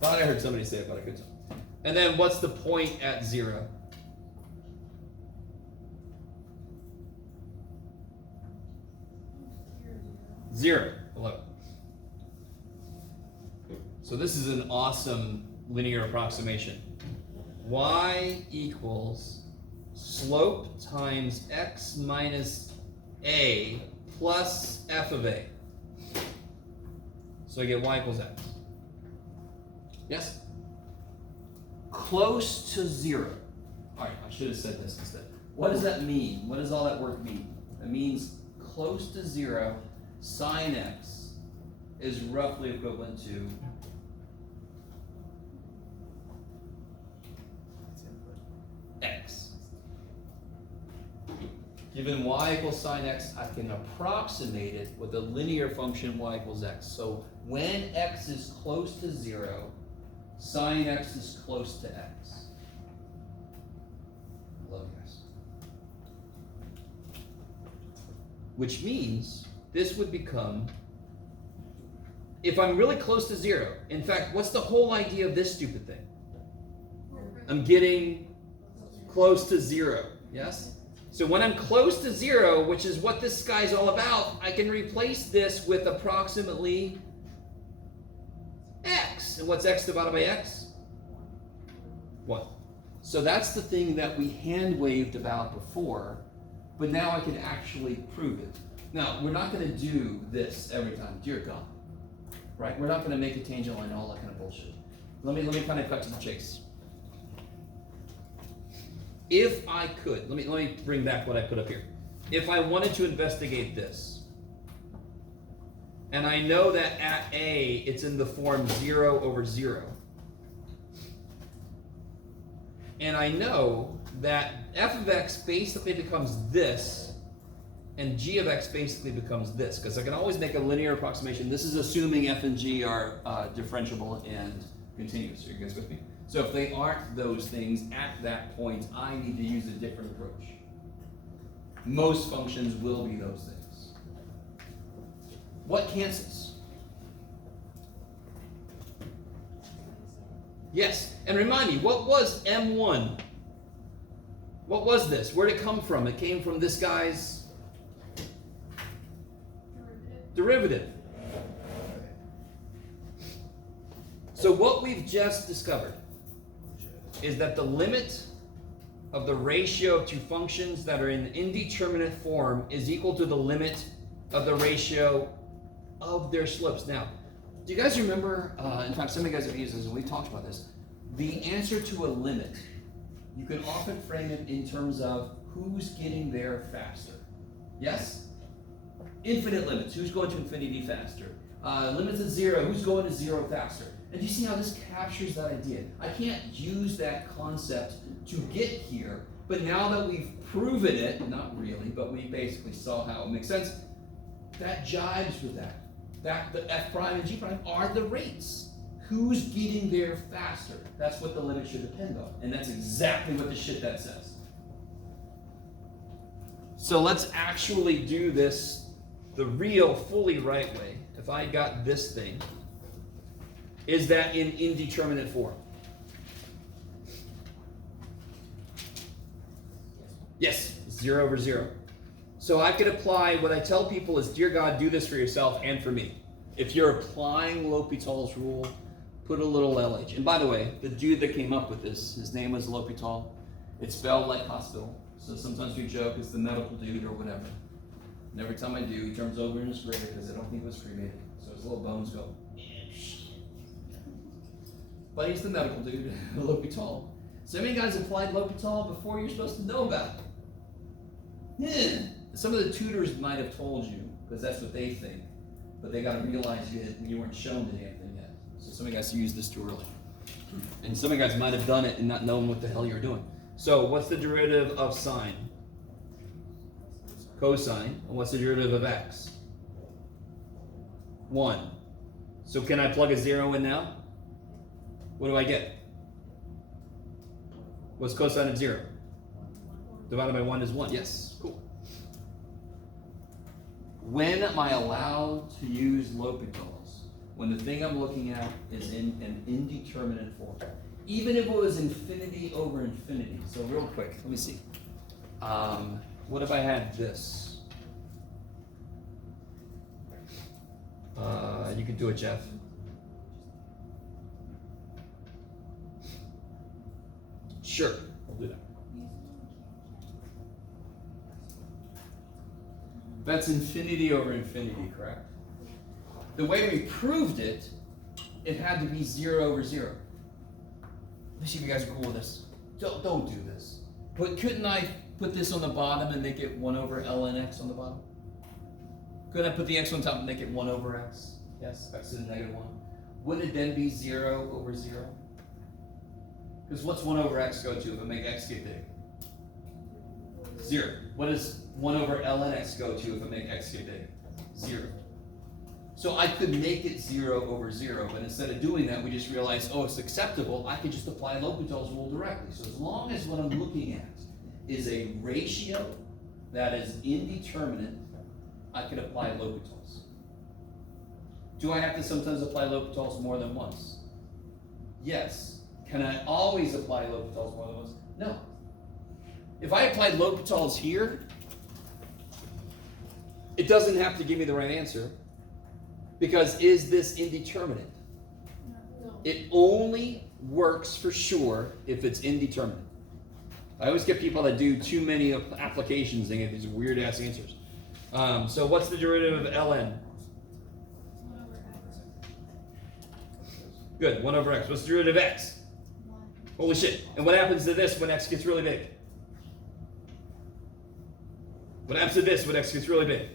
Thought I heard somebody say it, but I couldn't. And then what's the point at 0? Zero. 11. So this is an awesome linear approximation. Y equals slope times x minus a plus f of a. So I get y equals x. Yes? Close to 0. Alright, I should have said this instead. What does that mean? What does all that work mean? It means close to 0, sine x is roughly equivalent to x. Given y equals sine x, I can approximate it with a linear function y equals x. So when x is close to 0, sine x is close to x. I love you guys. Which means this would become, if I'm really close to 0, in fact, what's the whole idea of this stupid thing? I'm getting close to 0, yes? So when I'm close to 0, which is what this guy's all about, I can replace this with approximately x. And what's x divided by x? 1. So that's the thing that we hand-waved about before, but now I can actually prove it. Now, we're not going to do this every time, dear God, right? We're not going to make a tangent line and all that kind of bullshit. Let me kind of cut to the chase. If I could, let me bring back what I put up here. If I wanted to investigate this, and I know that at A, it's in the form 0 over 0, and I know that f of x basically becomes this, and g of x basically becomes this, because I can always make a linear approximation. This is assuming f and g are differentiable and continuous. Are you guys with me? So if they aren't those things at that point, I need to use a different approach. Most functions will be those things. What cancels? Yes, and remind me, what was M1? What was this? Where'd it come from? It came from this guy's derivative. So what we've just discovered is that the limit of the ratio of two functions that are in indeterminate form is equal to the limit of the ratio of their slopes. Now, do you guys remember, in fact, some of you guys have used this and we've talked about this, the answer to a limit, you can often frame it in terms of who's getting there faster. Yes? Infinite limits, who's going to infinity faster? Limits of zero, who's going to zero faster? And do you see how this captures that idea? I can't use that concept to get here, but now that we've proven it, not really, but we basically saw how it makes sense, that jives with that. That the f prime and g prime are the rates. Who's getting there faster? That's what the limit should depend on. And that's exactly what the shit that says. So let's actually do this the real, fully right way. If I got this thing, is that in indeterminate form? Yes, 0 over 0. So I could apply, what I tell people is, dear God, do this for yourself and for me. If you're applying L'Hopital's rule, put a little LH. And by the way, the dude that came up with this, his name was L'Hopital. It's spelled like hospital. So sometimes we joke it's the medical dude or whatever. And every time I do, he turns over in his grave because I don't think it was cremated. So his little bones go, but he's the medical dude, L'Hopital. So many guys applied L'Hopital before you're supposed to know about it. Yeah. Some of the tutors might have told you, because that's what they think. But they got to realize you weren't shown the damn thing yet. So some of you guys used this too early. And some of you guys might have done it and not known what the hell you're doing. So what's the derivative of sine? Cosine. And what's the derivative of x? 1. So can I plug a 0 in now? What do I get? What's cosine of 0? Divided by 1 is 1. Yes, cool. When am I allowed to use L'Hopital's? When the thing I'm looking at is in an indeterminate form. Even if it was infinity over infinity. So real quick, let me see. What if I had this? You could do it, Jeff. Sure, I'll do that. That's infinity over infinity, correct? The way we proved it, it had to be 0 over 0. Let me see if you guys are cool with this. Don't do this. But couldn't I put this on the bottom and make it 1 over ln x on the bottom? Couldn't I put the x on top and make it 1 over x? Yes, x to the negative 1. Wouldn't it then be 0 over 0? Because what's 1 over x go to if I make x get big? 0. What does 1 over ln x go to if I make x get big? 0. So I could make it 0 over 0, but instead of doing that, we just realized, oh, it's acceptable. I could just apply L'Hopital's rule directly. So as long as what I'm looking at is a ratio that is indeterminate, I could apply L'Hopital's. Do I have to sometimes apply L'Hopital's more than once? Yes. Can I always apply L'Hopital's more than once? No. If I applied L'Hopital's here, it doesn't have to give me the right answer, because is this indeterminate? No. It only works for sure if it's indeterminate. I always get people that do too many applications and get these weird ass answers. So what's the derivative of ln? 1 over x. Good, 1 over x. What's the derivative of x? 1. Holy shit. And what happens to this when x gets really big? What happens to this when x gets really big?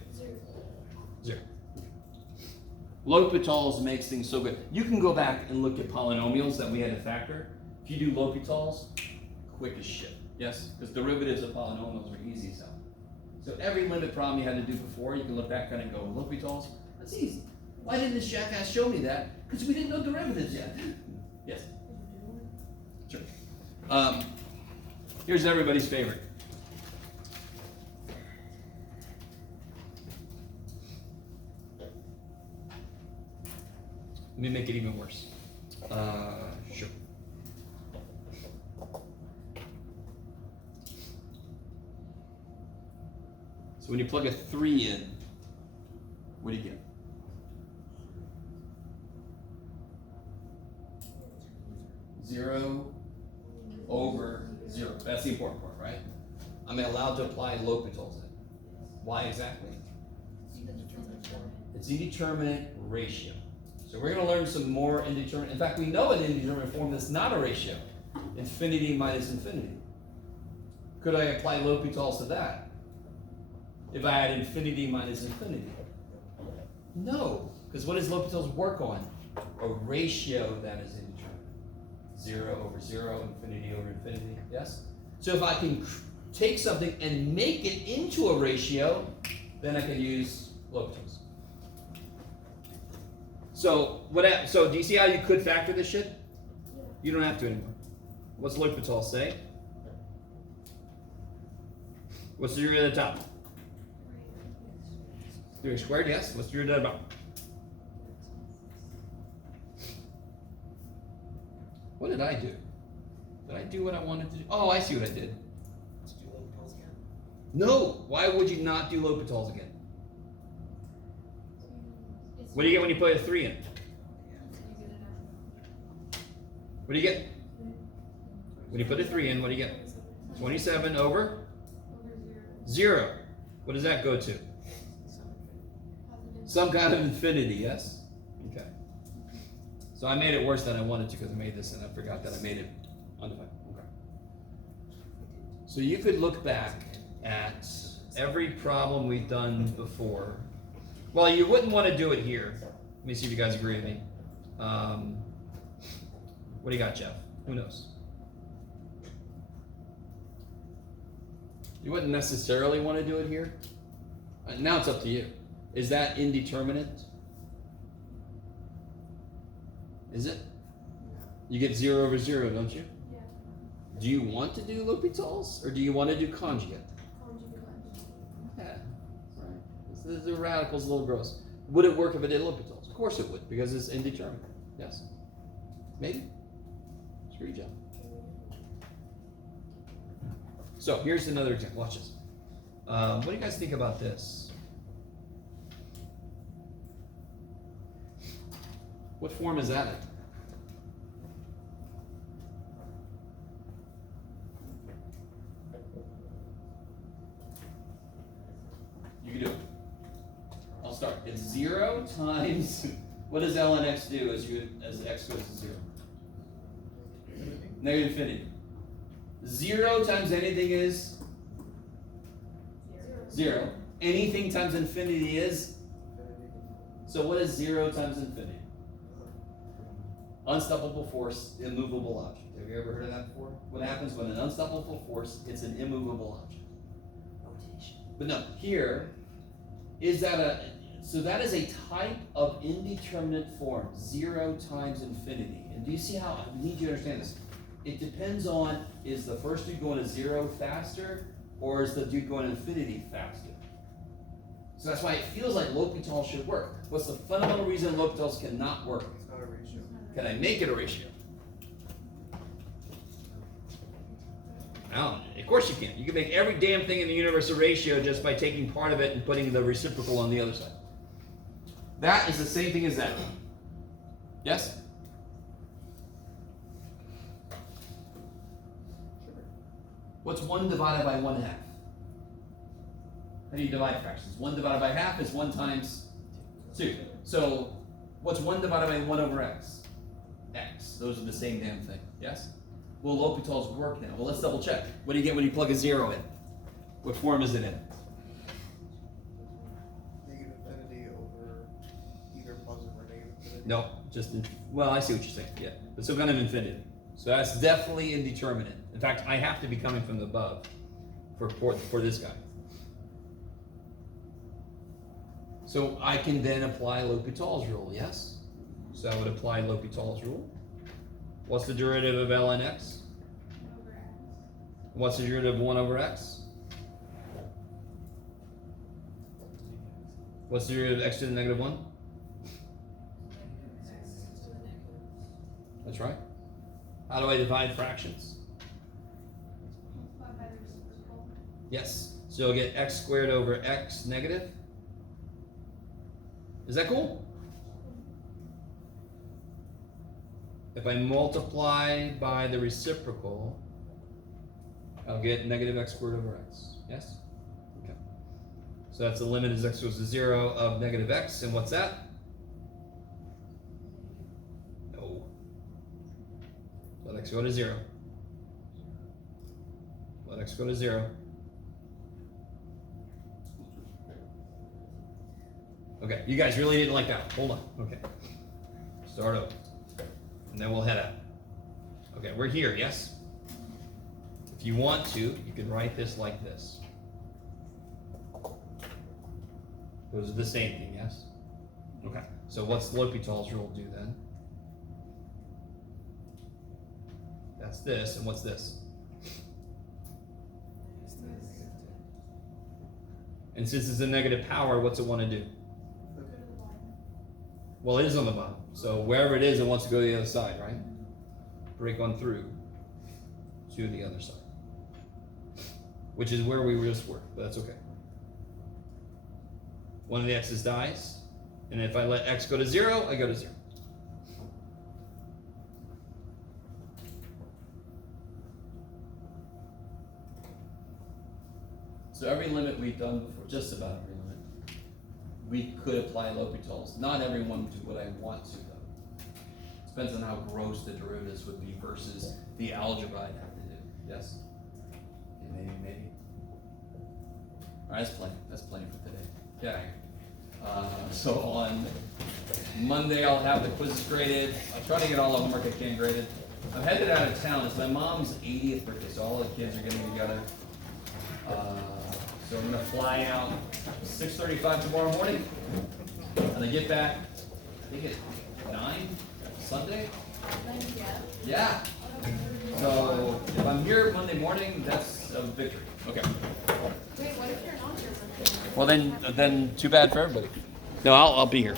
0. L'Hopital's makes things so good. You can go back and look at polynomials that we had to factor. If you do L'Hopital's, quick as shit. Yes? Because derivatives of polynomials are easy as hell. So every limit problem you had to do before, you can look back on it and go, L'Hopital's, that's easy. Why didn't this jackass show me that? Because we didn't know derivatives yet. Yes? Sure. Here's everybody's favorite. me make it even worse. Sure. So when you plug a 3 in, what do you get? Zero over 0. That's the important part, right? I'm allowed to apply L'Hopital's in. Why exactly? It's indeterminate ratio. So we're going to learn some more indeterminate. In fact, we know an indeterminate form that's not a ratio. Infinity minus infinity. Could I apply L'Hopital's to that? If I had infinity minus infinity? No, because what does L'Hopital's work on? A ratio that is indeterminate. 0 over 0, infinity over infinity, yes? So if I can take something and make it into a ratio, then I can use L'Hopital's. So so do you see how you could factor this shit? Yeah. You don't have to anymore. What's L'Hopital say? What's the root of the top? 3x squared, yes. What's the root of the bottom? What did I do? Did I do what I wanted to do? Oh, I see what I did. Did you do L'Hopital's again? No! Why would you not do L'Hopital's again? What do you get when you put a 3 in? What do you get? When you put a 3 in, what do you get? 27 over 0. What does that go to? Some kind of infinity, yes? Okay. So I made it worse than I wanted to because I made this and I forgot that I made it undefined. Okay. So you could look back at every problem we've done before. Well, you wouldn't want to do it here. Let me see if you guys agree with me. What do you got, Jeff? Who knows? You wouldn't necessarily want to do it here. Now it's up to you. Is that indeterminate? Is it? You get 0 over 0, don't you? Yeah. Do you want to do L'Hopital's or do you want to do conjugate? Conjugate. Yeah, right. The radical's a little gross. Would it work if it did L'Hopital's? Of course it would, because it's indeterminate. Yes? Maybe? Screw you, John. So here's another example. Watch this. What do you guys think about this? What form is that in? You can do it. I'll start. It's 0 times, what does ln x do as x goes to 0? Negative infinity. 0 times anything is 0. Anything times infinity is? So what is 0 times infinity? Unstoppable force, immovable object. Have you ever heard of that before? What happens when an unstoppable force hits an immovable object? Rotation. But no, here, is that so that is a type of indeterminate form, 0 times infinity. And do you see how, I need you to understand this. It depends on, is the first dude going to 0 faster, or is the dude going to infinity faster? So that's why it feels like L'Hopital should work. What's the fundamental reason L'Hopital's cannot work? It's not a ratio. Can I make it a ratio? No, of course you can. You can make every damn thing in the universe a ratio just by taking part of it and putting the reciprocal on the other side. That is the same thing as that. Yes? What's 1 divided by 1/2? How do you divide fractions? 1 divided by half is 1 times 2. So, what's 1 divided by 1 over x? X. Those are the same damn thing. Yes? Will L'Hopital's work now? Well, let's double check. What do you get when you plug a 0 in? What form is it in? Negative infinity over either positive or negative infinity. No, just, well, I see what you're saying. Yeah. But some kind of infinity. So that's definitely indeterminate. In fact, I have to be coming from the above for this guy. So I can then apply L'Hopital's rule, yes? So I would apply L'Hopital's rule. What's the derivative of ln x? Over x. What's the derivative of 1 over x? What's the derivative of x to the negative 1? How do I divide fractions? Multiply by the reciprocal. Yes. So you'll get x squared over x negative. Is that cool? If I multiply by the reciprocal, I'll get negative x squared over x. Yes? Okay. So that's the limit as x goes to 0 of negative x. And what's that? No. Let x go to 0. Let x go to 0. Okay, you guys really didn't like that. Hold on. Okay. Start over. And then we'll head out. Okay, we're here, yes? If you want to, you can write this like this. Those are the same thing, yes? Okay, so what's L'Hopital's rule do then? That's this, and what's this? And since it's a negative power, what's it want to do? Well, it is on the bottom. So wherever it is, it wants to go to the other side, right? Break on through to the other side. Which is where we just were, but that's okay. One of the x's dies, and if I let x go to 0, I go to 0. So every limit we've done before, just about every limit, we could apply L'Hopital's. Not everyone do what I want to, though. Depends on how gross the derivatives would be versus the algebra I'd have to do. Yes? Okay, maybe. All right, that's plenty for today. Okay. So on Monday, I'll have the quizzes graded. I'll try to get all the homework I can graded. I'm headed out of town. It's my mom's 80th birthday, so all the kids are getting together. So I'm gonna fly out 6:35 tomorrow morning, and I get back, I think at 9 Sunday. Yeah. So if I'm here Monday morning, that's a victory. Okay. Wait, what if you're not here for Well then too bad for everybody. No, I'll be here.